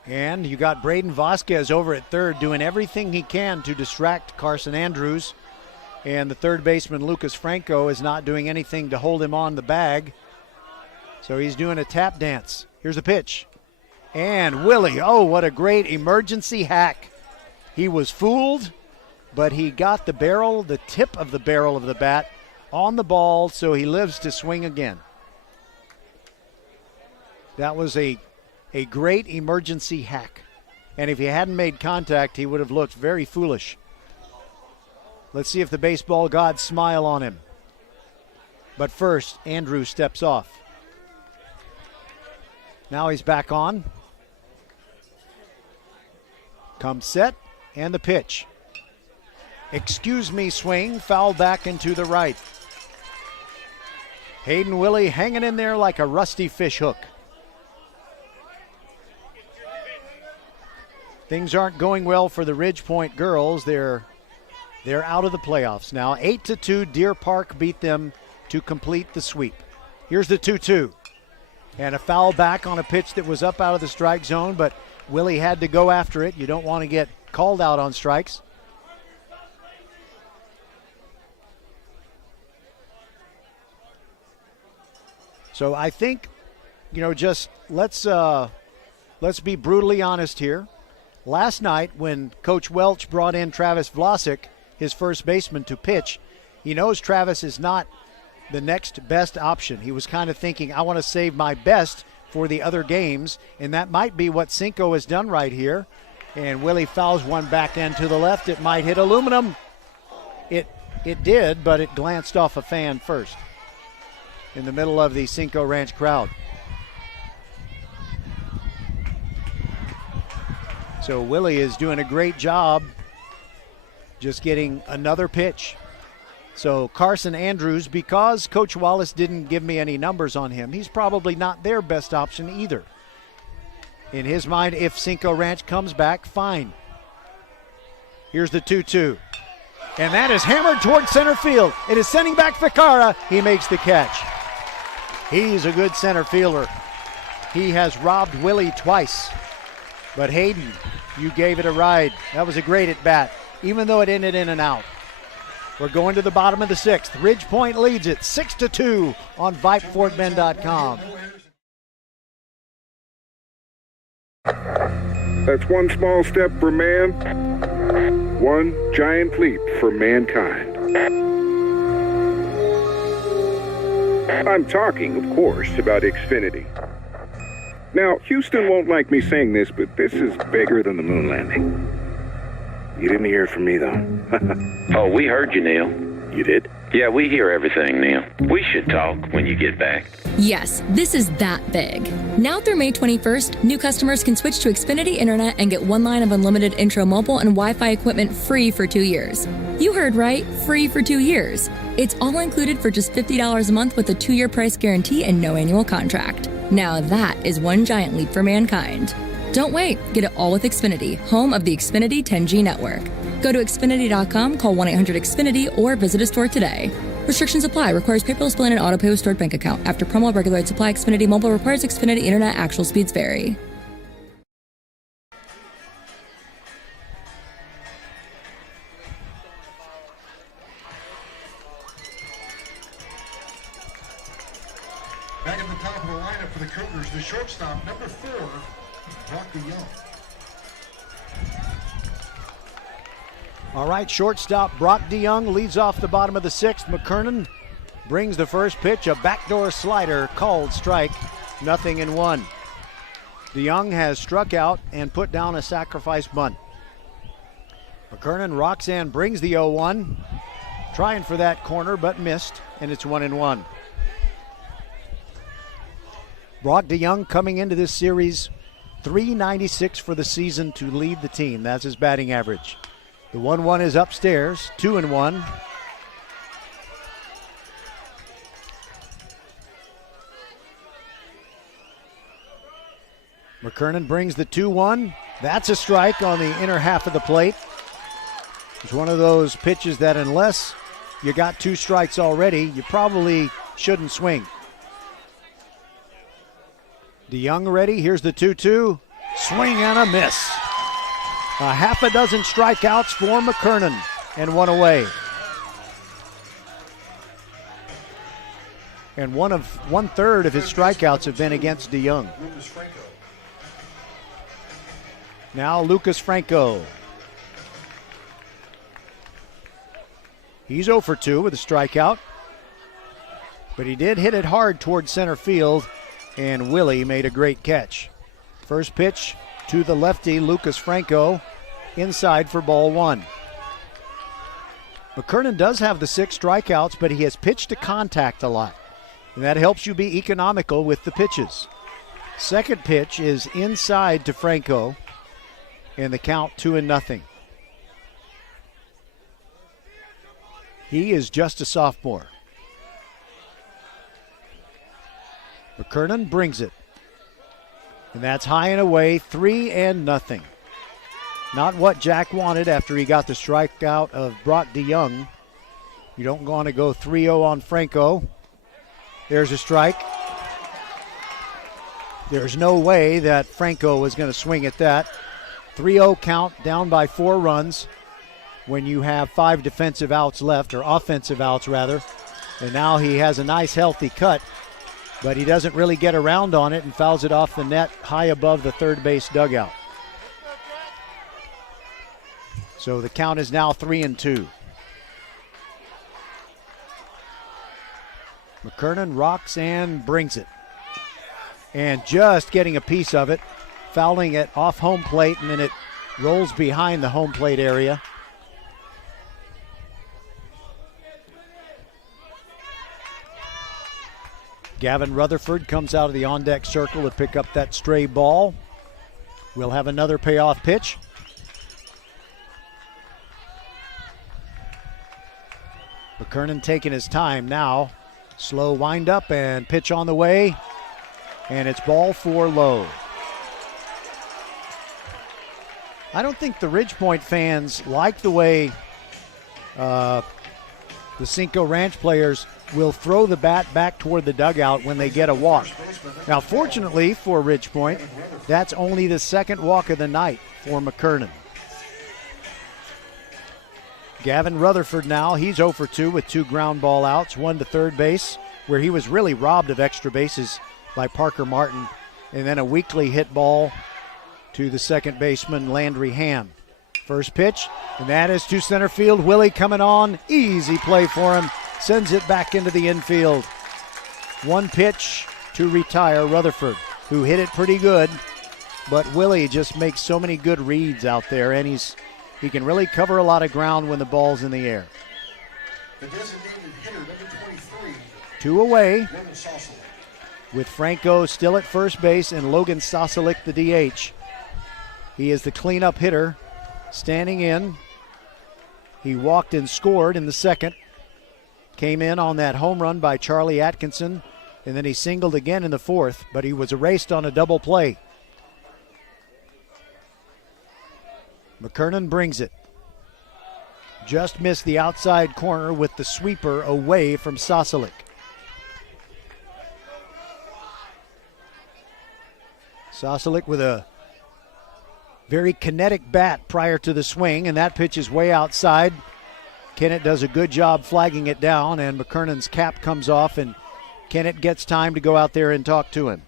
And you got Braden Vasquez over at third doing everything he can to distract Carson Andrews. And the third baseman, Lucas Franco, is not doing anything to hold him on the bag. So he's doing a tap dance. Here's a pitch. And Willie, oh, what a great emergency hack. He was fooled, but he got the tip of the barrel of the bat on the ball, so he lives to swing again. That was a great emergency hack. And if he hadn't made contact, he would have looked very foolish. Let's see if the baseball gods smile on him. But first, Andrew steps off. Now he's back on. Comes set, and the pitch. Excuse me, swing, foul back into the right. Hayden Willie hanging in there like a rusty fish hook. Things aren't going well for the Ridgepoint girls. They're out of the playoffs now. 8-2, Deer Park beat them to complete the sweep. Here's the 2-2. And a foul back on a pitch that was up out of the strike zone, but Willie had to go after it. You don't want to get called out on strikes. So I think, just let's be brutally honest here. Last night when Coach Welch brought in Travis Vlasic, his first baseman, to pitch, he knows Travis is not the next best option. He was kind of thinking, I want to save my best for the other games, and that might be what Cinco has done right here. And Willie fouls one back end to the left. It might hit aluminum. It did, but it glanced off a fan first in the middle of the Cinco Ranch crowd. So Willie is doing a great job just getting another pitch. So Carson Andrews, because Coach Wallace didn't give me any numbers on him, he's probably not their best option either. In his mind, if Cinco Ranch comes back, fine. Here's the 2-2. And that is hammered toward center field. It is sending back Ficarra. He makes the catch. He's a good center fielder. He has robbed Willie twice. But Hayden, you gave it a ride. That was a great at-bat, even though it ended in and out. We're going to the bottom of the 6th. Ridge Point leads it 6-2 on VypeFortBend.com. That's one small step for man, one giant leap for mankind. I'm talking, of course, about Xfinity. Now, Houston won't like me saying this, but this is bigger than the moon landing. You didn't hear from me, though. Oh, we heard you, Neil. You did? Yeah, we hear everything, Neil. We should talk when you get back. Yes, this is that big. Now through May 21st, new customers can switch to Xfinity Internet and get one line of unlimited intro mobile and Wi-Fi equipment free for 2 years. You heard right, free for 2 years. It's all included for just $50 a month with a 2-year price guarantee and no annual contract. Now that is one giant leap for mankind. Don't wait. Get it all with Xfinity, home of the Xfinity 10G network. Go to Xfinity.com, call 1-800-XFINITY, or visit a store today. Restrictions apply. Requires paperless billing and autopay with stored bank account. After promo, regular rate supply. Xfinity Mobile requires Xfinity Internet. Actual speeds vary. Back at the top of the lineup for the Cougars, the shortstop, number 4, Brock DeYoung. All right, shortstop Brock DeYoung leads off the bottom of the 6th. McKernan brings the first pitch, a backdoor slider, called strike, 0-1. DeYoung has struck out and put down a sacrifice bunt. McKernan rocks and brings the 0-1, trying for that corner but missed, and it's 1-1. Brock DeYoung coming into this series, .396 for the season to lead the team. That's his batting average. The 1-1 is upstairs, 2-1. McKernan brings the 2-1. That's a strike on the inner half of the plate. It's one of those pitches that unless you got 2 strikes already, you probably shouldn't swing. DeYoung ready. Here's the 2-2. Swing and a miss. A half a dozen strikeouts for McKernan and 1 away. And 1/3 of his strikeouts have been against DeYoung. Now Lucas Franco. He's 0 for 2 with a strikeout. But he did hit it hard towards center field, and Willie made a great catch. First pitch to the lefty, Lucas Franco, inside for ball 1. McKernan does have the 6 strikeouts, but he has pitched to contact a lot, and that helps you be economical with the pitches. Second pitch is inside to Franco, and the count 2-0. He is just a sophomore. McKernan brings it. And that's high and away, 3-0. Not what Jack wanted after he got the strikeout of Brock DeYoung. You don't want to go 3-0 on Franco. There's a strike. There's no way that Franco was going to swing at that. 3-0 count, down by 4 runs when you have 5 defensive outs left, or offensive outs rather. And now he has a nice healthy cut, but he doesn't really get around on it and fouls it off the net high above the third base dugout. So the count is now 3-2. McKernan rocks and brings it. And just getting a piece of it, fouling it off home plate, and then it rolls behind the home plate area. Gavin Rutherford comes out of the on-deck circle to pick up that stray ball. We'll have another payoff pitch. McKernan taking his time now. Slow wind-up and pitch on the way. And it's ball 4 low. I don't think the Ridge Point fans like the way the Cinco Ranch players will throw the bat back toward the dugout when they get a walk. Now, fortunately for Ridgepoint, that's only the second walk of the night for McKernan. Gavin Rutherford now, he's 0 for 2 with 2 ground ball outs, 1 to third base, where he was really robbed of extra bases by Parker Martin, and then a weakly hit ball to the second baseman, Landry Ham. First pitch, and that is to center field. Willie coming on, easy play for him, sends it back into the infield. One pitch to retire Rutherford, who hit it pretty good, but Willie just makes so many good reads out there, and he can really cover a lot of ground when the ball's in the air. The designated hitter, number 23. 2 away, Logan Sosol. with Franco still at first base and Logan Sosolick the DH. He is the cleanup hitter, standing in. He walked and scored in the second. Came in on that home run by Charlie Atkinson, and then he singled again in the fourth, but he was erased on a double play. McKernan brings it. Just missed the outside corner with the sweeper away from Sosolick. Sosolick with a very kinetic bat prior to the swing, and that pitch is way outside. Kennett does a good job flagging it down, and McKernan's cap comes off, and Kennett gets time to go out there and talk to him.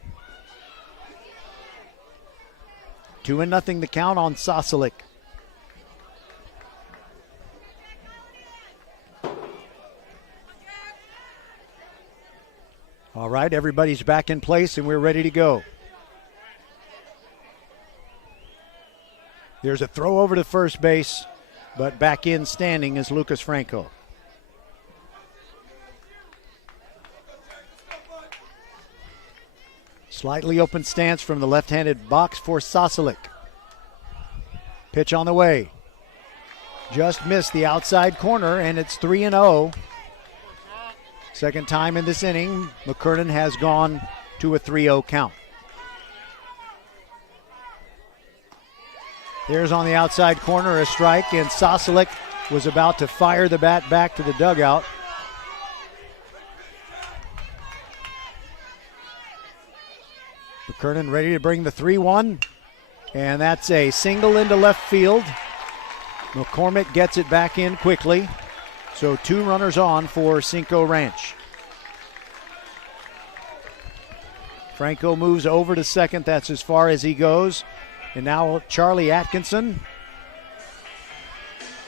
2-0 the count on Sosolick. All right, everybody's back in place, and we're ready to go. There's a throw over to first base, but back in standing is Lucas Franco. Slightly open stance from the left-handed box for Sosolick. Pitch on the way. Just missed the outside corner, and it's 3-0. Second time in this inning, McKernan has gone to a 3-0 count. There's on the outside corner a strike, and Sosolick was about to fire the bat back to the dugout. McKernan ready to bring the 3-1, and that's a single into left field. McCormick gets it back in quickly, so 2 runners on for Cinco Ranch. Franco moves over to second, that's as far as he goes. And now Charlie Atkinson.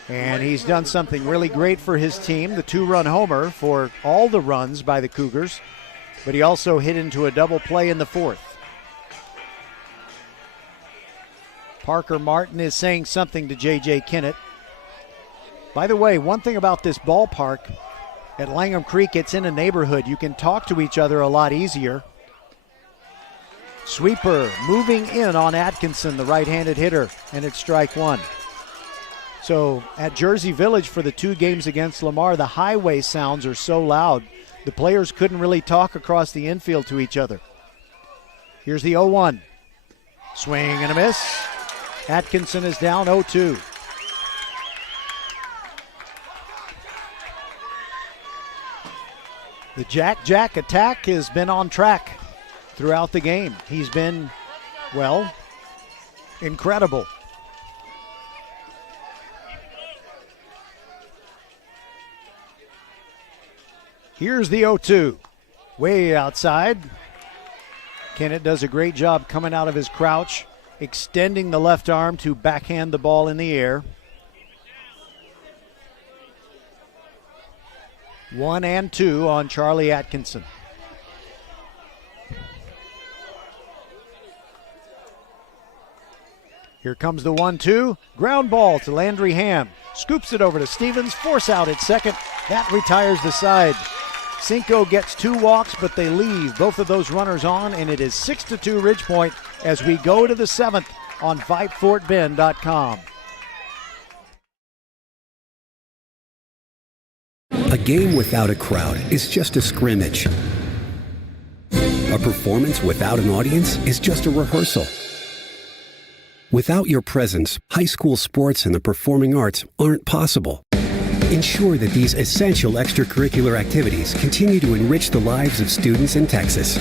And he's done something really great for his team, the 2-run homer for all the runs by the Cougars. But he also hit into a double play in the fourth. Parker Martin is saying something to J.J. Kennett. By the way, one thing about this ballpark, at Langham Creek, it's in a neighborhood. You can talk to each other a lot easier. Sweeper moving in on Atkinson, the right-handed hitter, and it's strike 1. So at Jersey Village for the 2 games against Lamar, the highway sounds are so loud, the players couldn't really talk across the infield to each other. Here's the 0-1. Swing and a miss. Atkinson is down 0-2. The Jack attack has been on track throughout the game. He's been, well, incredible. Here's the 0-2. Way outside. Kennett does a great job coming out of his crouch, extending the left arm to backhand the ball in the air. 1-2 on Charlie Atkinson. Here comes the 1-2. Ground ball to Landry Ham. Scoops it over to Stevens. Force out at second. That retires the side. Cinco gets 2 walks, but they leave both of those runners on, and it is 6-2 Ridgepoint as we go to the 7th on VypeFortBend.com. A game without a crowd is just a scrimmage. A performance without an audience is just a rehearsal. Without your presence, high school sports and the performing arts aren't possible. Ensure that these essential extracurricular activities continue to enrich the lives of students in Texas.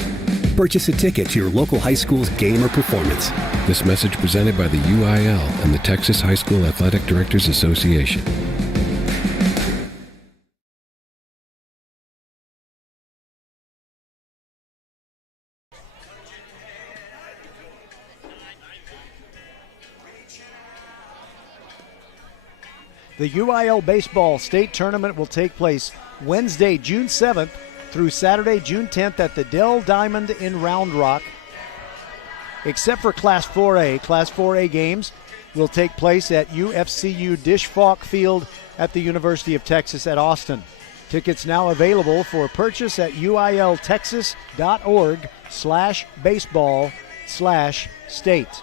Purchase a ticket to your local high school's game or performance. This message presented by the UIL and the Texas High School Athletic Directors Association. The UIL Baseball State Tournament will take place Wednesday, June 7th through Saturday, June 10th at the Dell Diamond in Round Rock. Except for Class 4A. Class 4A games will take place at UFCU Dish Falk Field at the University of Texas at Austin. Tickets now available for purchase at uiltexas.org/baseball/state.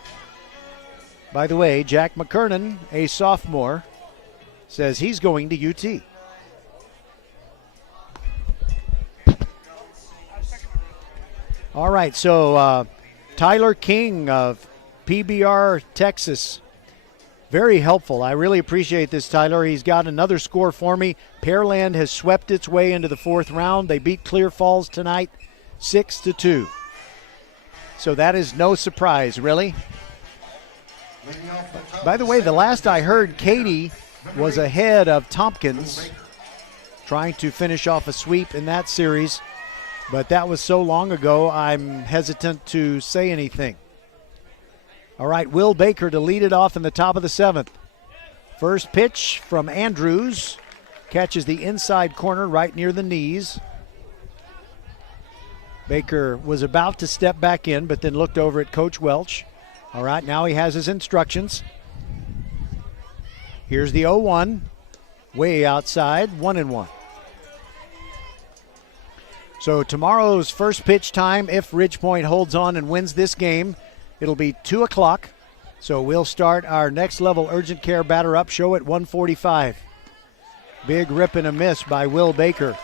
By the way, Jack McKernan, a sophomore, says he's going to UT. All right, so Tyler King of PBR Texas, very helpful. I really appreciate this, Tyler. He's got another score for me. Pearland has swept its way into the fourth round. They beat Clear Falls tonight 6-2. So that is no surprise, really. By the way, the last I heard, Katy was ahead of Tompkins, trying to finish off a sweep in that series. But that was so long ago, I'm hesitant to say anything. All right, Will Baker to lead it off in the top of the seventh. First pitch from Andrews. Catches the inside corner right near the knees. Baker was about to step back in, but then looked over at Coach Welch. All right, now he has his instructions. Here's the 0-1, way outside, 1-1. So tomorrow's first pitch time, if Ridgepoint holds on and wins this game, it'll be 2 o'clock. So we'll start our next level urgent care batter up show at 1:45. Big rip and a miss by Will Baker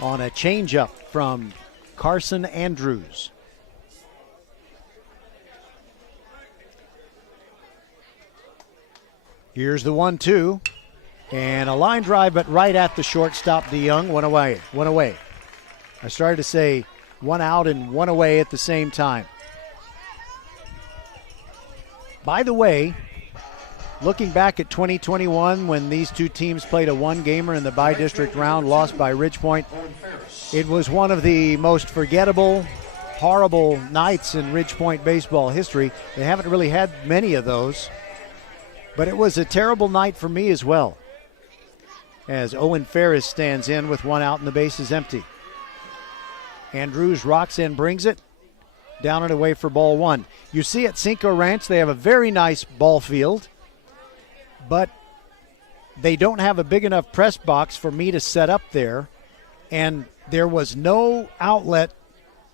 on a changeup from Carson Andrews. Here's the 1-2, and a line drive, but right at the shortstop, DeYoung, one away. I started to say one out and one away at the same time. By the way, looking back at 2021 when these two teams played a one-gamer in the bi-district round, lost by Ridgepoint, it was one of the most forgettable, horrible nights in Ridgepoint baseball history. They haven't really had many of those. But it was a terrible night for me as well, as Owen Ferris stands in with one out and the base is empty. Andrews rocks in, brings it down and away for ball one. You see at Cinco Ranch they have a very nice ball field, but they don't have a big enough press box for me to set up there, and there was no outlet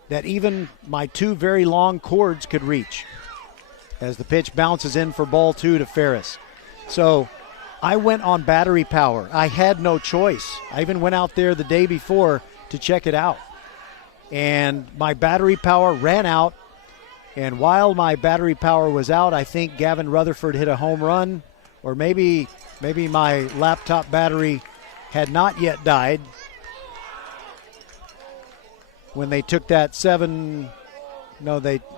that even my two very long cords could reach, as the pitch bounces in for ball two to Ferris. So I went on battery power. I had no choice. I even went out there the day before to check it out. And my battery power ran out. And while my battery power was out, I think Gavin Rutherford hit a home run, or maybe my laptop battery had not yet died when they took that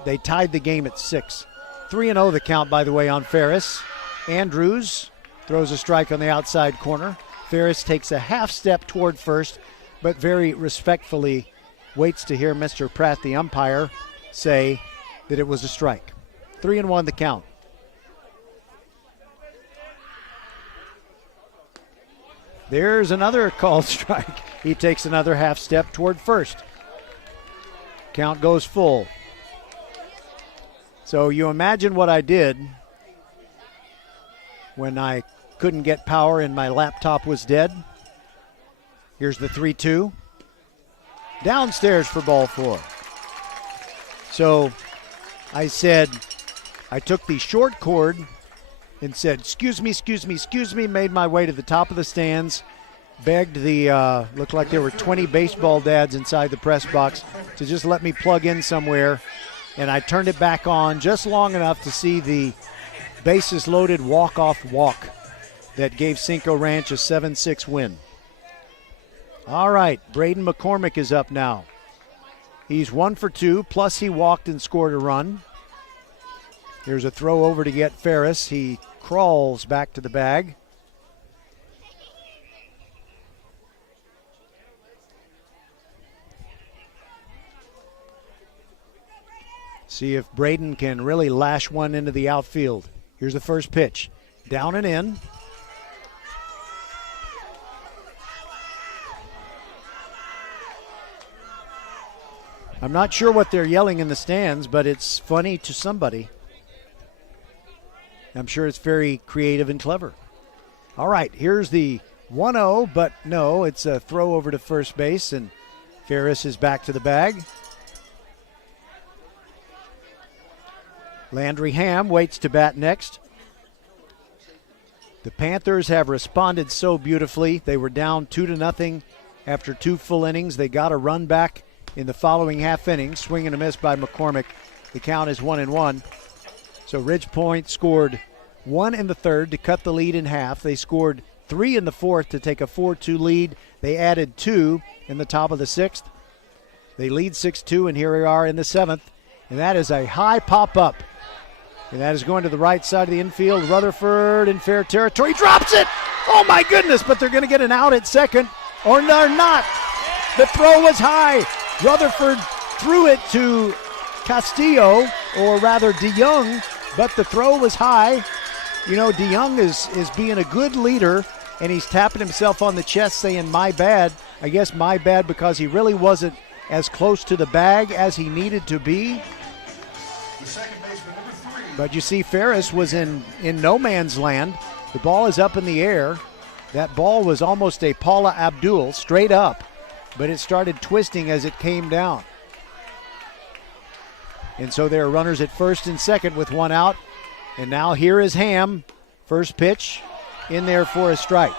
they tied the game at 6. 3-0 the count, by the way, on Ferris. Andrews throws a strike on the outside corner. Ferris takes a half step toward first, but very respectfully waits to hear Mr. Pratt, the umpire, say that it was a strike. 3-1 the count. There's another called strike. He takes another half step toward first. Count goes full. So you imagine what I did when I couldn't get power and my laptop was dead. Here's the 3-2. Downstairs for ball four. So I took the short cord and said, excuse me, made my way to the top of the stands, begged looked like there were 20 baseball dads inside the press box to just let me plug in somewhere. And I turned it back on just long enough to see the bases loaded walk-off walk that gave Cinco Ranch a 7-6 win. All right, Braden McCormick is up now. He's 1 for 2, plus he walked and scored a run. Here's a throw over to get Ferris. He crawls back to the bag. See if Braden can really lash one into the outfield. Here's the first pitch. Down and in. I'm not sure what they're yelling in the stands, but it's funny to somebody. I'm sure it's very creative and clever. All right, here's the 1-0, but no, it's a throw over to first base, and Ferris is back to the bag. Landry Ham waits to bat next. The Panthers have responded so beautifully. They were down 2-0 after 2 full innings. They got a run back in the following half inning. Swing and a miss by McCormick. The count is 1-1. So Ridge Point scored 1 in the third to cut the lead in half. They scored 3 in the fourth to take a 4-2 lead. They added 2 in the top of the sixth. They lead 6-2, and here we are in the seventh. And that is a high pop-up. And that is going to the right side of the infield. Rutherford in fair territory. Drops it! Oh, my goodness, but they're going to get an out at second. Or they're not. The throw was high. Rutherford threw it to Castillo, or rather DeYoung, but the throw was high. You know, DeYoung is being a good leader, and he's tapping himself on the chest saying, my bad. I guess my bad because he really wasn't as close to the bag as he needed to be. But you see, Ferris was in no man's land. The ball is up in the air. That ball was almost a Paula Abdul, straight up, but it started twisting as it came down. And so there are runners at first and second with 1 out. And now here is Ham. First pitch in there for a strike.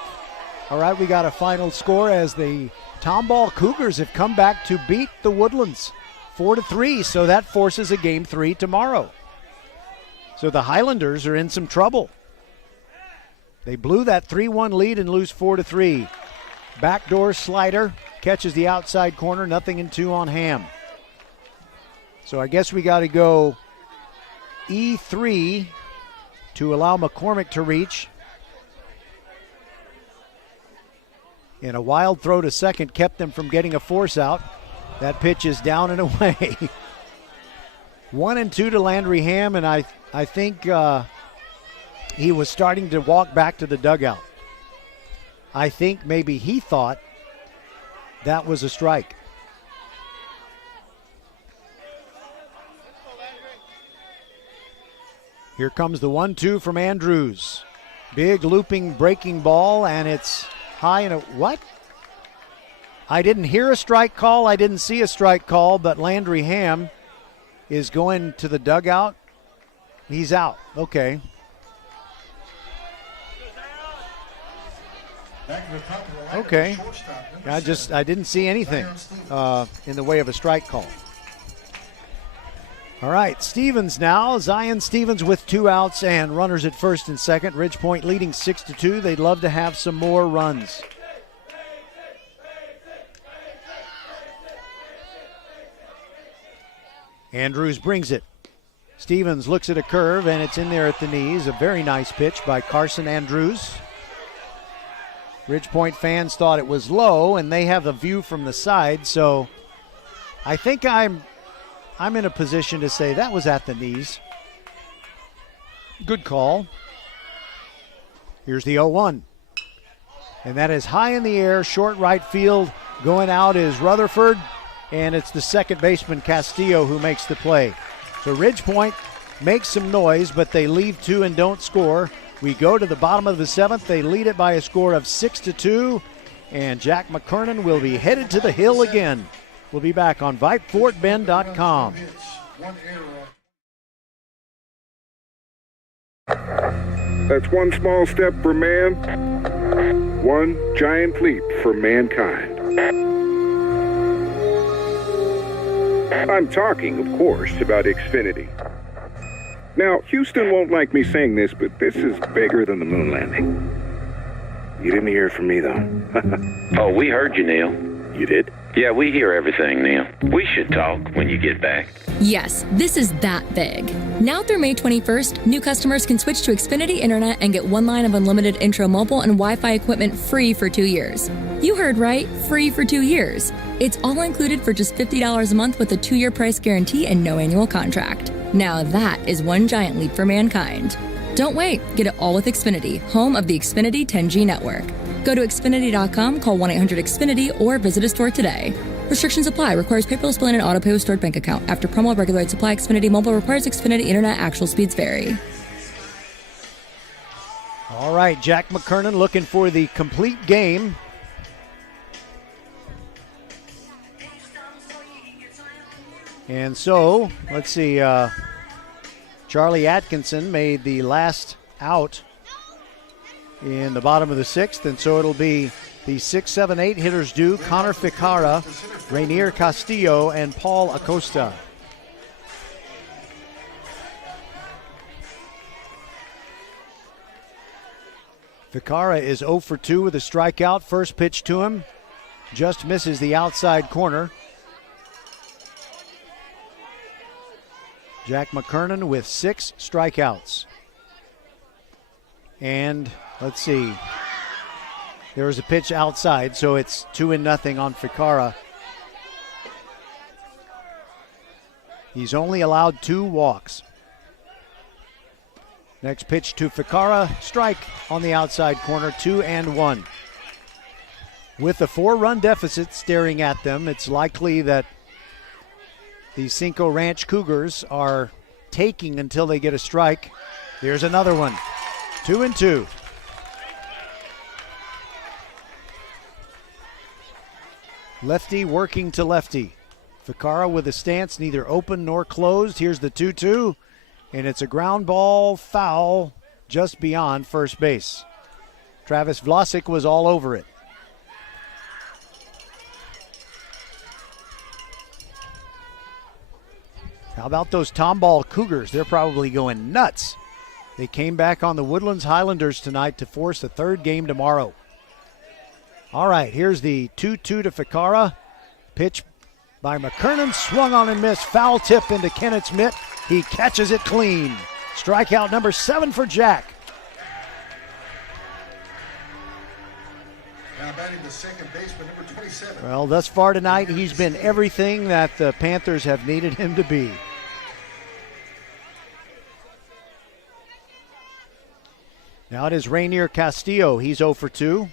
All right, we got a final score as the Tomball Cougars have come back to beat the Woodlands 4-3. So that forces a game 3 tomorrow. So the Highlanders are in some trouble. They blew that 3-1 lead and lose 4-3. Backdoor slider catches the outside corner, 0-2 on Ham. So I guess we got to go E3 to allow McCormick to reach. And a wild throw to second kept them from getting a force out. That pitch is down and away. 1-2 to Landry Ham, and I think he was starting to walk back to the dugout. I think maybe he thought that was a strike. Here comes the 1-2 from Andrews. Big looping breaking ball, and it's high and what? I didn't hear a strike call. I didn't see a strike call, but Landry Ham is going to the dugout. He's out. Okay. Okay. I didn't see anything in the way of a strike call. All right, Stevens now. Zion Stevens with 2 outs and runners at first and second. Ridge Point leading 6-2. They'd love to have some more runs. Andrews brings it. Stevens looks at a curve, and it's in there at the knees. A very nice pitch by Carson Andrews. Ridge Point fans thought it was low, and they have a view from the side, so I think I'm in a position to say that was at the knees. Good call. Here's the 0-1. And that is high in the air, short right field. Going out is Rutherford, and it's the second baseman, Castillo, who makes the play. So Ridge Point makes some noise, but they leave 2 and don't score. We go to the bottom of the seventh. They lead it by a score of 6-2, and Jack McKernan will be headed to the hill again. We'll be back on VypeFortBend.com. That's one small step for man, one giant leap for mankind. I'm talking, of course, about Xfinity. Now, Houston won't like me saying this, but this is bigger than the moon landing. You didn't hear from me, though. Oh, we heard you, Neil. You did? Yeah, we hear everything, Neil. We should talk when you get back. Yes, this is that big. Now through May 21st, new customers can switch to Xfinity Internet and get one line of unlimited intro mobile and Wi-Fi equipment free for 2 years. You heard right, free for 2 years. It's all included for just $50 a month with a 2-year price guarantee and no annual contract. Now that is one giant leap for mankind. Don't wait. Get it all with Xfinity, home of the Xfinity 10G network. Go to Xfinity.com, call 1-800-XFINITY, or visit a store today. Restrictions apply. Requires paperless billing and autopay with stored bank account. After promo, regular rate supply. Xfinity Mobile requires Xfinity Internet. Actual speeds vary. All right, Jack McKernan looking for the complete game. And so, let's see, Charlie Atkinson made the last out in the bottom of the 6th, and so it'll be the 6, 7, 8 hitters due: Connor Ficara, Rainier Castillo, and Paul Acosta. Ficara is 0 for 2 with a strikeout. First pitch to him just misses the outside corner. Jack McKernan with 6 strikeouts. And let's see. There was a pitch outside, so it's 2-0 on Ficara. He's only allowed 2 walks. Next pitch to Ficara, strike on the outside corner, 2-1. With a 4-run deficit staring at them, it's likely that the Cinco Ranch Cougars are taking until they get a strike. Here's another one, 2-2. Lefty working to lefty. Ficara with a stance neither open nor closed. Here's the 2-2, and it's a ground ball foul just beyond first base. Travis Vlasic was all over it. How about those Tomball Cougars? They're probably going nuts. They came back on the Woodlands Highlanders tonight to force a 3rd game tomorrow. All right, here's the 2-2 to Ficara. Pitch by McKernan, swung on and missed. Foul tip into Kennett's mitt. He catches it clean. Strikeout number 7 for Jack. Now batting the second baseman, number 27. Well, thus far tonight, he's been everything that the Panthers have needed him to be. Now it is Rainier Castillo. He's 0 for 2.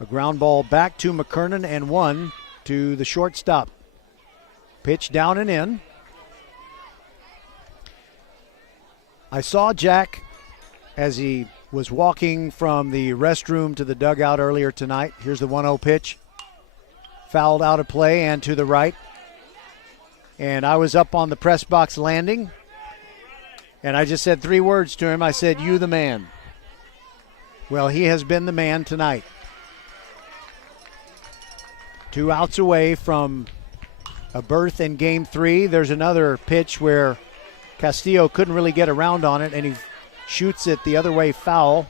A ground ball back to McKernan and 1 to the shortstop. Pitch down and in. I saw Jack as he was walking from the restroom to the dugout earlier tonight. Here's the 1-0 pitch. Fouled out of play and to the right. And I was up on the press box landing, and I just said 3 words to him. I said, "You the man." Well, he has been the man tonight. 2 outs away from a berth in Game 3. There's another pitch where Castillo couldn't really get around on it, and he shoots it the other way foul.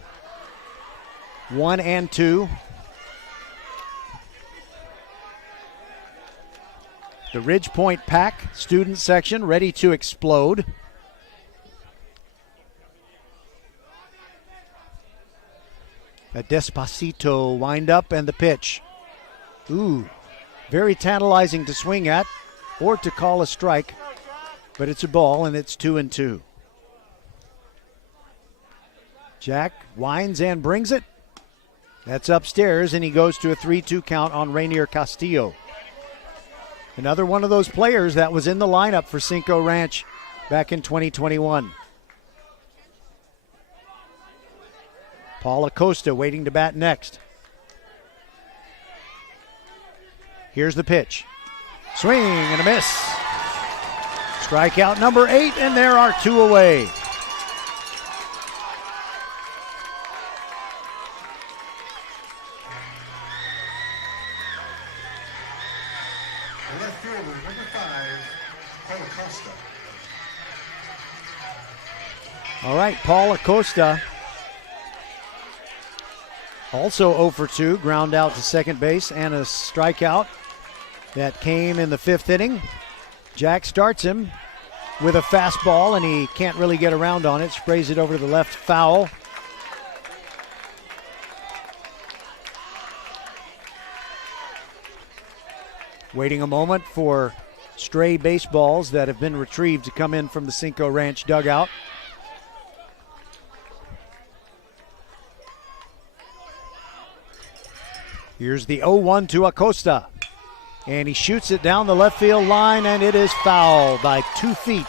1-2. The Ridge Point Pack student section ready to explode. A Despacito windup and the pitch. Ooh, very tantalizing to swing at or to call a strike, but it's a ball and it's 2-2. Jack winds and brings it. That's upstairs, and he goes to a 3-2 count on Rainier Castillo. Another one of those players that was in the lineup for Cinco Ranch back in 2021. Paul Acosta waiting to bat next. Here's the pitch. Swing and a miss. Strikeout number 8, and there are 2 away. The left fielder, number 5, Paul Acosta. All right, Paul Acosta Also 0 for 2, ground out to second base and a strikeout that came in the 5th inning. Jack starts him with a fastball, and he can't really get around on it. Sprays it over to the left, foul. Waiting a moment for stray baseballs that have been retrieved to come in from the Cinco Ranch dugout. Here's the 0-1 to Acosta. And he shoots it down the left field line, and it is foul by 2 feet.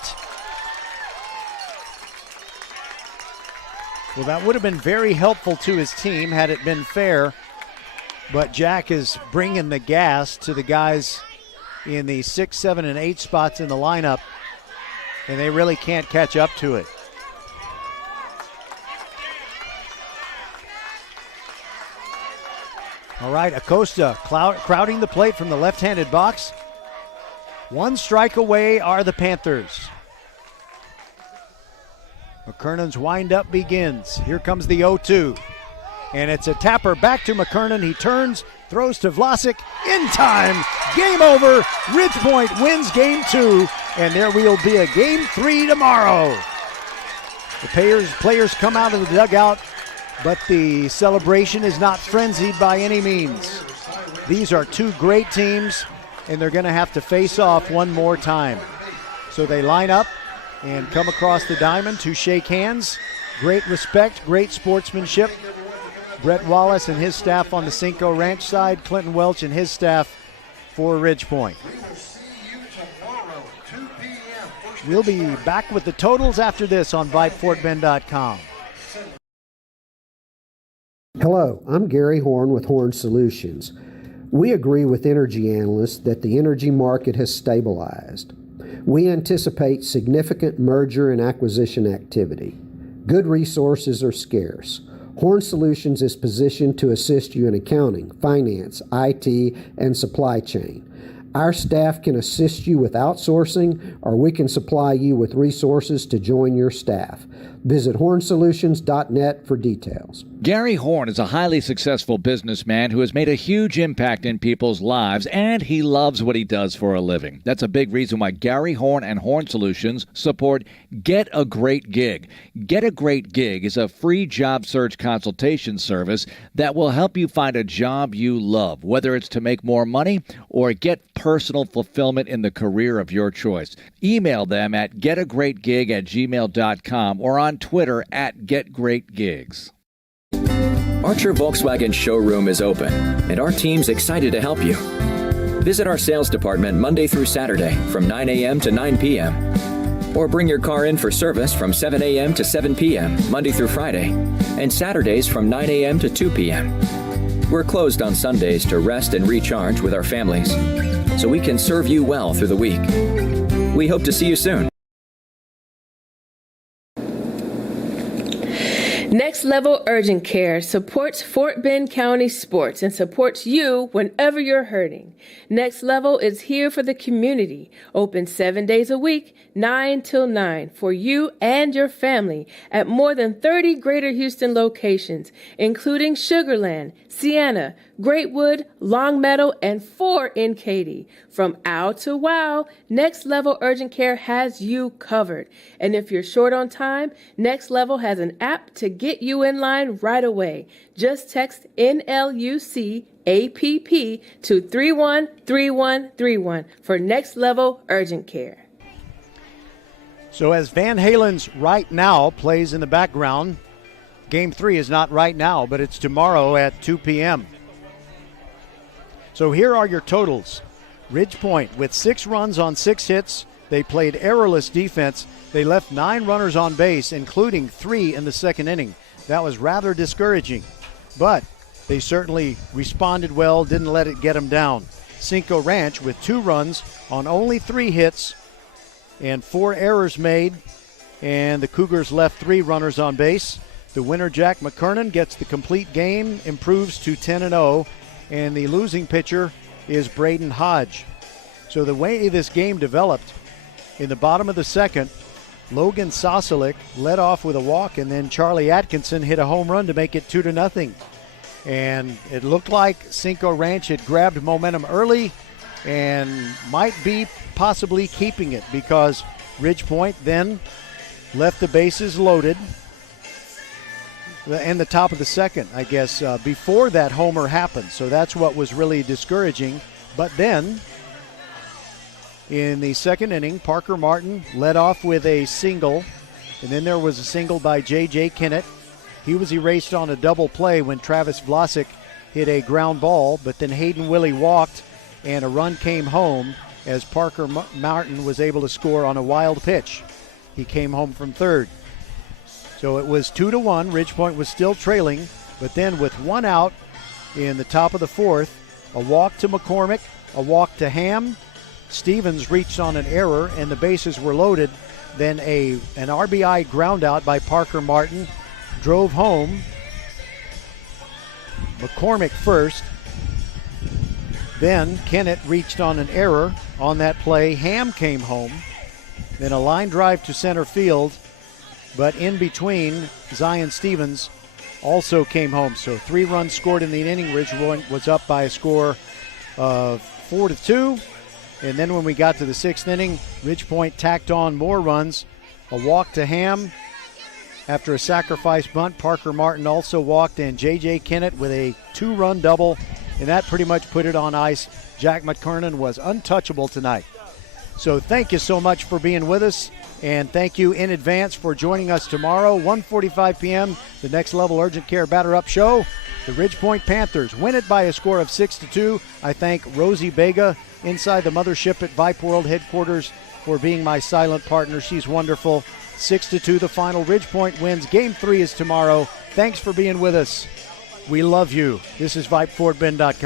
Well, that would have been very helpful to his team had it been fair. But Jack is bringing the gas to the guys in the 6, 7, and 8 spots in the lineup, and they really can't catch up to it. All right, Acosta crowding the plate from the left-handed box. 1 strike away are the Panthers. McKernan's windup begins. Here comes the 0-2. And it's a tapper back to McKernan. He turns, throws to Vlasic in time. Game over. Ridgepoint wins game 2, and there will be a game 3 tomorrow. The players come out of the dugout, but the celebration is not frenzied by any means. These are 2 great teams, and they're going to have to face off one more time. So they line up and come across the diamond to shake hands. Great respect, great sportsmanship. Brett Wallace and his staff on the Cinco Ranch side, Clinton Welch and his staff for Ridgepoint. We'll be back with the totals after this on VypeFortBend.com. Hello, I'm Gary Horn with Horn Solutions. We agree with energy analysts that the energy market has stabilized. We anticipate significant merger and acquisition activity. Good resources are scarce. Horn Solutions is positioned to assist you in accounting, finance, IT, and supply chain. Our staff can assist you with outsourcing, or we can supply you with resources to join your staff. Visit hornsolutions.net for details. Gary Horn is a highly successful businessman who has made a huge impact in people's lives, and he loves what he does for a living. That's a big reason why Gary Horn and Horn Solutions support Get a Great Gig. Get a Great Gig is a free job search consultation service that will help you find a job you love, whether it's to make more money or get personal fulfillment in the career of your choice. Email them at getagreatgig@gmail.com or on Twitter at getgreatgigs. Archer Volkswagen showroom is open, and our team's excited to help you. Visit our sales department Monday through Saturday from 9 a.m. to 9 p.m. Or bring your car in for service from 7 a.m. to 7 p.m. Monday through Friday, and Saturdays from 9 a.m. to 2 p.m. We're closed on Sundays to rest and recharge with our families, so we can serve you well through the week. We hope to see you soon. Next Level Urgent Care supports Fort Bend County sports and supports you whenever you're hurting. Next Level is here for the community, open 7 days a week, 9 till 9, for you and your family at more than 30 Greater Houston locations, including Sugar Land, Sienna, Greatwood, Long Meadow, and 4 in Katy. From ow to wow, Next Level Urgent Care has you covered. And if you're short on time, Next Level has an app to get you in line right away. Just text NLUCAPP to 313131 for Next Level Urgent Care. So as Van Halen's Right Now plays in the background, Game 3 is not right now, but it's tomorrow at 2 p.m. So here are your totals. Ridgepoint with 6 runs on 6 hits. They played errorless defense. They left 9 runners on base, including 3 in the second inning. That was rather discouraging, but they certainly responded well, didn't let it get them down. Cinco Ranch with 2 runs on only 3 hits and 4 errors made, and the Cougars left 3 runners on base. The winner, Jack McKernan, gets the complete game, improves to 10-0, and the losing pitcher is Braden Hodge. So the way this game developed, in the bottom of the second, Logan Sosolick led off with a walk, and then Charlie Atkinson hit a home run to make it 2-0. And it looked like Cinco Ranch had grabbed momentum early and might be possibly keeping it, because Ridgepoint then left the bases loaded in the top of the second, I guess, before that homer happened. So that's what was really discouraging. But then in the second inning, Parker Martin led off with a single, and then there was a single by J.J. Kennett. He was erased on a double play when Travis Vlasic hit a ground ball, but then Hayden Willie walked, and a run came home as Parker Martin was able to score on a wild pitch. He came home from third. So it was 2-1. Ridgepoint was still trailing, but then with one out in the top of the fourth, a walk to McCormick, a walk to Ham. Stevens reached on an error, and the bases were loaded. Then an RBI ground out by Parker Martin drove home McCormick first. Then Kennett reached on an error on that play. Ham came home. Then a line drive to center field. But in between, Zion Stevens also came home. So 3 runs scored in the inning. Ridgepoint was up by a score of 4-2. And then when we got to the 6th inning, Ridgepoint tacked on more runs. A walk to Ham after a sacrifice bunt. Parker Martin also walked, and J.J. Kennett with a 2-run double. And that pretty much put it on ice. Jack McKernan was untouchable tonight. So thank you so much for being with us. And thank you in advance for joining us tomorrow, 1:45 p.m., the Next Level Urgent Care Batter Up Show. The Ridgepoint Panthers win it by a score of 6-2. I thank Rosie Bega inside the mothership at Vype World headquarters for being my silent partner. She's wonderful. 6-2 the final. Ridgepoint wins. Game 3 is tomorrow. Thanks for being with us. We love you. This is VypeFortBend.com.